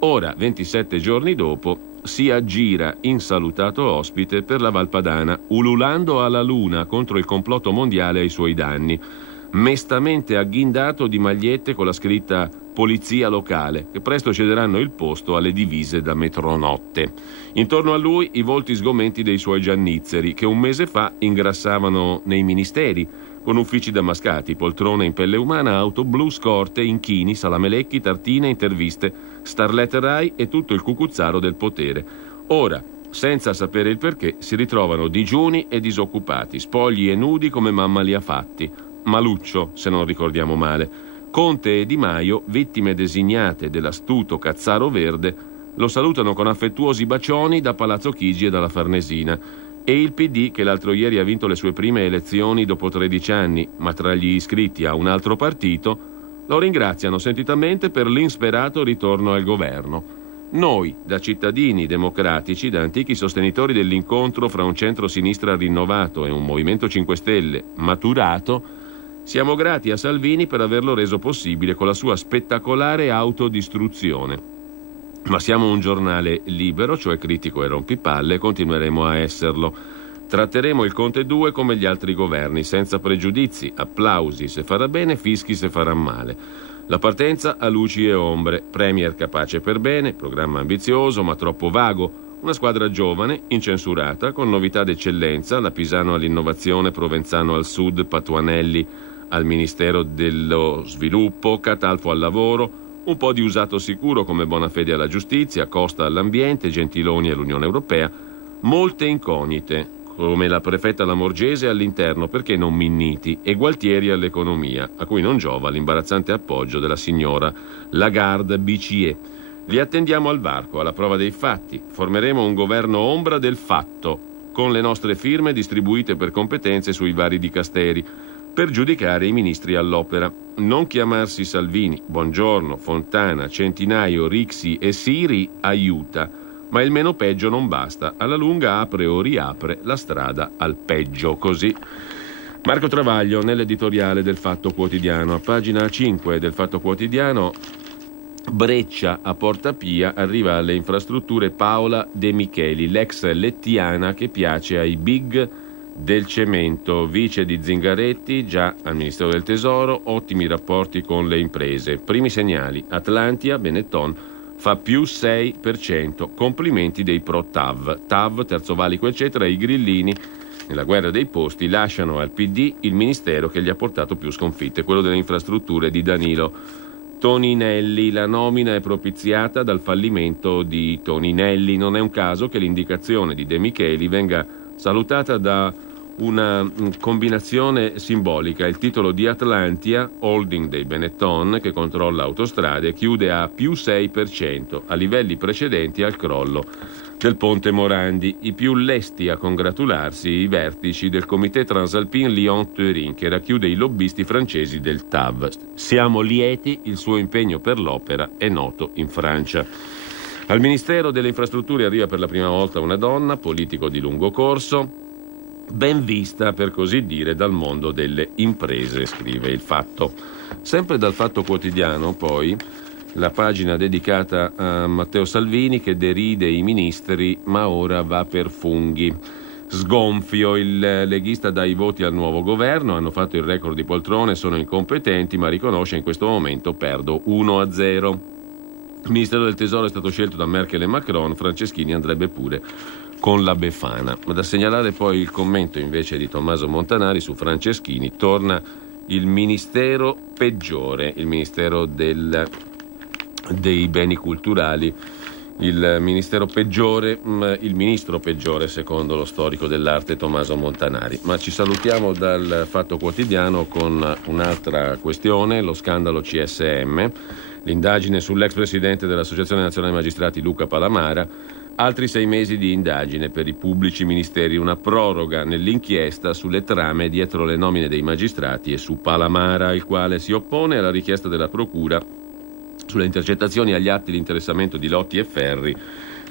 Ora, 27 giorni dopo, si aggira insalutato ospite per la Valpadana, ululando alla luna contro il complotto mondiale ai suoi danni, mestamente agghindato di magliette con la scritta Polizia Locale, che presto cederanno il posto alle divise da metronotte. Intorno a lui i volti sgomenti dei suoi giannizzeri, che un mese fa ingrassavano nei ministeri, con uffici damascati, poltrone in pelle umana, auto blu, scorte, inchini, salamelecchi, tartine, interviste, starlette Rai e tutto il cucuzzaro del potere. Ora, senza sapere il perché, si ritrovano digiuni e disoccupati, spogli e nudi come mamma li ha fatti. Maluccio, se non ricordiamo male. Conte e Di Maio, vittime designate dell'astuto Cazzaro Verde, lo salutano con affettuosi bacioni da Palazzo Chigi e dalla Farnesina. E il PD, che l'altro ieri ha vinto le sue prime elezioni dopo 13 anni, ma tra gli iscritti a un altro partito, lo ringraziano sentitamente per l'insperato ritorno al governo. Noi, da cittadini democratici, da antichi sostenitori dell'incontro fra un centro-sinistra rinnovato e un Movimento 5 Stelle maturato, siamo grati a Salvini per averlo reso possibile con la sua spettacolare autodistruzione. Ma siamo un giornale libero, cioè critico e rompipalle, e continueremo a esserlo. Tratteremo il Conte 2 come gli altri governi, senza pregiudizi, applausi se farà bene, fischi se farà male. La partenza ha luci e ombre, premier capace per bene, programma ambizioso ma troppo vago, una squadra giovane, incensurata, con novità d'eccellenza, la Pisano all'innovazione, Provenzano al sud, Patuanelli al Ministero dello Sviluppo, Catalfo al lavoro, un po' di usato sicuro come Bonafede alla giustizia, Costa all'ambiente, Gentiloni all'Unione Europea, molte incognite, come la prefetta Lamorgese all'interno, perché non Minniti, e Gualtieri all'economia, a cui non giova l'imbarazzante appoggio della signora Lagarde BCE. Li attendiamo al varco, alla prova dei fatti. Formeremo un governo ombra del fatto, con le nostre firme distribuite per competenze sui vari dicasteri, per giudicare i ministri all'opera. Non chiamarsi Salvini, Bongiorno, Fontana, Centinaio, Rixi e Siri aiuta, ma il meno peggio non basta. Alla lunga apre o riapre la strada al peggio. Così Marco Travaglio nell'editoriale del Fatto Quotidiano, a pagina 5 del Fatto Quotidiano, Breccia a Porta Pia, arriva alle infrastrutture Paola De Micheli, l'ex lettiana che piace ai big del cemento, vice di Zingaretti, già al Ministero del Tesoro, ottimi rapporti con le imprese. Primi segnali, Atlantia, Benetton, fa più 6%, complimenti dei pro TAV, Terzo Valico eccetera, i grillini nella guerra dei posti lasciano al PD il ministero che gli ha portato più sconfitte, quello delle infrastrutture di Danilo Toninelli. La nomina è propiziata dal fallimento di Toninelli. Non è un caso che l'indicazione di De Micheli venga salutata da una combinazione simbolica. Il titolo di Atlantia, holding dei Benetton che controlla autostrade, chiude a più 6%, a livelli precedenti al crollo del ponte Morandi. I più lesti a congratularsi i vertici del Comité Transalpine Lyon-Turin, che racchiude i lobbisti francesi del TAV. Siamo lieti, il suo impegno per l'opera è noto in Francia. Al Ministero delle Infrastrutture arriva per la prima volta una donna, politico di lungo corso, ben vista per così dire dal mondo delle imprese, scrive il Fatto. Sempre dal Fatto Quotidiano poi la pagina dedicata a Matteo Salvini che deride i ministri ma ora va per funghi. Sgonfio, il leghista dà i voti al nuovo governo, hanno fatto il record di poltrone, sono incompetenti ma riconosce in questo momento perdo 1-0. Il Ministero del Tesoro è stato scelto da Merkel e Macron, Franceschini andrebbe pure con la Befana. Ma da segnalare poi il commento invece di Tommaso Montanari su Franceschini, torna il ministero peggiore, il ministero dei beni culturali, il ministero peggiore, il ministro peggiore secondo lo storico dell'arte Tommaso Montanari. Ma ci salutiamo dal Fatto Quotidiano con un'altra questione, lo scandalo CSM, l'indagine sull'ex presidente dell'Associazione Nazionale Magistrati Luca Palamara, altri 6 mesi di indagine per i pubblici ministeri, una proroga nell'inchiesta sulle trame dietro le nomine dei magistrati e su Palamara, il quale si oppone alla richiesta della Procura sulle intercettazioni agli atti di interessamento di Lotti e Ferri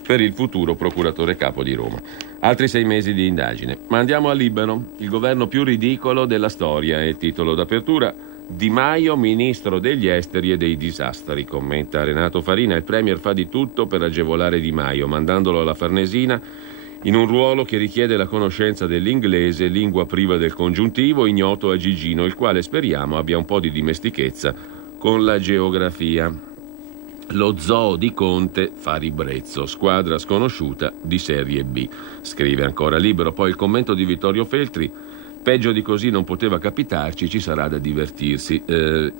per il futuro procuratore capo di Roma. Altri 6 mesi di indagine. Ma andiamo a Libero, il governo più ridicolo della storia, è il titolo d'apertura. Di Maio, ministro degli esteri e dei disastri, commenta Renato Farina. Il premier fa di tutto per agevolare Di Maio, mandandolo alla Farnesina in un ruolo che richiede la conoscenza dell'inglese, lingua priva del congiuntivo, ignoto a Gigino, il quale speriamo abbia un po' di dimestichezza con la geografia. Lo zoo di Conte fa ribrezzo, squadra sconosciuta di Serie B, scrive ancora Libero. Poi il commento di Vittorio Feltri: peggio di così non poteva capitarci, ci sarà da divertirsi.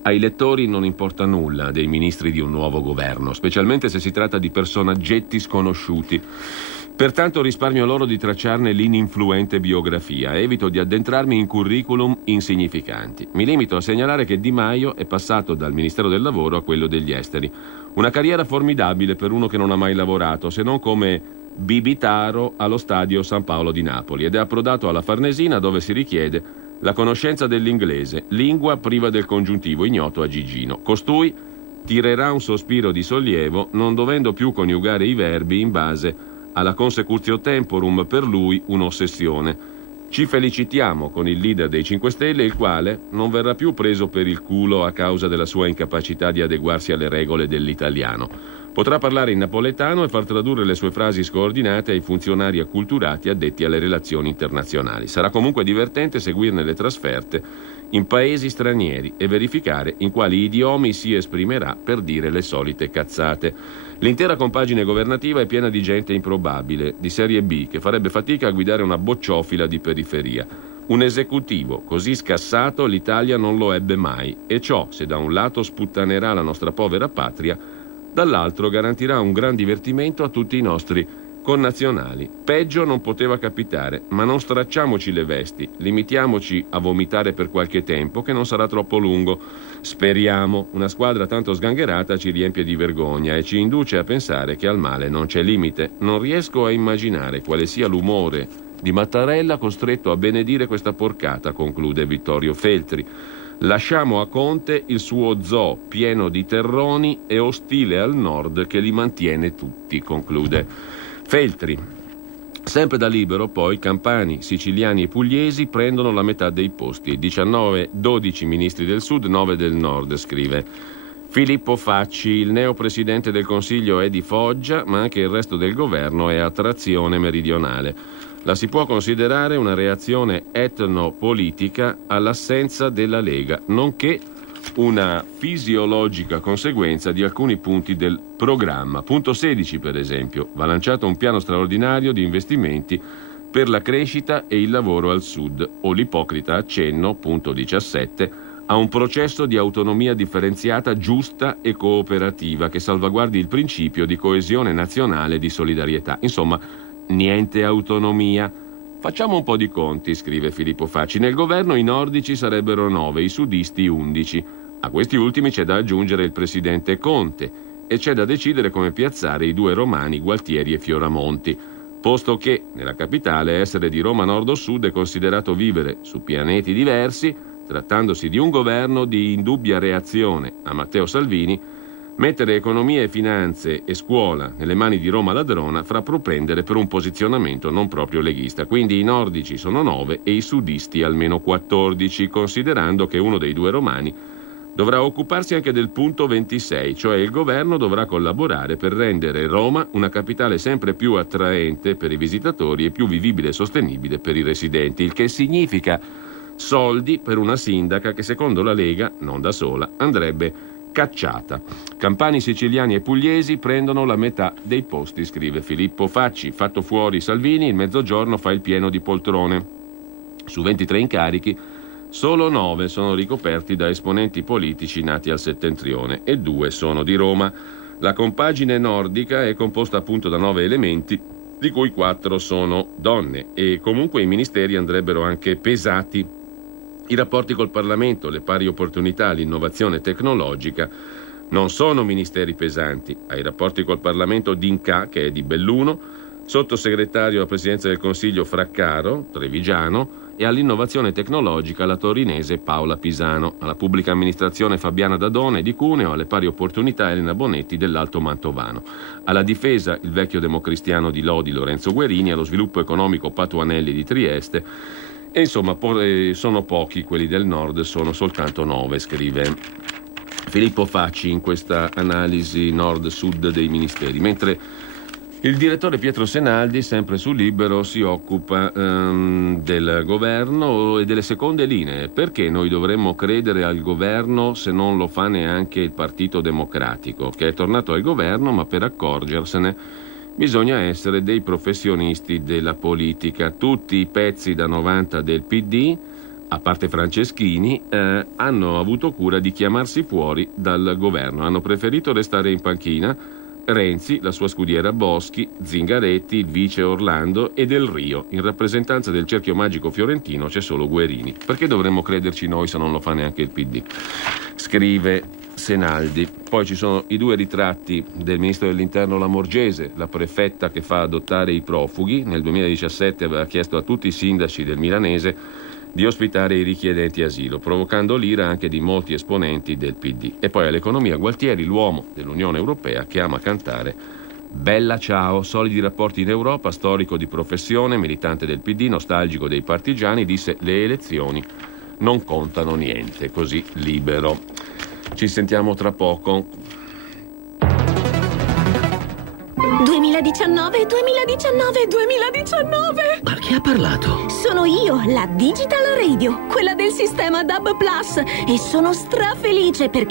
Ai lettori non importa nulla dei ministri di un nuovo governo, specialmente se si tratta di personaggetti sconosciuti. Pertanto risparmio loro di tracciarne l'ininfluente biografia, evito di addentrarmi in curriculum insignificanti. Mi limito a segnalare che Di Maio è passato dal Ministero del Lavoro a quello degli Esteri. Una carriera formidabile per uno che non ha mai lavorato, se non come bibitaro allo stadio San Paolo di Napoli, ed è approdato alla Farnesina, dove si richiede la conoscenza dell'inglese, lingua priva del congiuntivo, ignoto a Gigino. Costui tirerà un sospiro di sollievo, non dovendo più coniugare i verbi in base alla consecutio temporum, per lui un'ossessione. Ci felicitiamo con il leader dei 5 Stelle, il quale non verrà più preso per il culo a causa della sua incapacità di adeguarsi alle regole dell'italiano. Potrà parlare in napoletano e far tradurre le sue frasi scoordinate ai funzionari acculturati addetti alle relazioni internazionali. Sarà comunque divertente seguirne le trasferte in paesi stranieri e verificare in quali idiomi si esprimerà per dire le solite cazzate. L'intera compagine governativa è piena di gente improbabile, di serie B, che farebbe fatica a guidare una bocciofila di periferia. Un esecutivo così scassato l'Italia non lo ebbe mai, e ciò, se da un lato sputtanerà la nostra povera patria, dall'altro garantirà un gran divertimento a tutti i nostri connazionali. Peggio non poteva capitare, ma non stracciamoci le vesti, limitiamoci a vomitare per qualche tempo che non sarà troppo lungo. Speriamo. Una squadra tanto sgangherata ci riempie di vergogna e ci induce a pensare che al male non c'è limite. Non riesco a immaginare quale sia l'umore di Mattarella costretto a benedire questa porcata, conclude Vittorio Feltri. Lasciamo a Conte il suo zoo pieno di terroni e ostile al nord che li mantiene tutti, conclude Feltri. Sempre da Libero, poi, campani, siciliani e pugliesi prendono la metà dei posti. 12 ministri del sud, 9 del nord, scrive Filippo Facci. Il neopresidente del Consiglio è di Foggia, ma anche il resto del governo è a trazione meridionale. La si può considerare una reazione etnopolitica all'assenza della Lega, nonché una fisiologica conseguenza di alcuni punti del programma. Punto 16, per esempio, va lanciato un piano straordinario di investimenti per la crescita e il lavoro al sud, o l'ipocrita accenno, punto 17, a un processo di autonomia differenziata, giusta e cooperativa che salvaguardi il principio di coesione nazionale e di solidarietà. Insomma, niente autonomia. Facciamo un po' di conti, scrive Filippo Facci. Nel governo i nordici sarebbero 9, i sudisti 11. A questi ultimi c'è da aggiungere il presidente Conte e c'è da decidere come piazzare i due romani Gualtieri e Fioramonti, posto che nella capitale essere di Roma Nord o Sud è considerato vivere su pianeti diversi, trattandosi di un governo di indubbia reazione a Matteo Salvini. Mettere economia e finanze e scuola nelle mani di Roma ladrona farà propendere per un posizionamento non proprio leghista. Quindi i nordici sono 9 e i sudisti almeno 14, considerando che uno dei due romani dovrà occuparsi anche del punto 26, cioè il governo dovrà collaborare per rendere Roma una capitale sempre più attraente per i visitatori e più vivibile e sostenibile per i residenti, il che significa soldi per una sindaca che secondo la Lega, non da sola, andrebbe cacciata. Campani, siciliani e pugliesi prendono la metà dei posti, scrive Filippo Facci. Fatto fuori Salvini, il Mezzogiorno fa il pieno di poltrone. Su 23 incarichi, solo 9 sono ricoperti da esponenti politici nati al settentrione e 2 sono di Roma. La compagine nordica è composta appunto da 9 elementi, di cui 4 sono donne, e comunque i ministeri andrebbero anche pesati. I rapporti col Parlamento, le pari opportunità, l'innovazione tecnologica non sono ministeri pesanti. Ai rapporti col Parlamento D'Inca, che è di Belluno, sottosegretario alla Presidenza del Consiglio Fraccaro, trevigiano, e all'innovazione tecnologica la torinese Paola Pisano, alla pubblica amministrazione Fabiana Dadone di Cuneo, alle pari opportunità Elena Bonetti dell'Alto Mantovano, alla difesa il vecchio democristiano di Lodi Lorenzo Guerini, allo sviluppo economico Patuanelli di Trieste. E insomma, sono pochi quelli del nord, sono soltanto 9, scrive Filippo Facci in questa analisi nord-sud dei ministeri. Mentre il direttore Pietro Senaldi, sempre su Libero, si occupa del governo e delle seconde linee. Perché noi dovremmo credere al governo se non lo fa neanche il Partito Democratico, che è tornato al governo, ma per accorgersene bisogna essere dei professionisti della politica. Tutti i pezzi da 90 del PD, a parte Franceschini, hanno avuto cura di chiamarsi fuori dal governo. Hanno preferito restare in panchina Renzi, la sua scudiera Boschi, Zingaretti, il vice Orlando e Del Rio. In rappresentanza del cerchio magico fiorentino c'è solo Guerini. Perché dovremmo crederci noi se non lo fa neanche il PD? Scrive Senaldi. Poi ci sono i 2 ritratti del ministro dell'Interno Lamorgese, la prefetta che fa adottare i profughi. Nel 2017 aveva chiesto a tutti i sindaci del milanese di ospitare i richiedenti asilo, provocando l'ira anche di molti esponenti del PD. E poi all'economia Gualtieri, l'uomo dell'Unione Europea che ama cantare Bella ciao, solidi rapporti in Europa, storico di professione, militante del PD, nostalgico dei partigiani, disse le elezioni non contano niente, così Libero. Ci sentiamo tra poco. 2019, 2019, 2019! Ma chi ha parlato? Sono io, la Digital Radio, quella del sistema DAB+, e sono strafelice perché